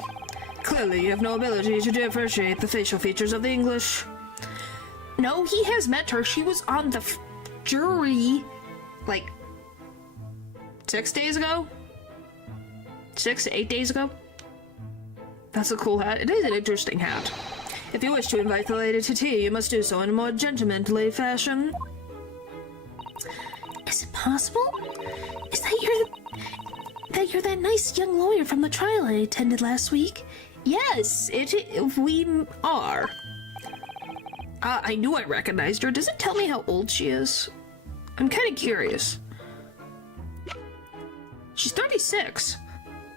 Clearly, you have no ability to differentiate the facial features of the English. No, he has met her. She was on the jury, like, 6 days ago? 6 to 8 days ago? That's a cool hat. It is an interesting hat. If you wish to invite the lady to tea, you must do so in a more gentlemanly fashion. Is it possible? Is that you're that nice young lawyer from the trial I attended last week? Yes, we are. I knew I recognized her. Does it tell me how old she is? I'm kind of curious. She's 36.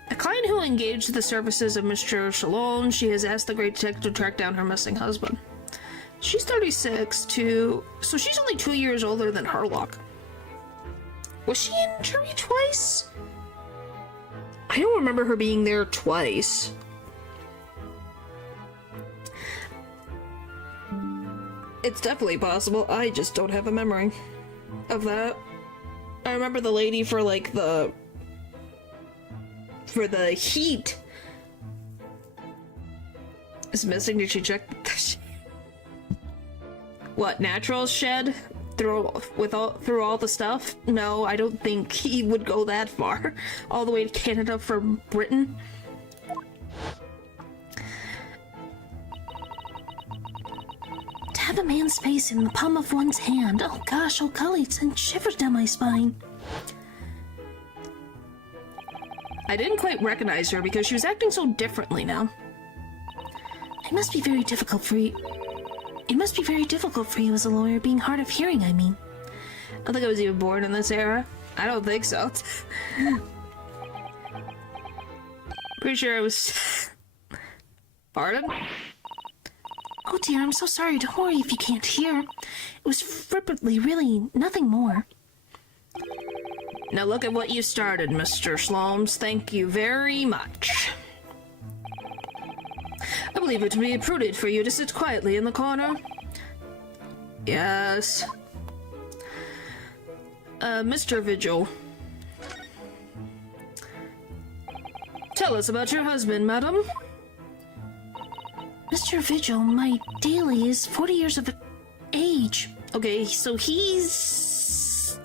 A client who engaged the services of Mr. Shalom, she has asked the great detective to track down her missing husband. She's 36 too, so she's only 2 years older than Harlock. Was she in jury twice? I don't remember her being there twice. It's definitely possible. I just don't have a memory of that. I remember the lady for like the heat is missing. Did she check? What, natural shed? through all the stuff? No, I don't think he would go that far. All the way to Canada from Britain. To have a man's face in the palm of one's hand. Oh gosh, oh golly, it sent shivers down my spine. I didn't quite recognize her because she was acting so differently now. It must be very difficult for you. It must be very difficult for you as a lawyer, being hard of hearing, I mean. I don't think I was even born in this era. I don't think so. Pretty sure I was... Pardon? Oh dear, I'm so sorry. Don't worry if you can't hear. It was frigidly, really, nothing more. Now look at what you started, Mr. Slomes. Thank you very much. I believe it to be prudent for you to sit quietly in the corner. Yes. Mr. Vigil. Tell us about your husband, madam. Mr. Vigil, my daily is 40 years of age. Okay, so he's...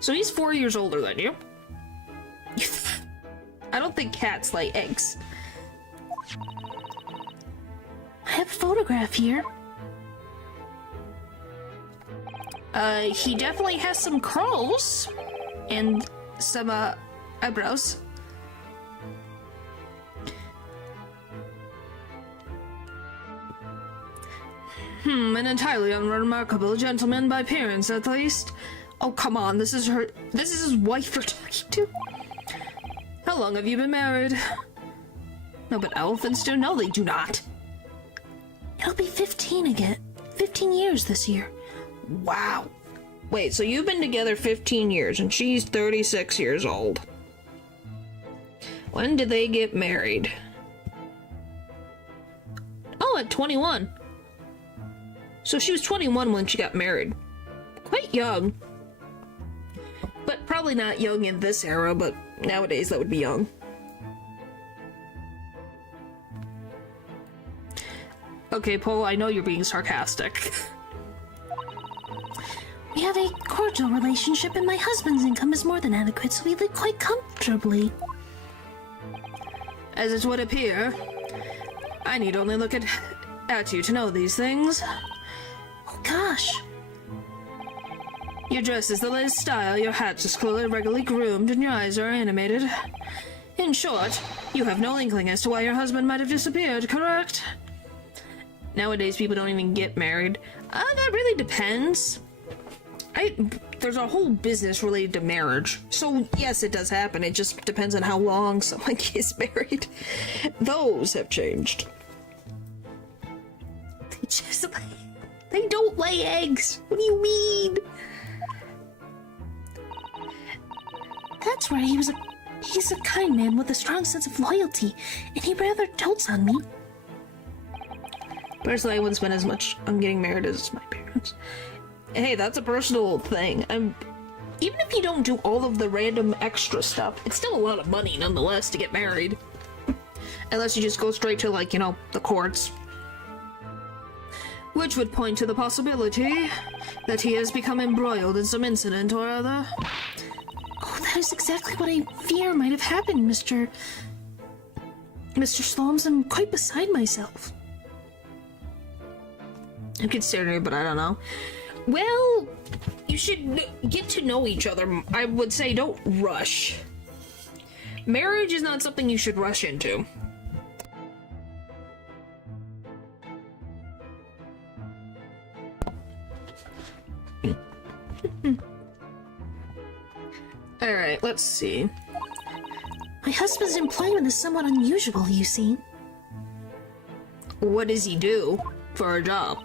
So he's 4 years older than you. I don't think cats lay eggs. I have a photograph here. He definitely has some curls. And some, eyebrows. An entirely unremarkable gentleman by appearance, at least. Oh, come on, this is his wife you're talking to? How long have you been married? No, but elephants do? No, they do not. It'll be 15 again. 15 years this year. Wow. Wait, so you've been together 15 years, and she's 36 years old. When did they get married? Oh, at 21. So she was 21 when she got married. Quite young. But probably not young in this era, but nowadays that would be young. Okay, Paul, I know you're being sarcastic. We have a cordial relationship and my husband's income is more than adequate, so we live quite comfortably. As it would appear, I need only look at you to know these things. Oh gosh. Your dress is the latest style, your hat is clearly regularly groomed, and your eyes are animated. In short, you have no inkling as to why your husband might have disappeared, correct? Nowadays, people don't even get married. That really depends. There's a whole business related to marriage. So, yes, it does happen. It just depends on how long someone gets married. Those have changed. They don't lay eggs. What do you mean? That's right, he's a kind man with a strong sense of loyalty, and he rather dotes on me. Personally, I wouldn't spend as much on getting married as my parents. Hey, that's a personal thing. Even if you don't do all of the random extra stuff, it's still a lot of money nonetheless to get married. Unless you just go straight to, like, you know, the courts. Which would point to the possibility that he has become embroiled in some incident or other. Oh, that is exactly what I fear might have happened, Mr. Slomes. I'm quite beside myself. I'm considering it, but I don't know. Well, you should get to know each other. I would say don't rush. Marriage is not something you should rush into. Alright, let's see. My husband's employment is somewhat unusual, you see. What does he do for a job?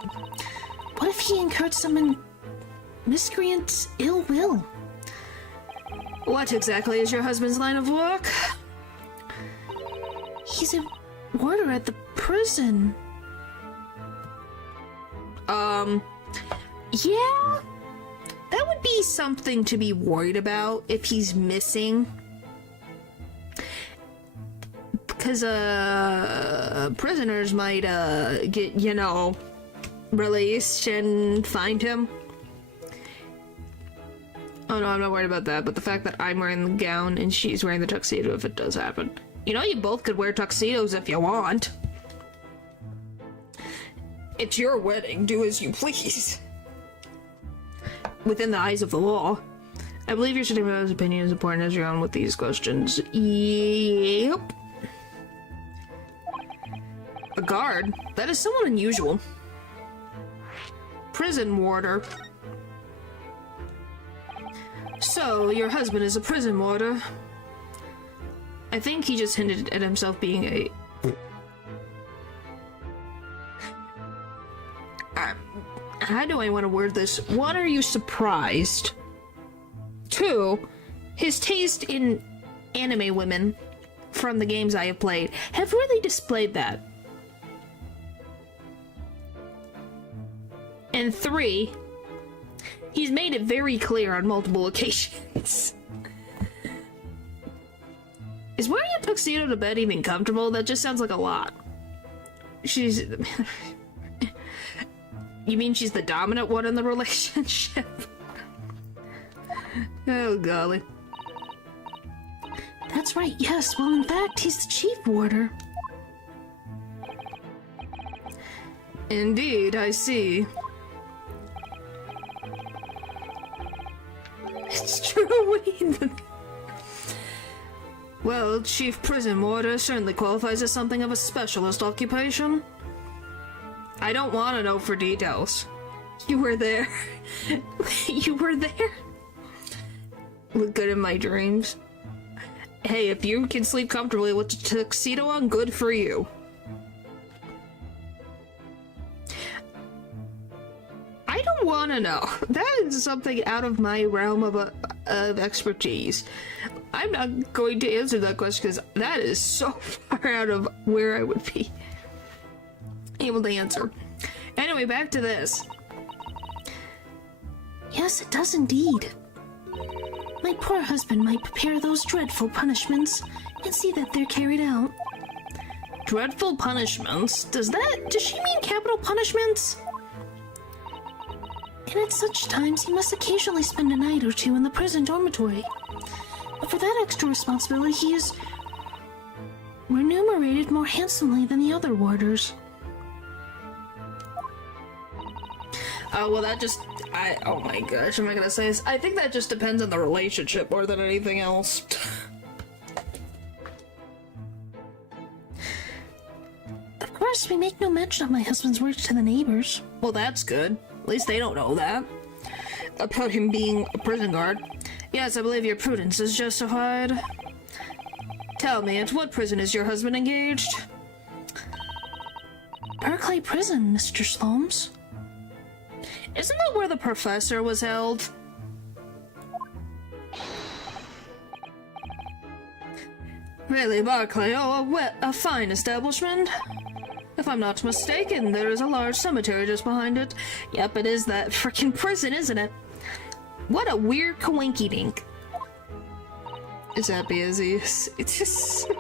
What if he incurred some miscreant ill will? What exactly is your husband's line of work? He's a warder at the prison. Yeah. That would be something to be worried about if he's missing. Because, prisoners might, get, you know, released and find him. Oh no, I'm not worried about that, but the fact that I'm wearing the gown and she's wearing the tuxedo if it does happen. You know, you both could wear tuxedos if you want. It's your wedding, do as you please. Within the eyes of the law. I believe your certificate's opinion is important as your own with these questions. Yep. A guard? That is somewhat unusual. Prison warder. So, your husband is a prison warder. I think he just hinted at himself being a... how do I want to word this? One, are you surprised? Two, his taste in anime women from the games I have played have really displayed that. And three, he's made it very clear on multiple occasions. Is wearing a tuxedo to bed even comfortable? That just sounds like a lot. She's... You mean she's the dominant one in the relationship? Oh, golly. That's right, yes. Well, in fact, he's the chief warder. Indeed, I see. It's true. Well, chief prison warder certainly qualifies as something of a specialist occupation. I don't want to know for details. You were there. You were there? Look good in my dreams. Hey, if you can sleep comfortably with the tuxedo on, good for you. I don't want to know. That is something out of my realm of expertise. I'm not going to answer that question because that is so far out of where I would be able to answer. Anyway, back to this. Yes, it does indeed. My poor husband might prepare those dreadful punishments and see that they're carried out. Dreadful punishments? Does she mean capital punishments? And at such times, he must occasionally spend a night or two in the prison dormitory. But for that extra responsibility, he is remunerated more handsomely than the other warders. Oh, well, that just... oh my gosh, am I gonna say this? I think that just depends on the relationship more than anything else. Of course, we make no mention of my husband's work to the neighbors. Well, that's good. At least they don't know that. About him being a prison guard. Yes, I believe your prudence is justified. Tell me, at what prison is your husband engaged? Berkeley Prison, Mr. Slomes. Isn't that where the professor was held? Really, Barclay? Oh, a fine establishment. If I'm not mistaken, there is a large cemetery just behind it. Yep, it is that frickin' prison, isn't it? What a weird coinky-dink. As happy as he is. It's just...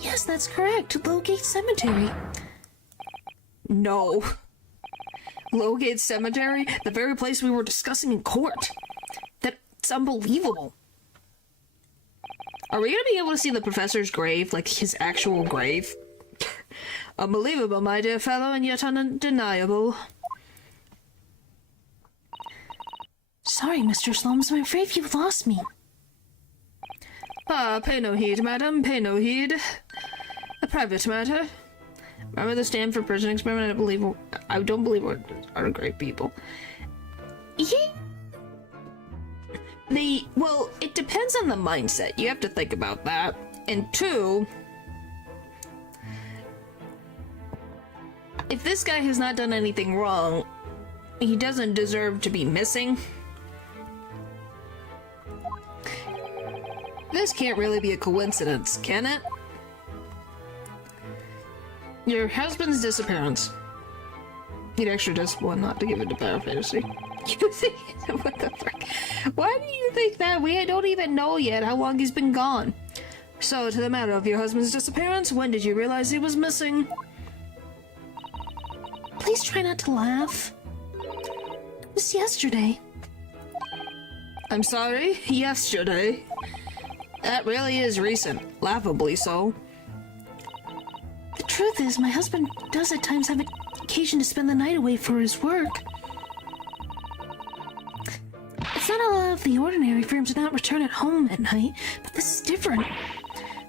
Yes, that's correct. Lowgate Cemetery. No. Lowgate Cemetery? The very place we were discussing in court. That's unbelievable. Are we gonna be able to see the professor's grave? Like, his actual grave? Unbelievable, my dear fellow, and yet undeniable. Sorry, Mr. Slomes, I'm afraid you've lost me. Ah, pay no heed, madam, pay no heed. A private matter. Remember the Stanford prison experiment? I don't believe are great people. Yeah. Well, it depends on the mindset. You have to think about that. And two, if this guy has not done anything wrong, he doesn't deserve to be missing. This can't really be a coincidence, can it? Your husband's disappearance. You'd extra discipline not to give it to Power Fantasy. You think... What the frick? Why do you think that? We don't even know yet how long he's been gone. So, to the matter of your husband's disappearance, when did you realize he was missing? please try not to laugh? It was yesterday. I'm sorry? Yesterday? That really is recent. Laughably so. The truth is, my husband does at times have occasion to spend the night away for his work. It's not out of the ordinary for him to not return at home at night, but this is different.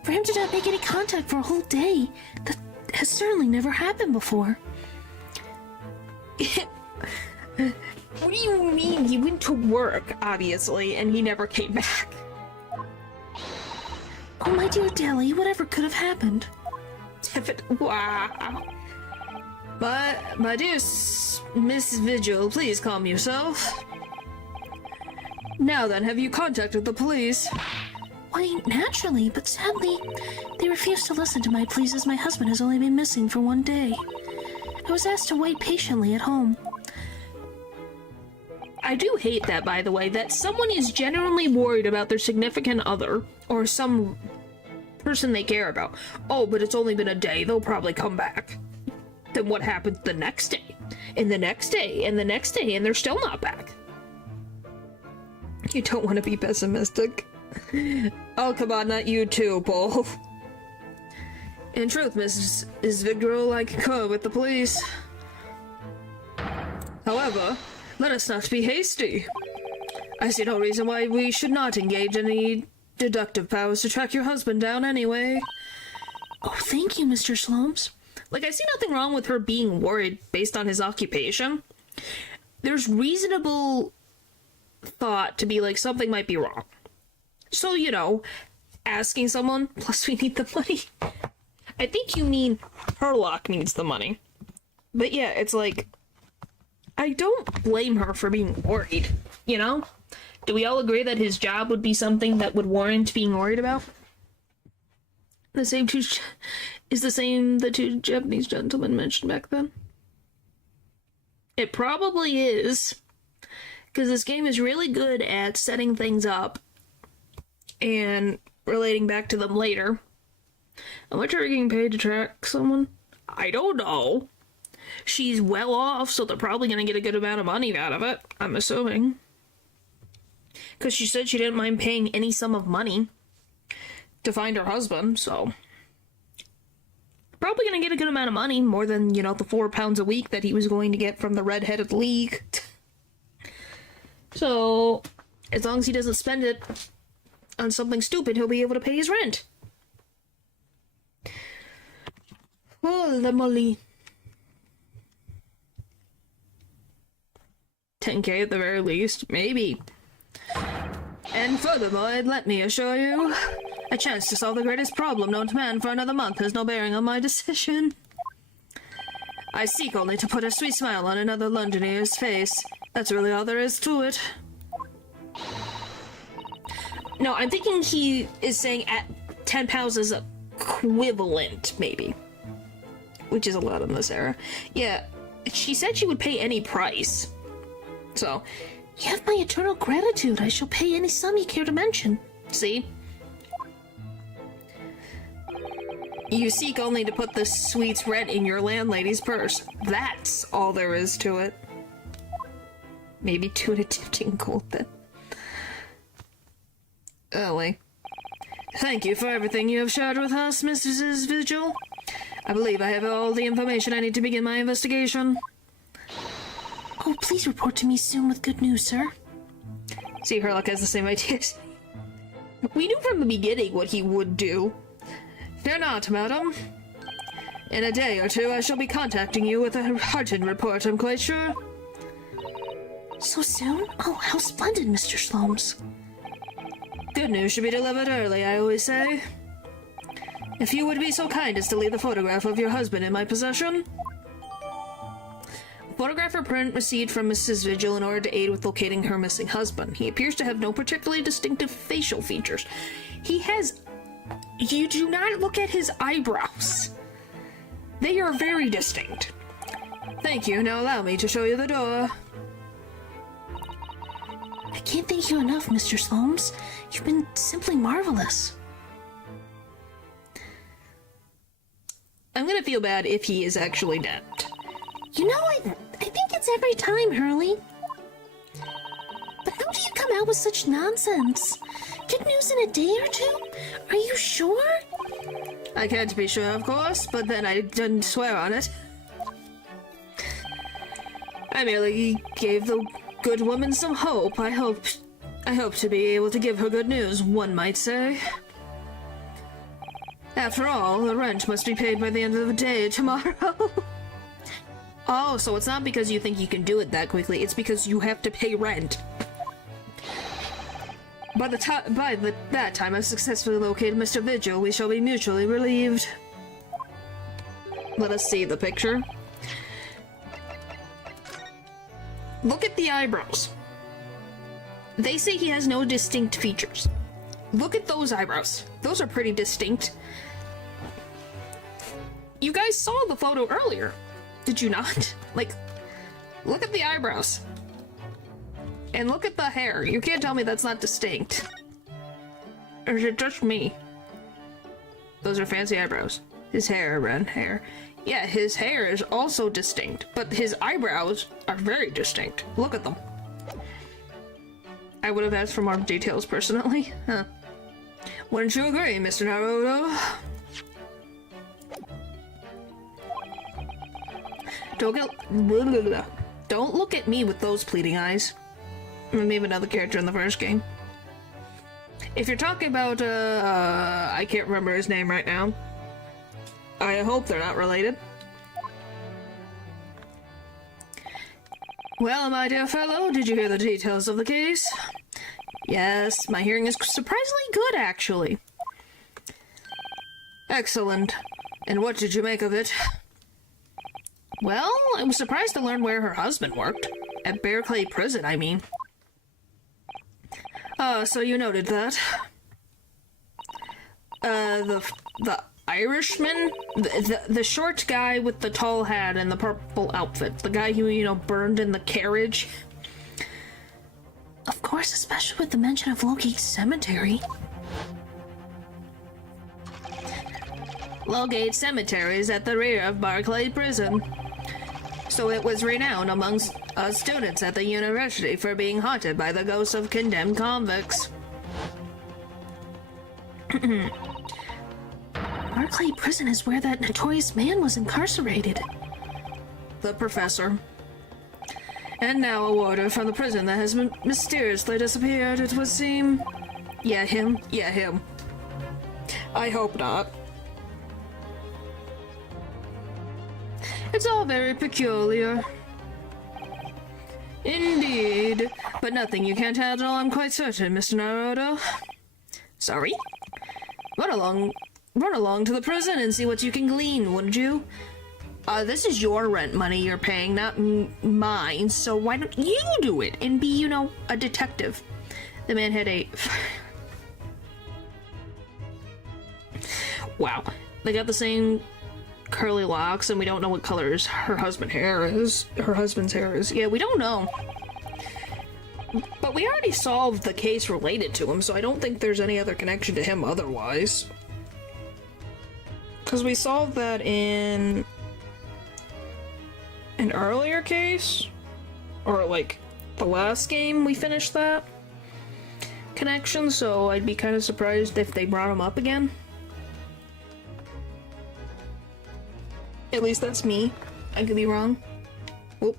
For him to not make any contact for a whole day, that has certainly never happened before. What do you mean? He went to work, obviously, and he never came back. Oh, my dear Deli, whatever could have happened? Wow. My dear Miss Vigil, please calm yourself. Now then, have you contacted the police? Why, naturally, but sadly, they refuse to listen to my pleas as my husband has only been missing for 1 day. I was asked to wait patiently at home. I do hate that, by the way, that someone is genuinely worried about their significant other, or some person they care about. Oh, but it's only been a day, they'll probably come back. Then what happens the next day? And the next day, and the next day, and they're still not back. You don't want to be pessimistic. Oh, come on, not you too, Paul. In truth, Mrs. Vigil, I concur with the police. However, let us not be hasty. I see no reason why we should not engage any deductive powers to track your husband down anyway. Oh, thank you, Mr. Slomes. Like, I see nothing wrong with her being worried based on his occupation. There's reasonable thought to be like, something might be wrong. So, you know, asking someone, plus we need the money. I think you mean Herlock needs the money. But yeah, it's like, I don't blame her for being worried, you know? Do we all agree that his job would be something that would warrant being worried about? The same the two Japanese gentlemen mentioned back then? It probably is. Because this game is really good at setting things up and relating back to them later. How much are we getting paid to track someone? I don't know. She's well off, so they're probably going to get a good amount of money out of it, I'm assuming. Because she said she didn't mind paying any sum of money to find her husband, so... Probably going to get a good amount of money, more than, you know, the £4 a week that he was going to get from the Red-Headed League. So, as long as he doesn't spend it on something stupid, he'll be able to pay his rent. Holy moly. 10k at the very least, maybe. And furthermore, let me assure you, a chance to solve the greatest problem known to man for another month has no bearing on my decision. I seek only to put a sweet smile on another Londoner's face. That's really all there is to it. No, I'm thinking he is saying at £10 is equivalent, maybe. Which is a lot in this era. Yeah, she said she would pay any price. So, you have my eternal gratitude. I shall pay any sum you care to mention. See? You seek only to put the sweet's rent in your landlady's purse. That's all there is to it. Maybe punitive in gold then. Ellie. Thank you for everything you have shared with us, Mrs. Vigil. I believe I have all the information I need to begin my investigation. Oh, please report to me soon with good news, sir. See, Herlock has the same ideas. We knew from the beginning what he would do. Fear not, madam. In a day or two, I shall be contacting you with a heartened report, I'm quite sure. So soon? Oh, how splendid, Mr. Slomes. Good news should be delivered early, I always say. If you would be so kind as to leave the photograph of your husband in my possession. Photograph or print received from Mrs. Vigil in order to aid with locating her missing husband. He appears to have no particularly distinctive facial features. He has... You do not look at his eyebrows. They are very distinct. Thank you. Now allow me to show you the door. I can't thank you enough, Mr. Slomes. You've been simply marvelous. I'm gonna feel bad if he is actually dead. You know, I think it's every time, Hurley. But how do you come out with such nonsense? Get news in a day or two? Are you sure? I can't be sure, of course, but then I didn't swear on it. I merely gave the good woman some hope. I hope to be able to give her good news, one might say. After all, the rent must be paid by the end of the day tomorrow. Oh, so it's not because you think you can do it that quickly, it's because you have to pay rent. By that time I've successfully located Mr. Vigil, we shall be mutually relieved. Let us see the picture. Look at the eyebrows. They say he has no distinct features. Look at those eyebrows. Those are pretty distinct. You guys saw the photo earlier, did you not? Like, look at the eyebrows. And look at the hair. You can't tell me that's not distinct. Or is it just me? Those are fancy eyebrows. His hair, red hair. Yeah, his hair is also distinct, but his eyebrows are very distinct. Look at them. I would have asked for more details personally. Huh. Wouldn't you agree, Mr. Naruto? Don't look at me with those pleading eyes. Maybe another character in the first game. If you're talking about, I can't remember his name right now. I hope they're not related. Well, my dear fellow, did you hear the details of the case? Yes, my hearing is surprisingly good, actually. Excellent. And what did you make of it? Well, I was surprised to learn where her husband worked. At Bear Clay Prison, I mean. So you noted that. The Irishman? The short guy with the tall hat and the purple outfit. The guy who, you know, burned in the carriage. Of course, especially with the mention of Lowgate Cemetery. Lowgate Cemetery is at the rear of Barclay Prison. So it was renowned amongst students at the university for being haunted by the ghosts of condemned convicts. Barclay Prison is where that notorious man was incarcerated. The professor. And now a warder from the prison that has mysteriously disappeared, it would seem. Yeah, him. Yeah, him. I hope not. It's all very peculiar. Indeed. But nothing you can't handle, I'm quite certain, Mr. Naruto. Sorry? Run along to the prison and see what you can glean, wouldn't you? This is your rent money you're paying, not mine, so why don't you do it and be, you know, a detective? The man had a... Wow. They got the same curly locks, and we don't know what colors her husband's hair is. Yeah, we don't know. But we already solved the case related to him, so I don't think there's any other connection to him otherwise. Because we solved that in an earlier case? Or, like, the last game we finished that connection, so I'd be kind of surprised if they brought him up again. At least that's me. I could be wrong. Whoop.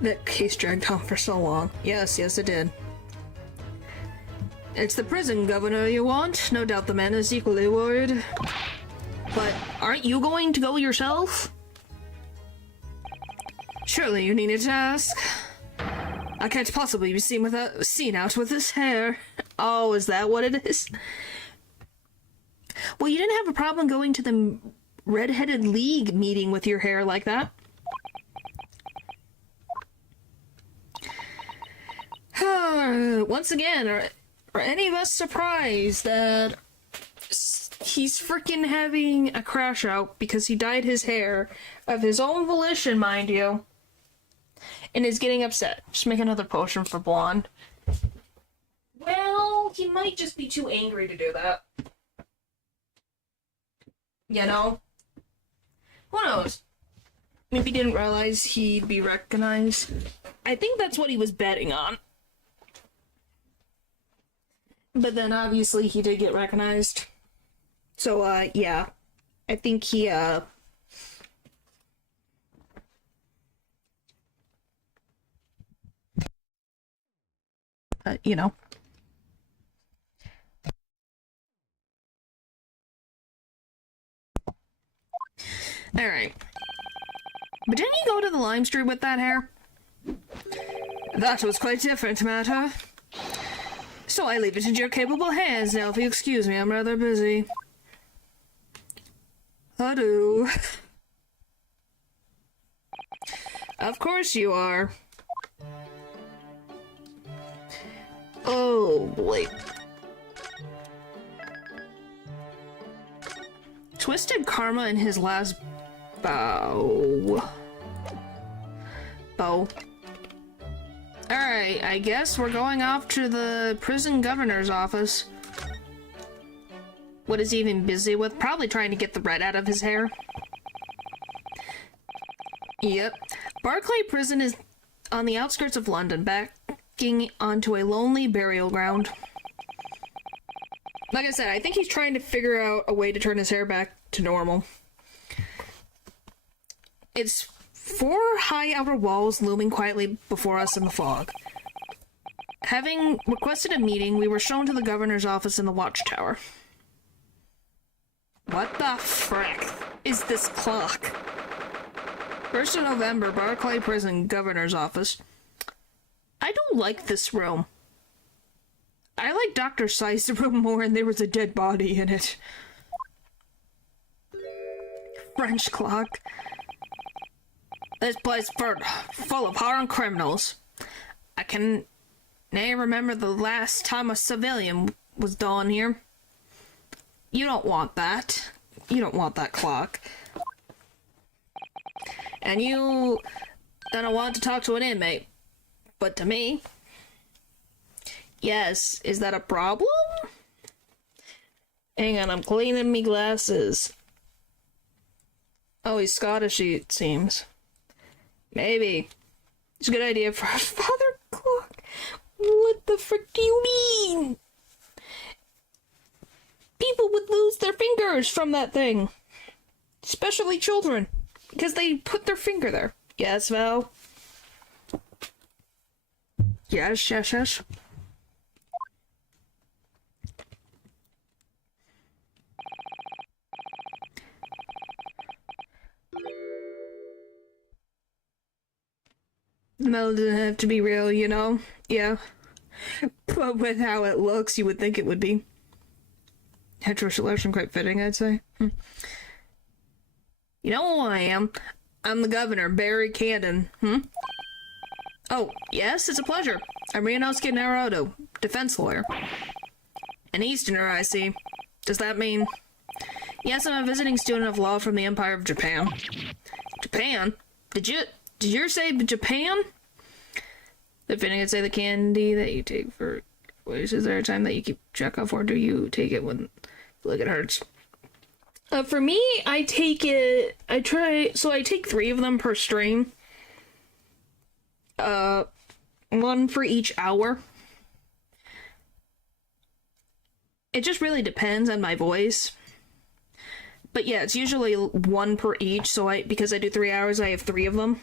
That case dragged on for so long. Yes, it did. It's the prison governor you want. No doubt the man is equally worried. But aren't you going to go yourself? Surely you needed to ask. I can't possibly be seen out with this hair. Oh, is that what it is? Well, you didn't have a problem going to the Red-Headed League meeting with your hair like that. Once again, are any of us surprised that he's freaking having a crash out because he dyed his hair of his own volition, mind you, and is getting upset? Just make another potion for blonde. Well, he might just be too angry to do that. You know? Who knows? Maybe he didn't realize he'd be recognized. I think that's what he was betting on. But then obviously he did get recognized. So, yeah. I think he, you know. Alright. But didn't you go to the Lime Street with that hair? That was quite different matter. So I leave it in your capable hands now, if you excuse me, I'm rather busy. Hello. Of course you are. Oh, boy. Twisted Karma in his last bow. Alright, I guess we're going off to the prison governor's office. What is he even busy with? Probably trying to get the red out of his hair. Yep. Barclay Prison is on the outskirts of London, backing onto a lonely burial ground. Like I said, I think he's trying to figure out a way to turn his hair back to normal. It's 4 high outer walls looming quietly before us in the fog. Having requested a meeting, we were shown to the governor's office in the watchtower. What the frick is this clock? 1st of November, Barclay Prison, governor's office. I don't like this room. I like Dr. Sei's room more, and there was a dead body in it. French clock. This place full of hardened criminals. I can remember the last time a civilian was down here. You don't want that. You don't want that clock. And you don't want to talk to an inmate. But to me... Yes, is that a problem? Hang on, I'm cleaning me glasses. Oh, he's Scottish, it seems. Maybe. It's a good idea for a father clock. What the frick do you mean? People would lose their fingers from that thing. Especially children. Because they put their finger there. Yes, Val? Yes. No, it doesn't have to be real, you know? Yeah. But with how it looks, you would think it would be. Heteroselection quite fitting, I'd say. You know who I am? I'm the governor, Barry Camden. Oh, yes, it's a pleasure. I'm Ryunosuke Naruto, defense lawyer. An Easterner, I see. Does that mean... Yes, I'm a visiting student of law from the Empire of Japan. Japan? Did you say Japan? The fitting I'd say the candy that you take for... Is there a time that you keep track of, or do you take it when... Look, it hurts. For me, I take 3 of them per stream. 1 for each hour. It just really depends on my voice. But yeah, it's usually 1 per each, so because I do 3 hours, I have 3 of them.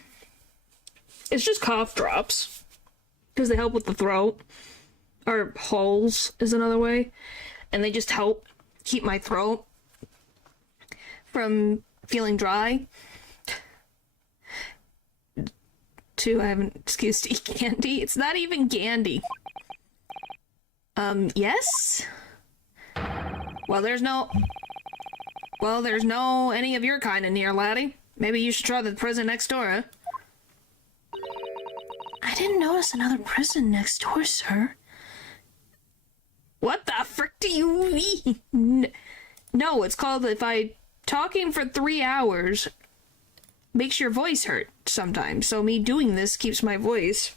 It's just cough drops. Because they help with the throat. Or Halls is another way. And they just help keep my throat from feeling dry. 2, I haven't excuse to eat candy. It's not even candy. Yes? Well, there's no any of your kind in here, laddie. Maybe you should try the prison next door, huh? I didn't notice another prison next door, sir. What the frick do you mean? No, it's called talking for 3 hours makes your voice hurt sometimes. So me doing this keeps my voice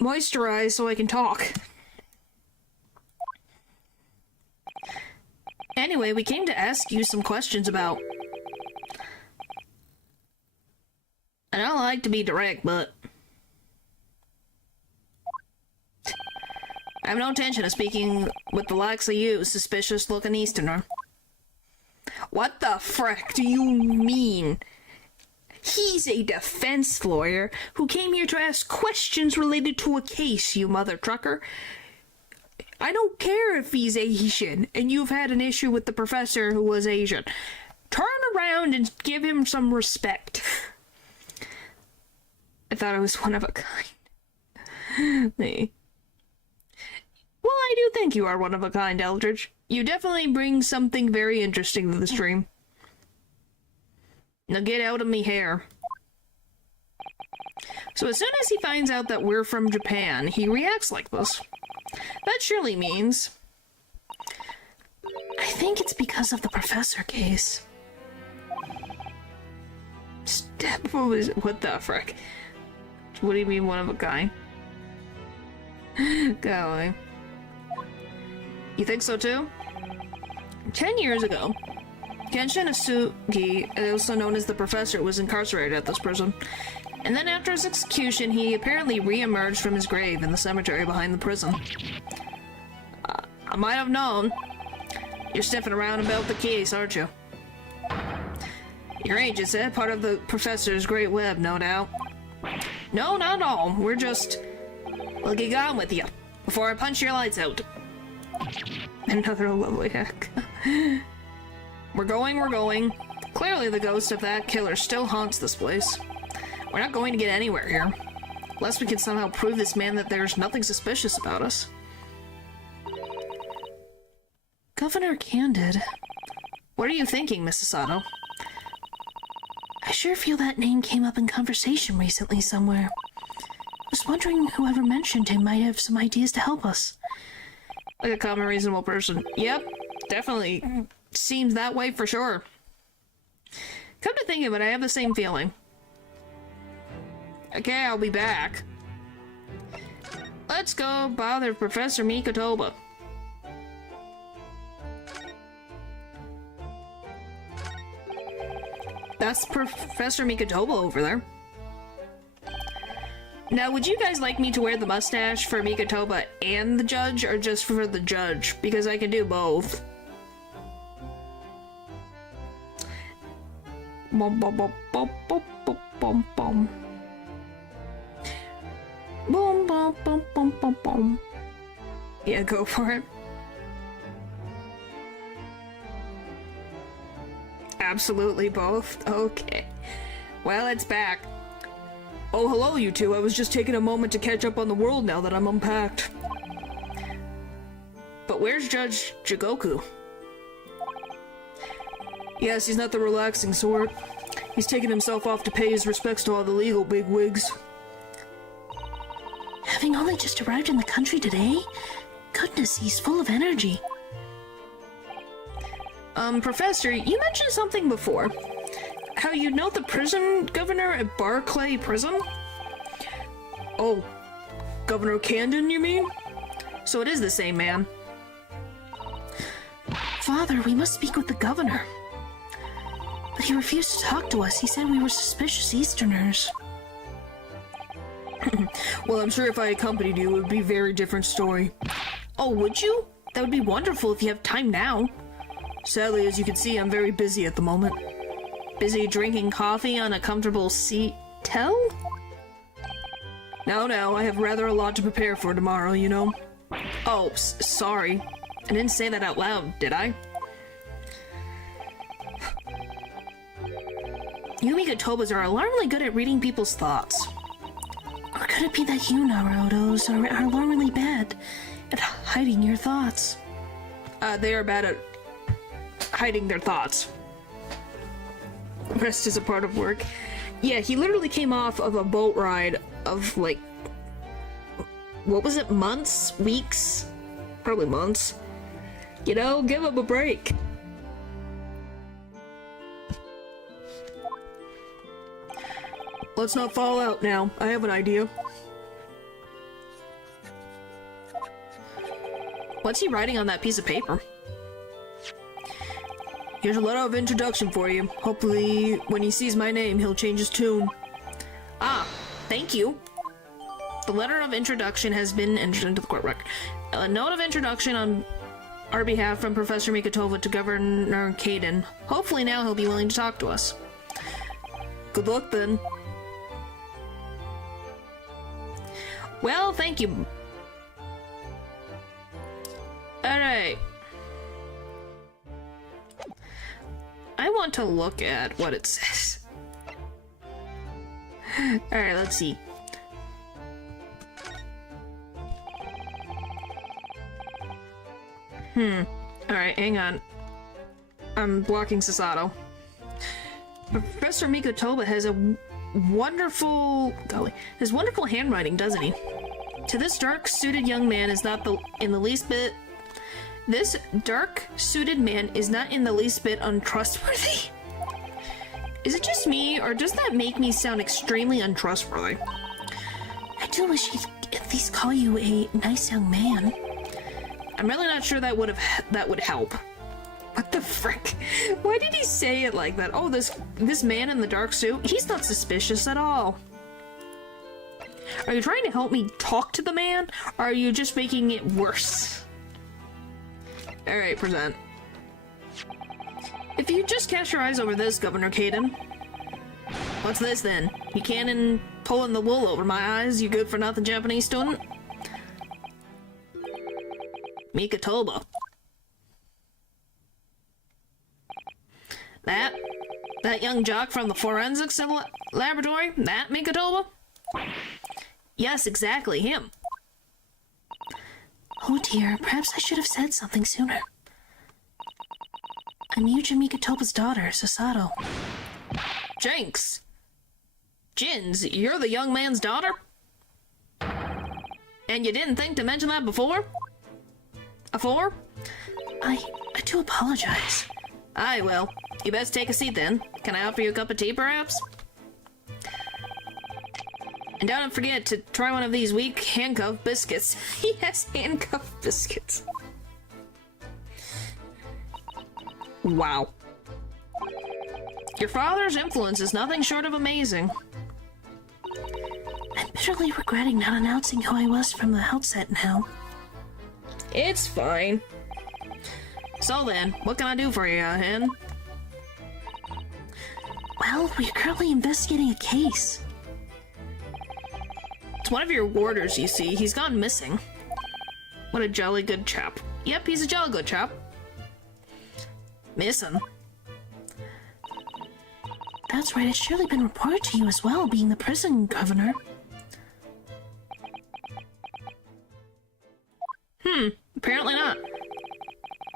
moisturized so I can talk. Anyway, we came to ask you some questions about... I don't like to be direct, but... I have no intention of speaking with the likes of you, suspicious-looking Easterner. What the frick do you mean? He's a defense lawyer who came here to ask questions related to a case, you mother trucker. I don't care if he's Asian and you've had an issue with the professor who was Asian. Turn around and give him some respect. I thought I was one of a kind. Me. Well, I do think you are one of a kind, Eldridge. You definitely bring something very interesting to the stream. Now get out of me hair. So as soon as he finds out that we're from Japan, he reacts like this. That surely means... I think it's because of the professor case. What the frick? What do you mean one of a kind? Golly. You think so too? 10 years ago, Kenshin Asugi, also known as the Professor, was incarcerated at this prison. And then after his execution, he apparently re-emerged from his grave in the cemetery behind the prison. I might have known. You're sniffing around about the case, aren't you? Your agent said part of the Professor's great web, no doubt. No, not all. We're just... Well, get on with you, before I punch your lights out. Another lovely heck. We're going. Clearly the ghost of that killer still haunts this place. We're not going to get anywhere here. Unless we can somehow prove this man that there's nothing suspicious about us. Governor Candid. What are you thinking, Mrs. Sato? I sure feel that name came up in conversation recently somewhere. I was wondering whoever mentioned him might have some ideas to help us. Like a common, reasonable person. Yep, definitely seems that way for sure. Come to think of it, I have the same feeling. Okay, I'll be back. Let's go bother Professor Mikotoba. That's Professor Mikotoba over there. Now, would you guys like me to wear the mustache for Mikotoba and the judge, or just for the judge? Because I can do both. Bum bum bum bum bum bum bum bum. Boom bum bum bum bum bum. Yeah, go for it. Absolutely both. Okay. Well, it's back. Oh, hello, you two. I was just taking a moment to catch up on the world now that I'm unpacked. But where's Judge Jigoku? Yes, he's not the relaxing sort. He's taken himself off to pay his respects to all the legal bigwigs. Having only just arrived in the country today? Goodness, he's full of energy. Professor, you mentioned something before. How you know the prison governor at Barclay Prison? Oh, Governor Candon, you mean? So it is the same man. Father, we must speak with the governor. But he refused to talk to us. He said we were suspicious Easterners. Well, I'm sure if I accompanied you, it would be a very different story. Oh, would you? That would be wonderful if you have time now. Sadly, as you can see, I'm very busy at the moment. Busy drinking coffee on a comfortable seat. No, I have rather a lot to prepare for tomorrow, you know. Oh, sorry. I didn't say that out loud, did I? You Mikotobas are alarmingly good at reading people's thoughts. Or could it be that you Naruto's are alarmingly bad at hiding your thoughts? They are bad at hiding their thoughts. Rest is a part of work. Yeah, he literally came off of a boat ride of, like, what was it, months? Weeks? Probably months. You know, give him a break. Let's not fall out now. I have an idea. What's he writing on that piece of paper? Here's a letter of introduction for you. Hopefully, when he sees my name, he'll change his tune. Ah, thank you. The letter of introduction has been entered into the court record. A note of introduction on our behalf from Professor Mikatova to Governor Caden. Hopefully now he'll be willing to talk to us. Good luck, then. Well, thank you. Alright. I want to look at what it says. Alright, let's see. Alright, hang on. I'm blocking Sasato. Professor Mikotoba has a wonderful... golly, has wonderful handwriting, doesn't he? To this dark-suited young man is not in the least bit... This dark-suited man is not in the least bit untrustworthy. Is it just me, or does that make me sound extremely untrustworthy? I do wish he'd at least call you a nice young man. I'm really not sure that would help. What the frick? Why did he say it like that? Oh, this man in the dark suit? He's not suspicious at all. Are you trying to help me talk to the man? Or are you just making it worse? Alright, present. If you just cast your eyes over this, Governor Caden. What's this then? You cannon pulling the wool over my eyes, you good-for-nothing Japanese student? Mikatoba. That young jock from the forensics laboratory? That Mikatoba? Yes, exactly, him. Oh dear, perhaps I should have said something sooner. I'm Yuja Mikatoba's daughter, Sasato. Jinx! Jins, you're the young man's daughter? And you didn't think to mention that before? Afore? I do apologize. Aye, well, you best take a seat then. Can I offer you a cup of tea, perhaps? And don't forget to try one of these weak handcuff biscuits. Yes, handcuff biscuits. Wow. Your father's influence is nothing short of amazing. I'm bitterly regretting not announcing who I was from the outset now. It's fine. So then, what can I do for you, Hen? Well, we're currently investigating a case. It's one of your warders, you see. He's gone missing. What a jolly good chap. Yep, he's a jolly good chap. Missing? That's right, it's surely been reported to you as well, being the prison governor. Apparently not.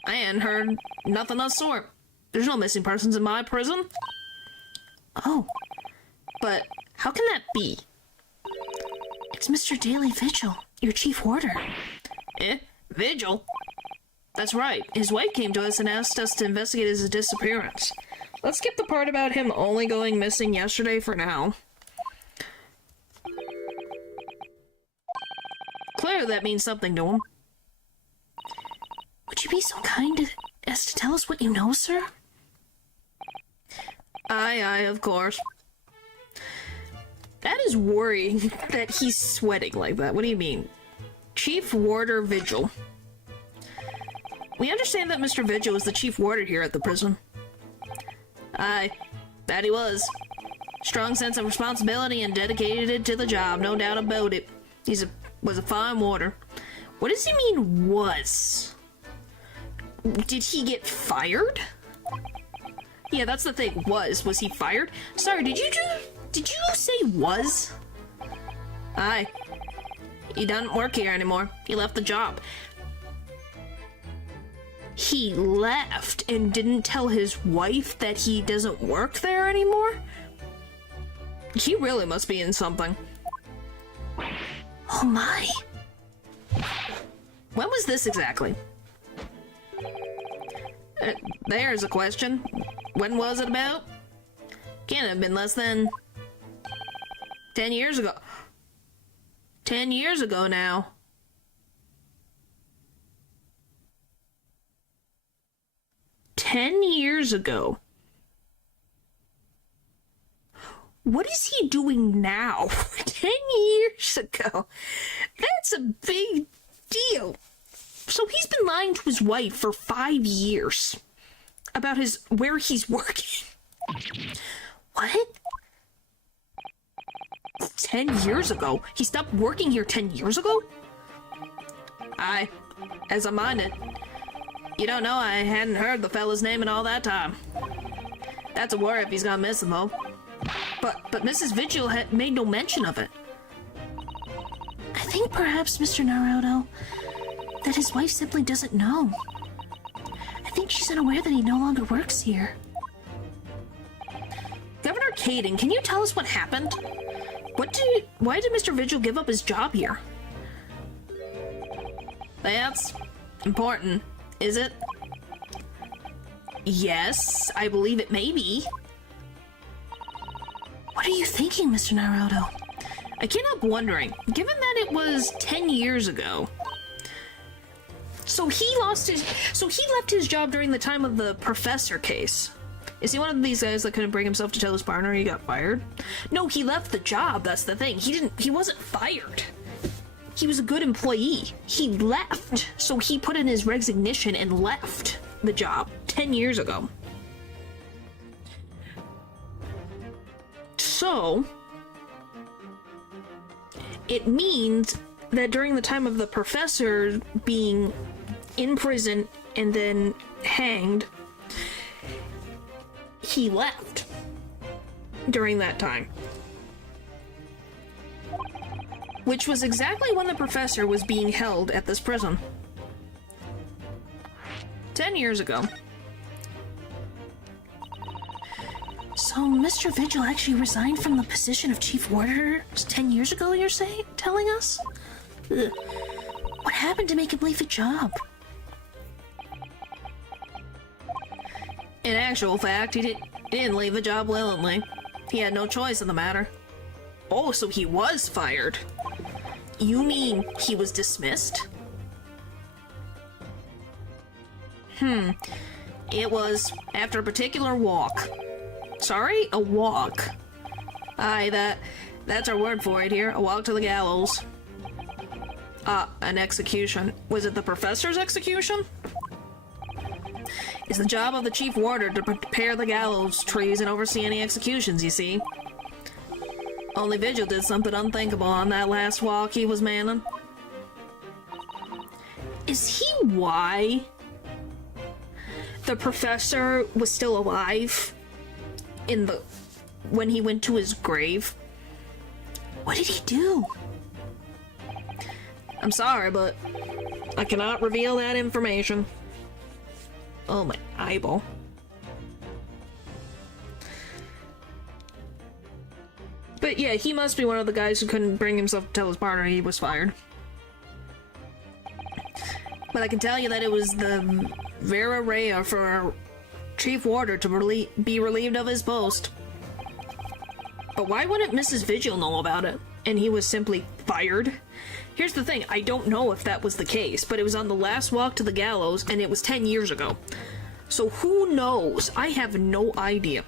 I hadn't heard nothing of the sort. There's no missing persons in my prison. Oh, But how can that be? it's Mr. Daily Vigil, your chief warder. Eh? Vigil? That's right. His wife came to us and asked us to investigate his disappearance. Let's skip the part about him only going missing yesterday for now. Clearly that means something to him. Would you be so kind as to tell us what you know, sir? Aye, of course. That is worrying that he's sweating like that. What do you mean? Chief Warder Vigil. We understand that Mr. Vigil is the chief warder here at the prison. Aye, that he was. Strong sense of responsibility and dedicated to the job, no doubt about it. Was a fine warder. What does he mean, was? Did he get fired? Yeah, that's the thing. Was he fired? Sorry, did you say was? Aye. He doesn't work here anymore. He left the job. He left and didn't tell his wife that he doesn't work there anymore? He really must be in something. Oh my. When was this exactly? There's a question. When was it about? Can't have been less than 10 years ago. 10 years ago now. 10 years ago. What is he doing now? 10 years ago. That's a big deal. So he's been lying to his wife for 5 years about where he's working. What? 10 years ago? He stopped working here 10 years ago? As I minded. You don't know I hadn't heard the fella's name in all that time. That's a worry if he's gone missing, though. But Mrs. Vigil had made no mention of it. I think perhaps, Mr. Naruto, that his wife simply doesn't know. I think she's unaware that he no longer works here. Governor Caden, can you tell us what happened? Why did Mr. Vigil give up his job here? That's important, is it? Yes, I believe it may be. What are you thinking, Mr. Naruto? I can't help wondering, given that it was 10 years ago. So he left his job during the time of the professor case. Is he one of these guys that couldn't bring himself to tell his partner he got fired? No, he left the job, that's the thing. He wasn't fired. He was a good employee. He left. So he put in his resignation and left the job 10 years ago. So it means that during the time of the professor being in prison and then hanged, he left during that time. Which was exactly when the professor was being held at this prison. 10 years ago. So Mr. Vigil actually resigned from the position of Chief Warder 10 years ago, you're telling us? Ugh. What happened to make him leave the job? In actual fact, he didn't leave the job willingly. He had no choice in the matter. Oh, so he was fired. You mean he was dismissed? It was after a particular walk. Sorry? A walk. Aye, that's our word for it here. A walk to the gallows. An execution. Was it the professor's execution? It's the job of the chief warder to prepare the gallows trees and oversee any executions, you see. Only Vigil did something unthinkable on that last walk he was manning. Is he why the professor was still alive when he went to his grave? What did he do? I'm sorry, but I cannot reveal that information. Oh, my eyeball. But yeah, he must be one of the guys who couldn't bring himself to tell his partner he was fired. But I can tell you that it was the vera rea for Chief Warder to be relieved of his post. But why wouldn't Mrs. Vigil know about it? And he was simply fired? Here's the thing, I don't know if that was the case, but it was on the last walk to the gallows, and it was 10 years ago. So who knows? I have no idea.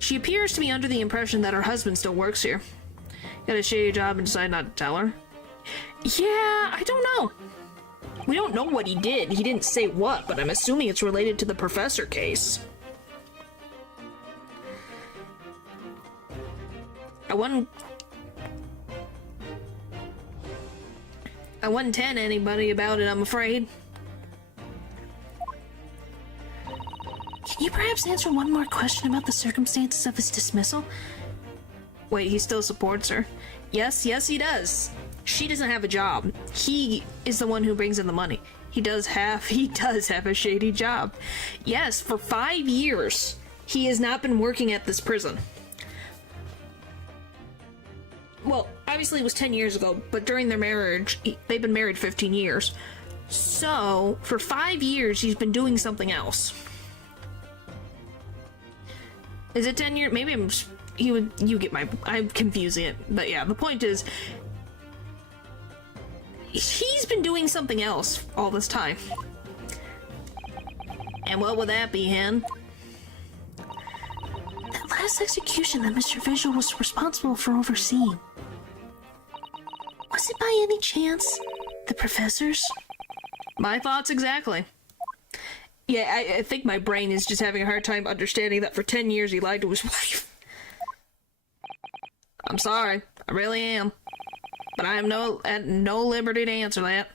She appears to be under the impression that her husband still works here. Got a shady job and decided not to tell her. Yeah, I don't know. We don't know what he did. He didn't say what, but I'm assuming it's related to the professor case. I wouldn't tell anybody about it, I'm afraid. Can you perhaps answer one more question about the circumstances of his dismissal? Wait, he still supports her? Yes, he does. She doesn't have a job. He is the one who brings in the money. He does have a shady job. Yes, for 5 years, he has not been working at this prison. Well, obviously it was 10 years ago, but during their marriage, they've been married 15 years. So, for 5 years, he's been doing something else. Is it 10 years? Maybe I'm confusing it. But yeah, the point is, he's been doing something else all this time. And what would that be, Hen? That last execution that Mr. Visual was responsible for overseeing. Was it by any chance the professor's? My thoughts exactly. Yeah, I think my brain is just having a hard time understanding that for 10 years he lied to his wife. I'm sorry, I really am. But I am at no liberty to answer that.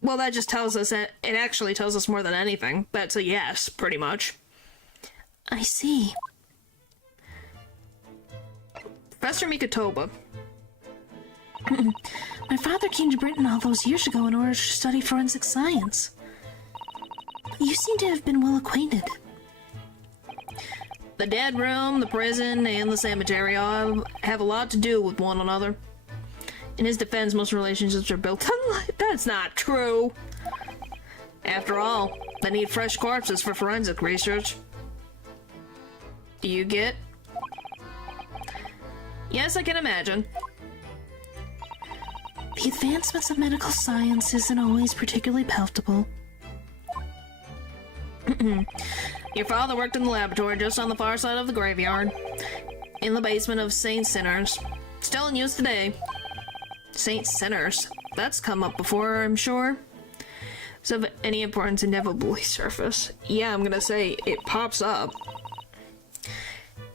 Well, that just tells us that it actually tells us more than anything. That's a yes, pretty much. I see. Professor Mikotoba. My father came to Britain all those years ago in order to study forensic science. You seem to have been well acquainted. The dead room, the prison, and the cemetery all have a lot to do with one another. In his defense, most relationships are built on life. That's not true. After all, they need fresh corpses for forensic research. Do you get? Yes, I can imagine. The advancements of medical science isn't always particularly palatable. Your father worked in the laboratory just on the far side of the graveyard, in the basement of St. Sinners. Still in use today. St. Sinners. That's come up before, I'm sure. So of any importance inevitably surface. Yeah, I'm gonna say it pops up.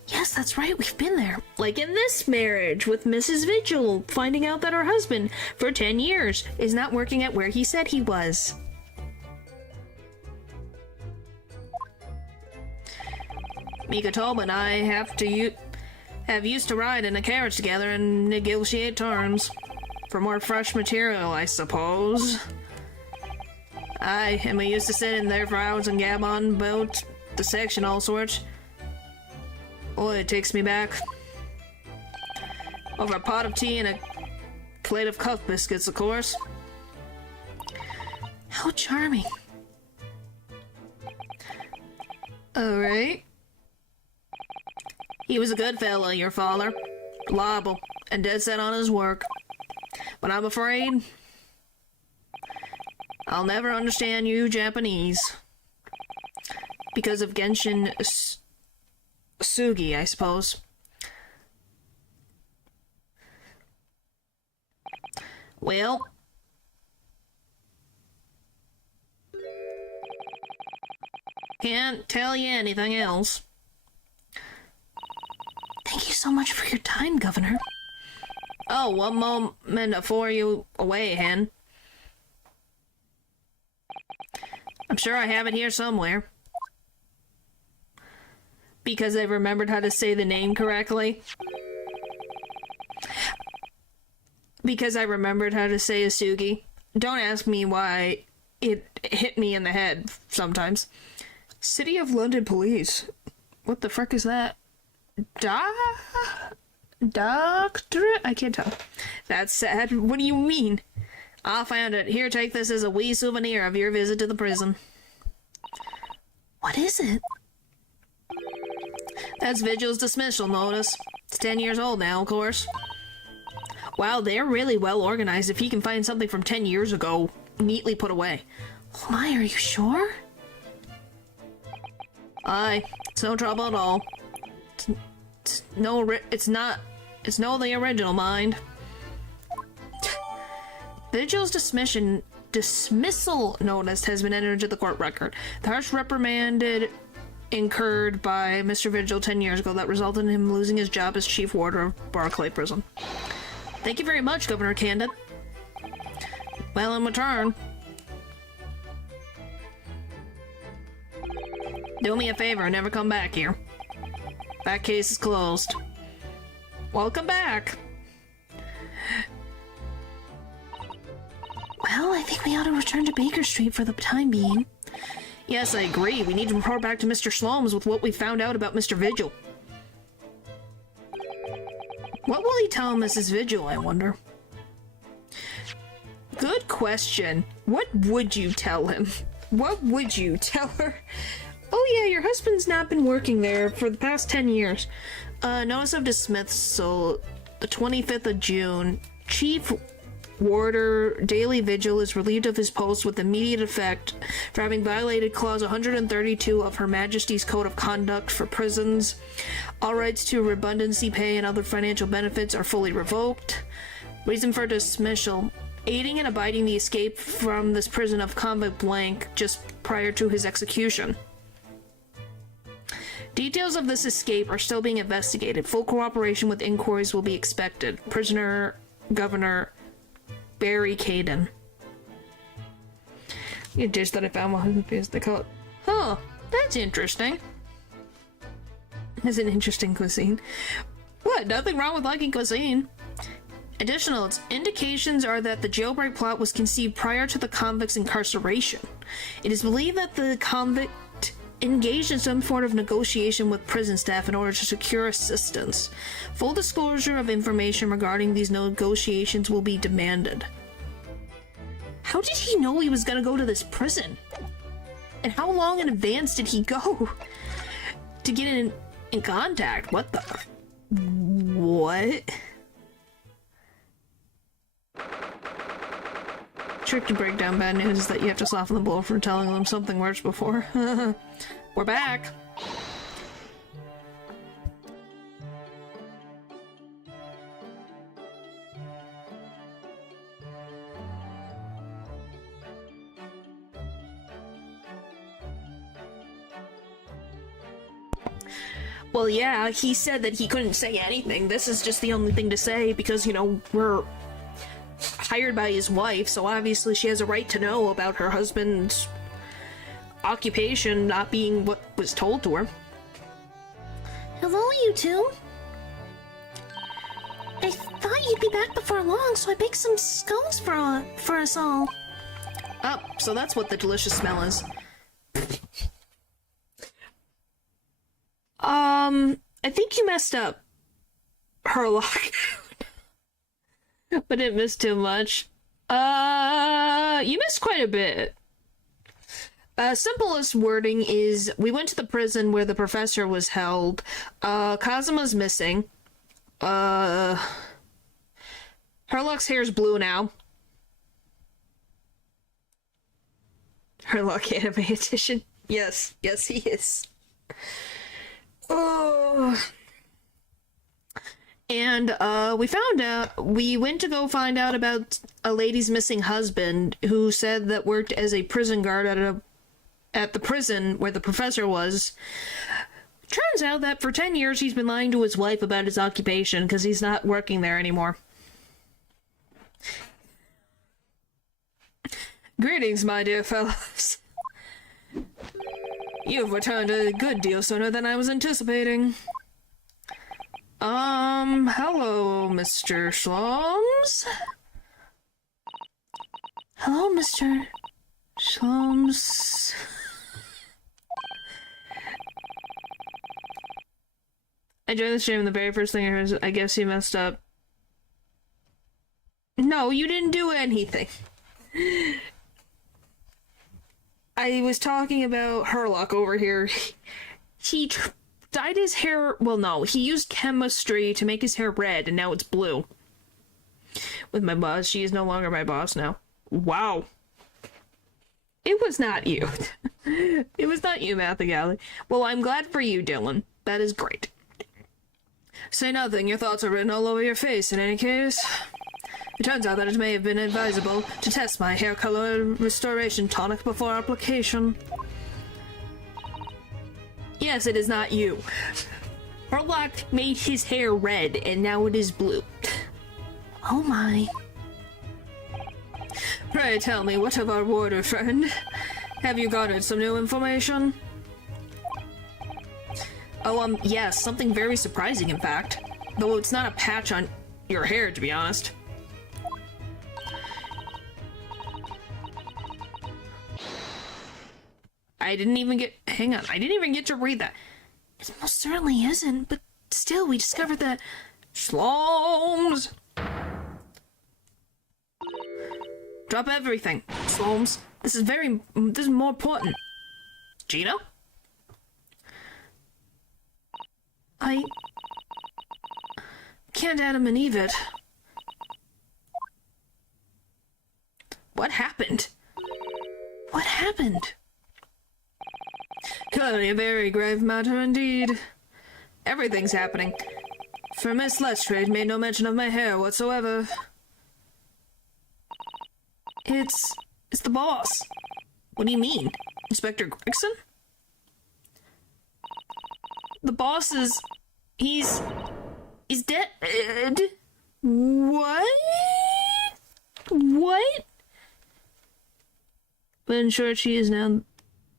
Yes, that's right, we've been there. Like in this marriage with Mrs. Vigil, finding out that her husband, for 10 years, is not working at where he said he was. Mikotoba and I have used to ride in a carriage together and negotiate terms. For more fresh material, I suppose. Aye, and we used to sit in there for hours and gab on about the section, all sorts. Boy, it takes me back. Over a pot of tea and a plate of cuff biscuits, of course. How charming. Alright. He was a good fella, your father. Reliable, and dead set on his work. But I'm afraid I'll never understand you Japanese. Because of Genshin Sugi, I suppose. Well, can't tell you anything else. Thank you so much for your time, Governor. Oh, one moment before you away, Hen. I'm sure I have it here somewhere. Because I remembered how to say the name correctly. Because I remembered how to say Asugi. Don't ask me why it hit me in the head sometimes. City of London Police. What the frick is that? Doctorate? I can't tell. That's sad. What do you mean? I found it. Here, take this as a wee souvenir of your visit to the prison. What is it? That's Vigil's dismissal notice. It's 10 years old now, of course. Wow, they're really well organized if he can find something from 10 years ago neatly put away. Oh my, are you sure? Aye, it's no trouble at all. It's no the original, mind. Vigil's dismissal notice has been entered into the court record. The harsh reprimand incurred by Mr. Vigil 10 years ago that resulted in him losing his job as chief warder of Barclay Prison. Thank you very much, Governor Candid. Well, in return, do me a favor and never come back here. That case is closed. Welcome back. Well, I think we ought to return to Baker Street for the time being. Yes, I agree. We need to report back to Mr. Slomes with what we found out about Mr. Vigil. What will he tell Mrs. Vigil, I wonder? Good question. What would you tell him? What would you tell her? Oh yeah, your husband's not been working there for the past 10 years. Notice of dismissal, the 25th of June. Chief warder daily vigil is relieved of his post with immediate effect for having violated Clause 132 of Her Majesty's Code of Conduct for prisons. All rights to redundancy pay and other financial benefits are fully revoked. Reason for dismissal: aiding and abetting the escape from this prison of convict blank just prior to his execution. Details of this escape are still being investigated. Full cooperation with inquiries will be expected. Prisoner Governor Barry Caden. A dish that I found while they call it. Huh, that's interesting. It's an interesting cuisine. What? Nothing wrong with liking cuisine. Additional indications are that the jailbreak plot was conceived prior to the convict's incarceration. It is believed that the convict engaged in some sort of negotiation with prison staff in order to secure assistance. Full disclosure of information regarding these negotiations will be demanded. How did he know he was gonna go to this prison? And how long in advance did he go to get in contact? What the? What? Trick to break down bad news is that you have to soften the blow for telling them something worse before. We're back. Well, yeah, he said that he couldn't say anything. This is just the only thing to say because, you know, we're hired by his wife, so obviously she has a right to know about her husband's occupation not being what was told to her. Hello, you two. I thought you'd be back before long, so I baked some scones for us all. Oh, so that's what the delicious smell is. I think you messed up, Herlock. But didn't miss too much. You missed quite a bit. Simplest wording is, we went to the prison where the professor was held. Kazuma's missing. Herlock's hair's blue now. Herlock anime edition. Yes, he is. Oh. And, we went to go find out about a lady's missing husband who said that worked as a prison guard at the prison where the professor was. Turns out that for 10 years he's been lying to his wife about his occupation because he's not working there anymore. Greetings, my dear fellows. You've returned a good deal sooner than I was anticipating. Hello, Mr. Schlums? Hello, Mr. Schlums. I joined the stream and the very first thing I heard is, I guess you messed up. No, you didn't do anything. I was talking about Herlock over here. He dyed his hair, well, no, he used chemistry to make his hair red, and now it's blue. With my boss, she is no longer my boss now. Wow. It was not you. It was not you, Matthew. Well, I'm glad for you, Dylan. That is great. Say nothing, your thoughts are written all over your face in any case. It turns out that it may have been advisable to test my hair color restoration tonic before application. Yes, it is not you. Herlock made his hair red, and now it is blue. Oh my. Pray tell me, what of our warder friend? Have you garnered some new information? Oh, yes, something very surprising, in fact. Though it's not a patch on your hair, to be honest. I didn't even get to read that. It most certainly isn't, but still, we discovered that... Slomes! Drop everything, Slomes. This is more important. Gina? I can't Adam and Eve it. What happened? What happened? Clearly a very grave matter indeed. Everything's happening. For Miss Letstrade made no mention of my hair whatsoever. It's the boss. What do you mean? Inspector Gregson? The boss is... He's dead. What? What? But in short, she is now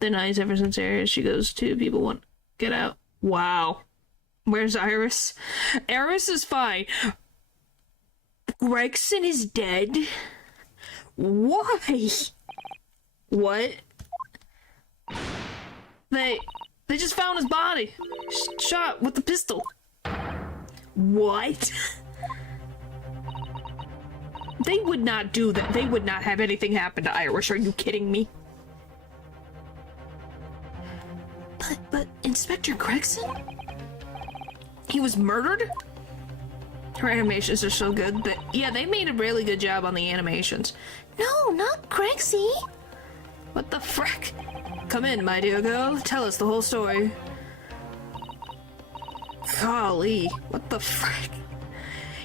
the nice ever since areas she goes to. People want to get out. Wow. Where's Iris? Iris is fine. Gregson is dead? Why? What? They just found his body. Shot with the pistol. What? They would not do that. They would not have anything happen to Iris. Are you kidding me? But Inspector Gregson? He was murdered? Her animations are so good. Yeah, they made a really good job on the animations. No, not Gregsy. What the frick? Come in, my dear girl. Tell us the whole story. Golly, what the frick?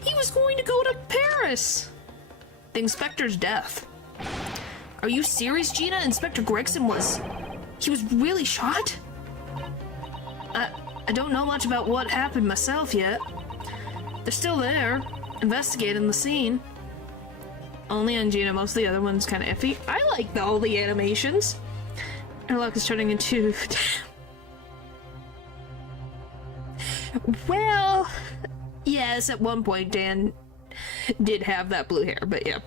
He was going to go to Paris! The inspector's death. Are you serious, Gina? Inspector Gregson was... He was really shot? I don't know much about what happened myself yet. They're still there, investigating the scene. Only on Gina, most of the other ones kind of iffy. I like all the animations. Her luck is turning into... Well, yes, at one point Dan did have that blue hair, but yeah.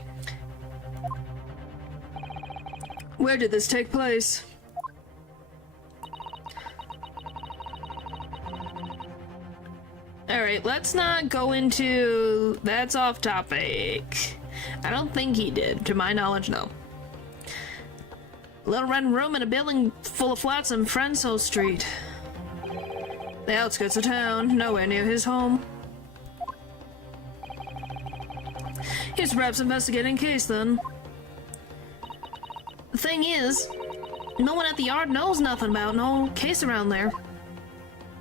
Where did this take place? Alright, let's not go into... That's off topic. I don't think he did. To my knowledge, no. Little red room in a building full of flats on Frenso Street. The outskirts of town, nowhere near his home. He's perhaps investigating a case, then. The thing is, no one at the yard knows nothing about no case around there.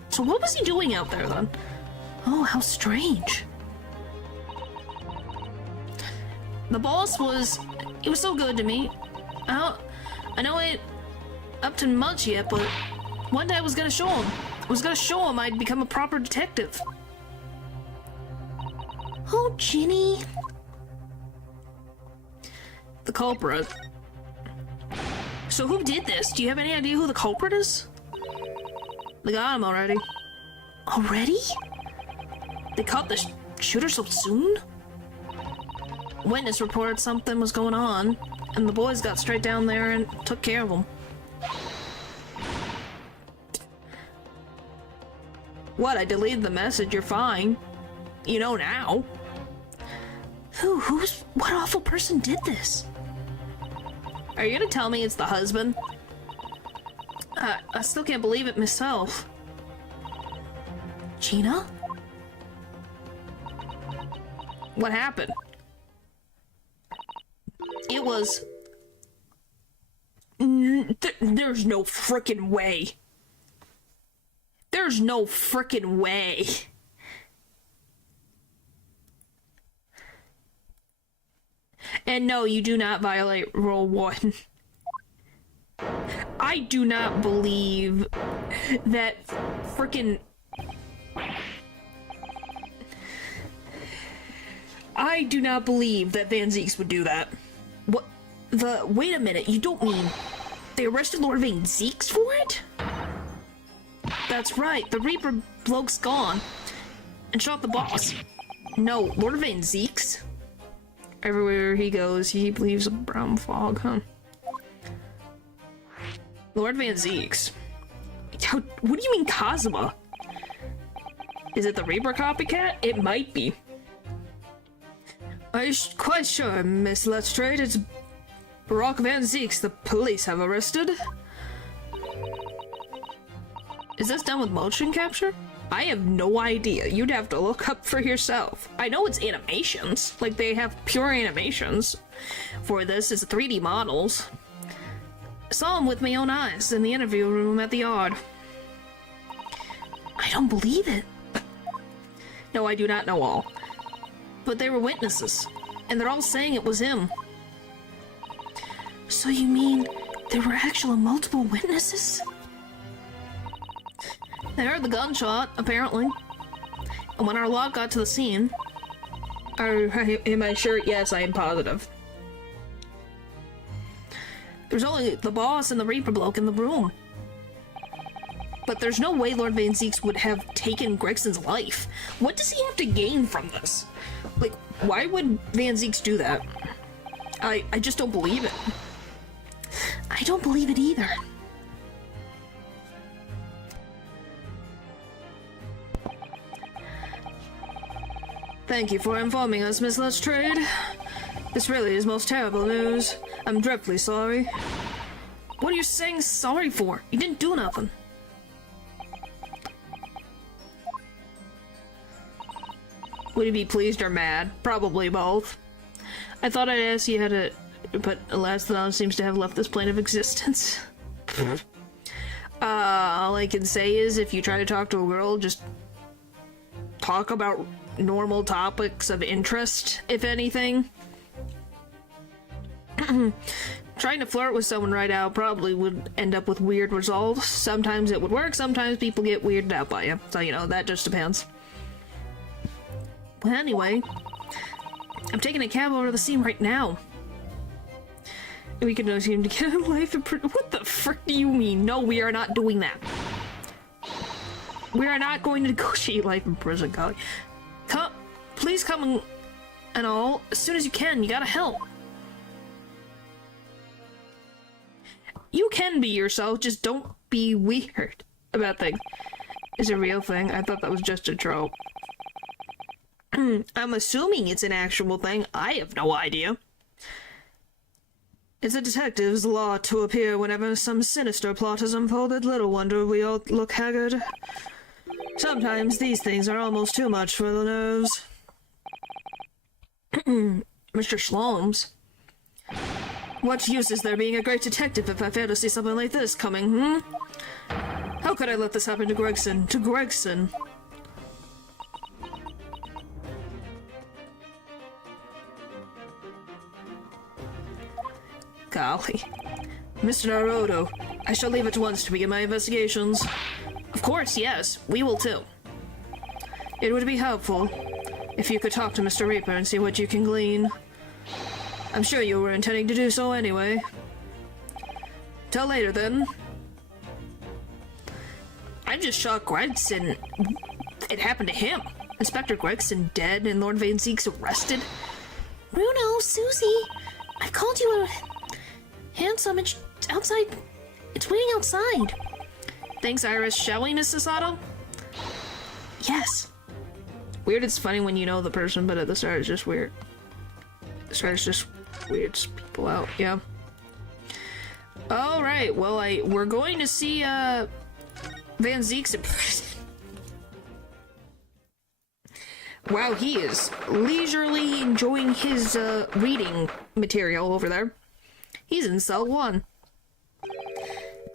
So what was he doing out there, then? Oh, how strange. The boss was... He was so good to me. I know I ain't up to much yet, but one day I was gonna show him. I was gonna show him I'd become a proper detective. Oh, Ginny. The culprit. So who did this? Do you have any idea who the culprit is? They got him already. Already? They caught the shooter so soon? Witness reported something was going on, and the boys got straight down there and took care of him. What, I deleted the message, you're fine. You know now. What awful person did this? Are you gonna tell me it's the husband? I still can't believe it myself. Gina? What happened? It was... There's no frickin' way. There's no frickin' way. And no, you do not violate Rule 1. I do not believe that frickin'... I do not believe that Van Zeeks would do that. What? Wait a minute, you don't mean... They arrested Lord Van Zeeks for it? That's right, the Reaper bloke's gone. And shot the boss. No, Lord Van Zeeks? Everywhere he goes, he leaves a brown fog, huh? Lord Van Zeeks. What do you mean Cosma? Is it the Reaper copycat? It might be. Are you quite sure, Miss Letstrade? It's Barack Van Zeeks the police have arrested. Is this done with motion capture? I have no idea. You'd have to look up for yourself. I know it's animations. Like, they have pure animations for this. It's 3D models. I saw them with my own eyes in the interview room at the Yard. I don't believe it. No, I do not know all. But they were witnesses, and they're all saying it was him. So you mean there were actual multiple witnesses? They heard the gunshot, apparently. And when our log got to the scene... Am I sure? Yes, I am positive. There's only the boss and the Reaper bloke in the room. But there's no way Lord Van Zeeks would have taken Gregson's life. What does he have to gain from this? Like, why would Van Zeeks do that? I just don't believe it. I don't believe it either. Thank you for informing us, Miss Letstrade. This really is most terrible news. I'm dreadfully sorry. What are you saying sorry for? You didn't do nothing. Would you be pleased or mad? Probably both. I thought I'd ask you how to... But alas, the knowledge seems to have left this plane of existence. All I can say is, if you try to talk to a girl, just talk about normal topics of interest, if anything. Trying to flirt with someone right now probably would end up with weird results. Sometimes it would work, sometimes people get weirded out by you. So, you know, that just depends. Well, anyway, I'm taking a cab over to the scene right now. We can negotiate to get him life imprisonment. What the frick do you mean? No, we are not doing that. We are not going to negotiate life in prison, Golly. Come, please come and all as soon as you can. You gotta help. You can be yourself, just don't be weird about things. It's a real thing. I thought that was just a trope. I'm assuming it's an actual thing. I have no idea. It's a detective's law to appear whenever some sinister plot is unfolded. Little wonder we all look haggard. Sometimes these things are almost too much for the nerves. Mr. Schloms. What use is there being a great detective if I fail to see something like this coming, How could I let this happen to Gregson? To Gregson? Golly. Mr. Naruto, I shall leave at once to begin my investigations. Of course, yes. We will too. It would be helpful if you could talk to Mr. Reaper and see what you can glean. I'm sure you were intending to do so anyway. Till later, then. I'm just shocked Gregson... It happened to him. Inspector Gregson dead and Lord Van Zeeks arrested. Bruno, Susie, I've called you a... Handsome, it's outside. It's waiting outside. Thanks, Iris. Shall we, Miss Sasato? Yes. Weird, it's funny when you know the person, but at the start it's just weird. The start is just weird, just people out, yeah. Alright, well, we're going to see, Van Zeeks in prison. Wow, he is leisurely enjoying his, reading material over there. He's in cell 1.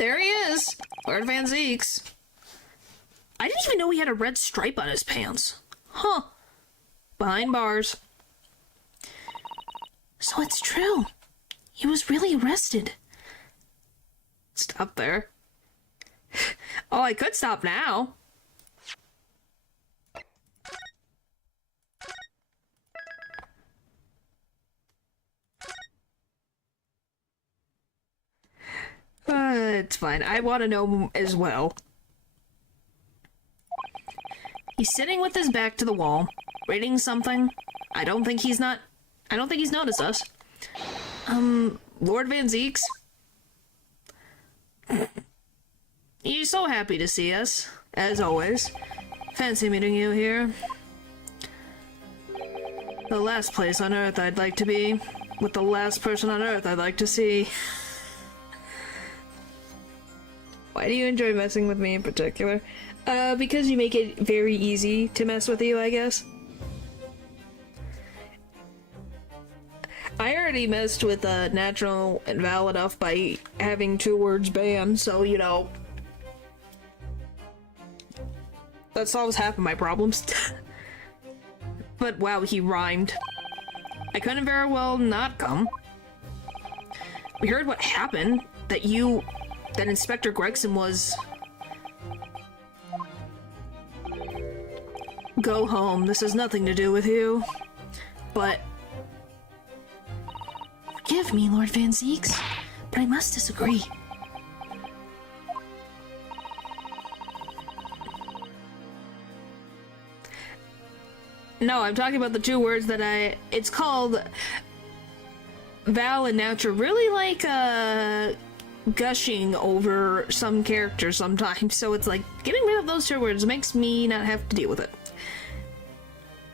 There he is! Lord Van Zeeks. I didn't even know he had a red stripe on his pants. Huh. Behind bars. So it's true. He was really arrested. Stop there. Oh, I could stop now. It's fine. I want to know as well. He's sitting with his back to the wall, reading something. I don't think he's noticed us. Lord Van Zeeks? He's so happy to see us, as always. Fancy meeting you here. The last place on Earth I'd like to be, with the last person on Earth I'd like to see. Why do you enjoy messing with me in particular? Because you make it very easy to mess with you, I guess. I already messed with Natural and Val enough by having 2 words banned, so, you know... that solves half of my problems. But wow, he rhymed. I couldn't very well not come. We heard what happened, that Inspector Gregson was... Go home, this has nothing to do with you. But... Forgive me, Lord Van Zeeks, but I must disagree. No, I'm talking about the 2 words that it's called... Val and Natural really like, gushing over some characters sometimes, so it's like, getting rid of those 2 words makes me not have to deal with it.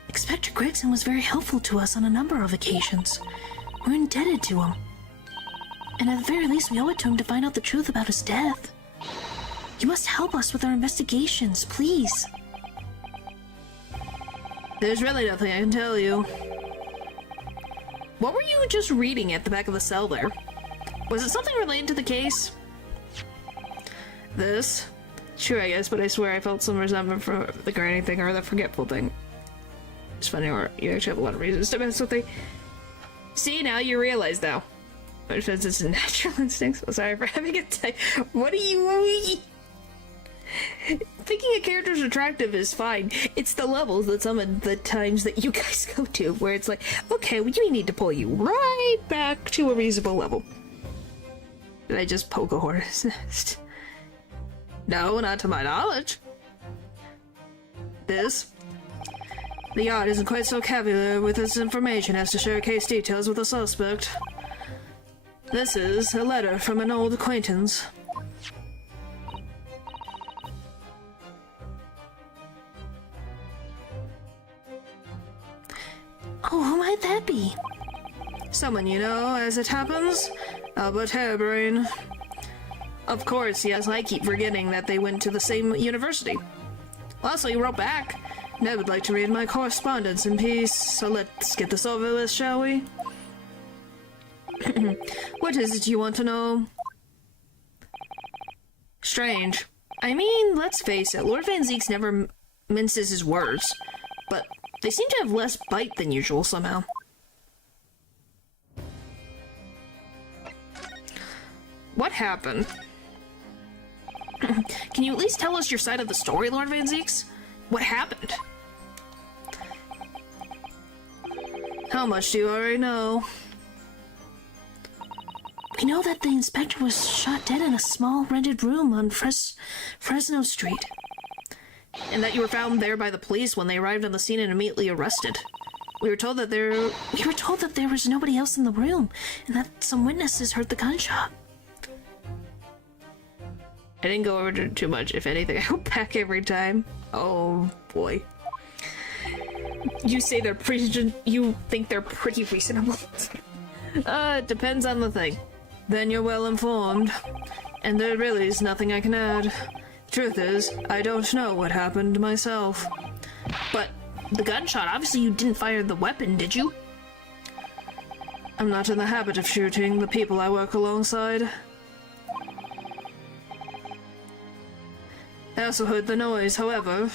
Inspector Gregson was very helpful to us on a number of occasions. We're indebted to him. And at the very least, we owe it to him to find out the truth about his death. You must help us with our investigations, please. There's really nothing I can tell you. What were you just reading at the back of the cell there? Was it something related to the case? This? Sure, I guess, but I swear I felt some resentment for the granny thing or the forgetful thing. It's funny, or you actually have a lot of reasons to mess with me. See, now you realize, though. My defense is a natural instinct. So sorry for having it type. What do you... Thinking a character's attractive is fine. It's the levels that some of the times that you guys go to where it's like, okay, we need to pull you right back to a reasonable level. Did I just poke a hornet's nest? No, not to my knowledge. This? The yard isn't quite so cavalier with its information as to share case details with a suspect. This is a letter from an old acquaintance. Oh, who might that be? Someone you know, as it happens. Albert Harebrain. Of course, yes, I keep forgetting that they went to the same university. Also, he wrote back. Ned would like to read my correspondence in peace, so let's get this over with, shall we? What is it you want to know? Strange. I mean, let's face it, Lord Van Zeeks never minces his words, but they seem to have less bite than usual somehow. What happened? Can you at least tell us your side of the story, Lord Van Zeeks? What happened? How much do you already know? We know that the inspector was shot dead in a small rented room on Fresno Street. And that you were found there by the police when they arrived on the scene and immediately arrested. We were told that there was nobody else in the room, and that some witnesses heard the gunshot. I didn't go over too much. If anything, I go back every time. Oh boy. You say they're you think they're pretty reasonable? It depends on the thing. Then you're well informed. And there really is nothing I can add. Truth is, I don't know what happened myself. But the gunshot, obviously you didn't fire the weapon, did you? I'm not in the habit of shooting the people I work alongside. I also heard the noise, however.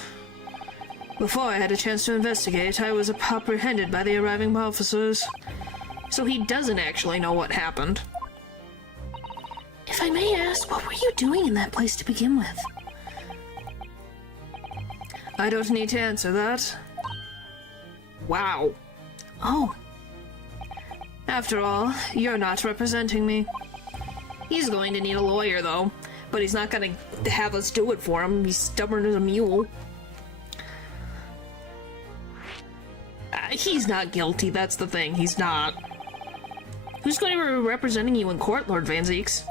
Before I had a chance to investigate, I was apprehended by the arriving officers. So he doesn't actually know what happened. If I may ask, what were you doing in that place to begin with? I don't need to answer that. Wow. Oh. After all, you're not representing me. He's going to need a lawyer, though. But he's not going to have us do it for him. He's stubborn as a mule. He's not guilty, that's the thing. He's not. Who's going to be representing you in court, Lord Van Zeeks?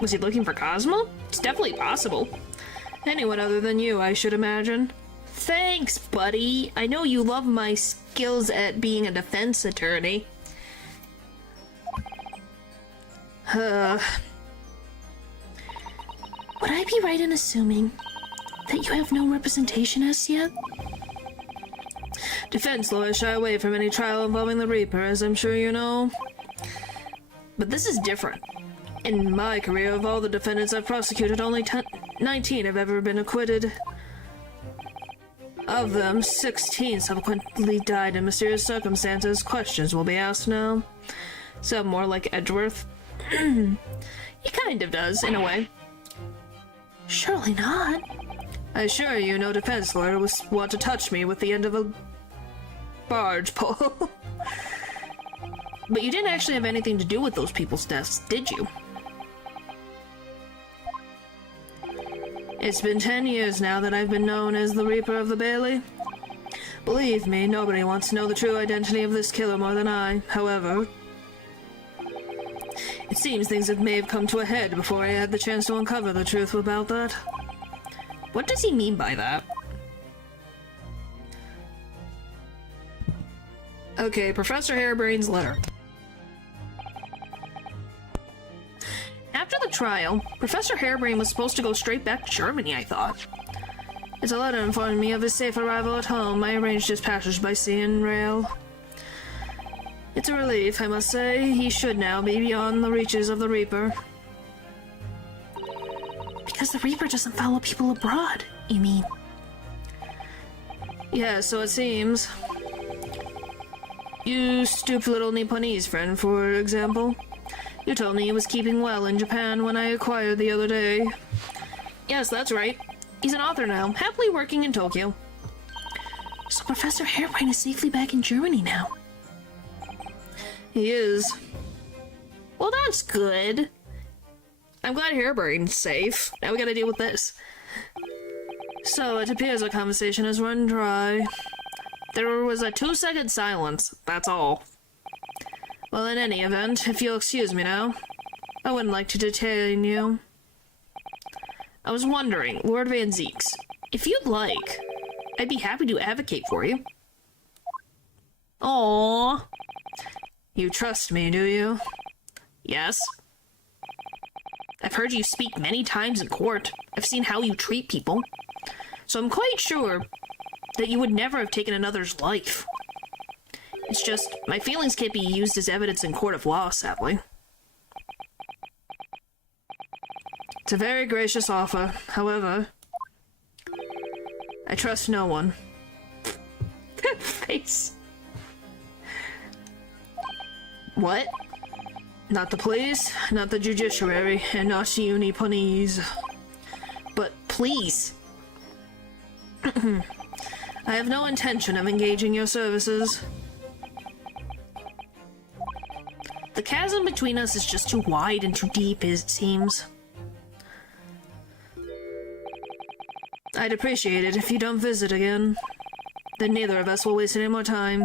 Was he looking for Cosmo? It's definitely possible. Anyone other than you, I should imagine. Thanks, buddy. I know you love my skills at being a defense attorney. Would I I be right in assuming that you have no representation as yet? Defense lawyers shy away from any trial involving the Reaper, as I'm sure you know. But this is different. In my career, of all the defendants I've prosecuted, only 19 have ever been acquitted. Of them, 16 subsequently died in mysterious circumstances. Questions will be asked now. Some more like Edgeworth. He kind of does, in a way. Surely not. I assure you, no defense lawyer would want to touch me with the end of a barge pole. But you didn't actually have anything to do with those people's deaths, did you? It's been 10 years now that I've been known as the Reaper of the Bailey. Believe me, nobody wants to know the true identity of this killer more than I. However, it seems things may have come to a head before I had the chance to uncover the truth about that. What does he mean by that? Okay, Professor Harebrain's letter. After the trial, Professor Harebrain was supposed to go straight back to Germany, I thought. It's a letter informing me of his safe arrival at home. I arranged his passage by sea and rail. It's a relief, I must say. He should now be beyond the reaches of the Reaper. Because the Reaper doesn't follow people abroad, you mean? Yeah, so it seems. You stooped little Nipponese friend, for example. You told me he was keeping well in Japan when I acquired the other day. Yes, that's right. He's an author now, happily working in Tokyo. So Professor Harebrain is safely back in Germany now. He is. Well, that's good. I'm glad Harebrain's safe. Now we gotta deal with this. So, it appears our conversation has run dry. There was a 2-second silence, that's all. Well, in any event, if you'll excuse me now, I wouldn't like to detain you. I was wondering, Lord Van Zeeks, if you'd like, I'd be happy to advocate for you. Aww. You trust me, do you? Yes. I've heard you speak many times in court. I've seen how you treat people. So I'm quite sure that you would never have taken another's life. It's just, my feelings can't be used as evidence in court of law, sadly. It's a very gracious offer. However, I trust no one. That face. What? Not the police, not the judiciary, and not you Nipponese. But please. I have no intention of engaging your services. The chasm between us is just too wide and too deep, it seems. I'd appreciate it if you don't visit again. Then neither of us will waste any more time.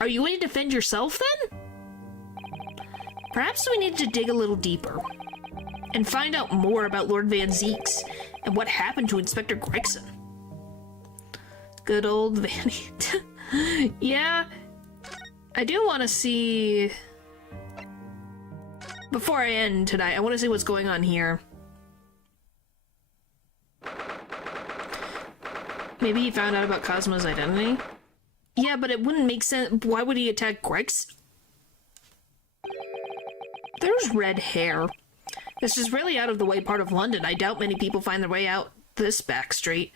Are you going to defend yourself, then? Perhaps we need to dig a little deeper and find out more about Lord Van Zeeks and what happened to Inspector Gregson. Good old Vanny. Yeah, I do want to see... Before I end tonight, I want to see what's going on here. Maybe he found out about Cosmo's identity? Yeah, but it wouldn't make sense. Why would he attack Gregson? There's red hair. This is really out of the way part of London. I doubt many people find their way out this back street.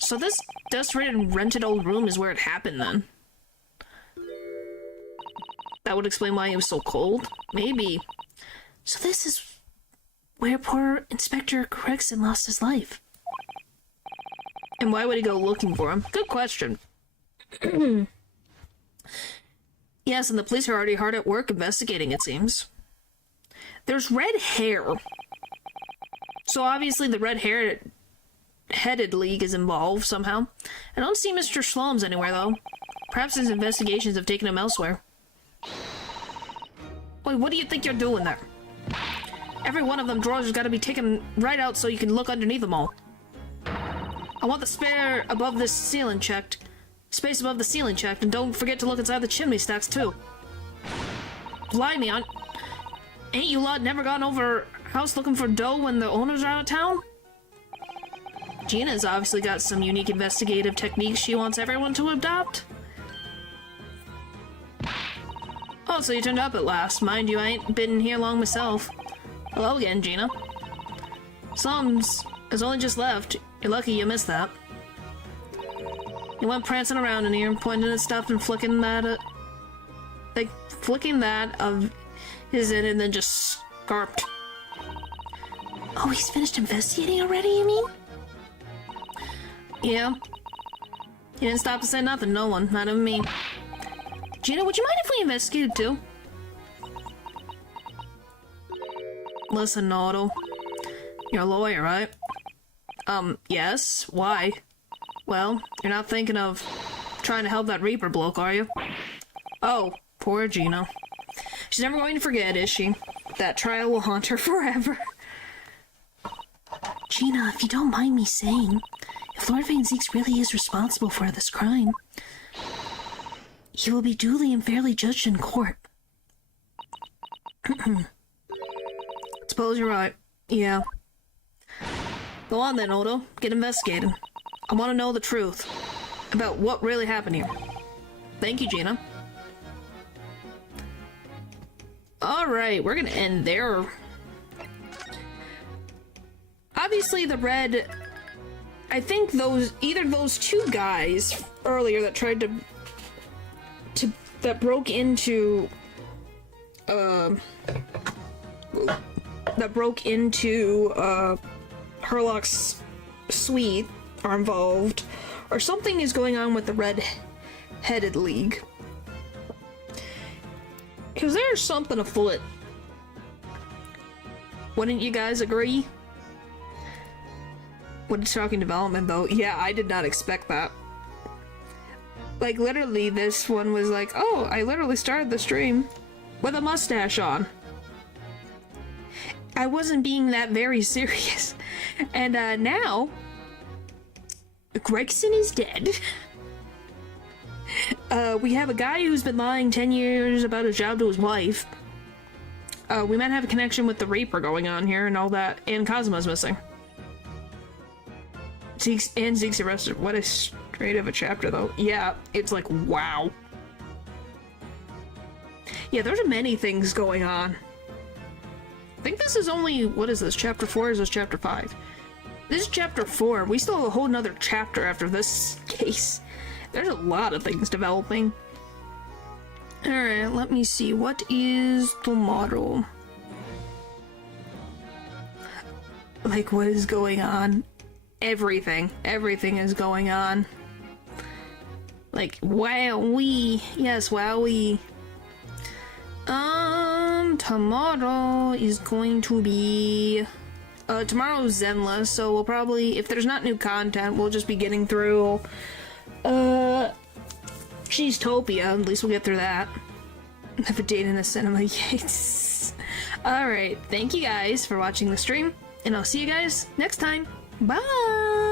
So this dust-ridden rented old room is where it happened then. That would explain why it was so cold? Maybe. So this is where poor Inspector Gregson lost his life. And why would he go looking for him? Good question. Yes, and the police are already hard at work investigating, it seems. There's red hair. So obviously the red-headed league is involved somehow. I don't see Mr. Shlom's anywhere, though. Perhaps his investigations have taken him elsewhere. Wait, what do you think you're doing there? Every one of them drawers has got to be taken right out so you can look underneath them all. I want the spare above this ceiling checked. Space above the ceiling checked, and don't forget to look inside the chimney stacks, too. Blimey, ain't you lot never gone over house looking for dough when the owners are out of town? Gina's obviously got some unique investigative techniques she wants everyone to adopt. Oh, so you turned up at last. Mind you, I ain't been here long myself. Hello again, Gina. Slums has only just left. You're lucky you missed that. You went prancing around in here, pointing at stuff and flicking that, flicking that of his in and then just scarped. Oh, he's finished investigating already, you mean? Yeah. He didn't stop to say nothing, no one, not even me. Gina, would you mind if we investigated too? Listen, Naruto. You're a lawyer, right? Yes. Why? Well, you're not thinking of trying to help that Reaper bloke, are you? Oh, poor Gina. She's never going to forget, is she? That trial will haunt her forever. Gina, if you don't mind me saying, if Lord Van Zeeks really is responsible for this crime, he will be duly and fairly judged in court. Suppose you're right. Yeah. Go on then, Odo. Get investigating. I want to know the truth about what really happened here. Thank you, Gina. Alright, we're gonna end there. Obviously, the red... I think either those two guys earlier that tried to that broke into Herlock's suite are involved, or something is going on with the red-headed league. Because there's something afoot. Wouldn't you guys agree? With shocking development, though, yeah, I did not expect that. Like, literally, this one was like, oh, I literally started the stream with a mustache on. I wasn't being that very serious. And, now... Gregson is dead. We have a guy who's been lying 10 years about his job to his wife. We might have a connection with the Reaper going on here and all that, and Kazuma's missing. Zeke's arrested. What a straight of a chapter, though. Yeah, it's like, wow. Yeah, there's many things going on. I think this is only, what is this, chapter 4 or is this chapter 5? This is chapter 4. We still have a whole nother chapter after this case. There's a lot of things developing. Alright, let me see. What is tomorrow? Like, what is going on? Everything. Everything is going on. Like, wowee. Yes, wowee. Tomorrow is going to be... tomorrow's Zenless, so we'll probably... If there's not new content, we'll just be getting through... Cheesetopia. At least we'll get through that. Have a date in the cinema. Yes. Alright, thank you guys for watching the stream, and I'll see you guys next time. Bye!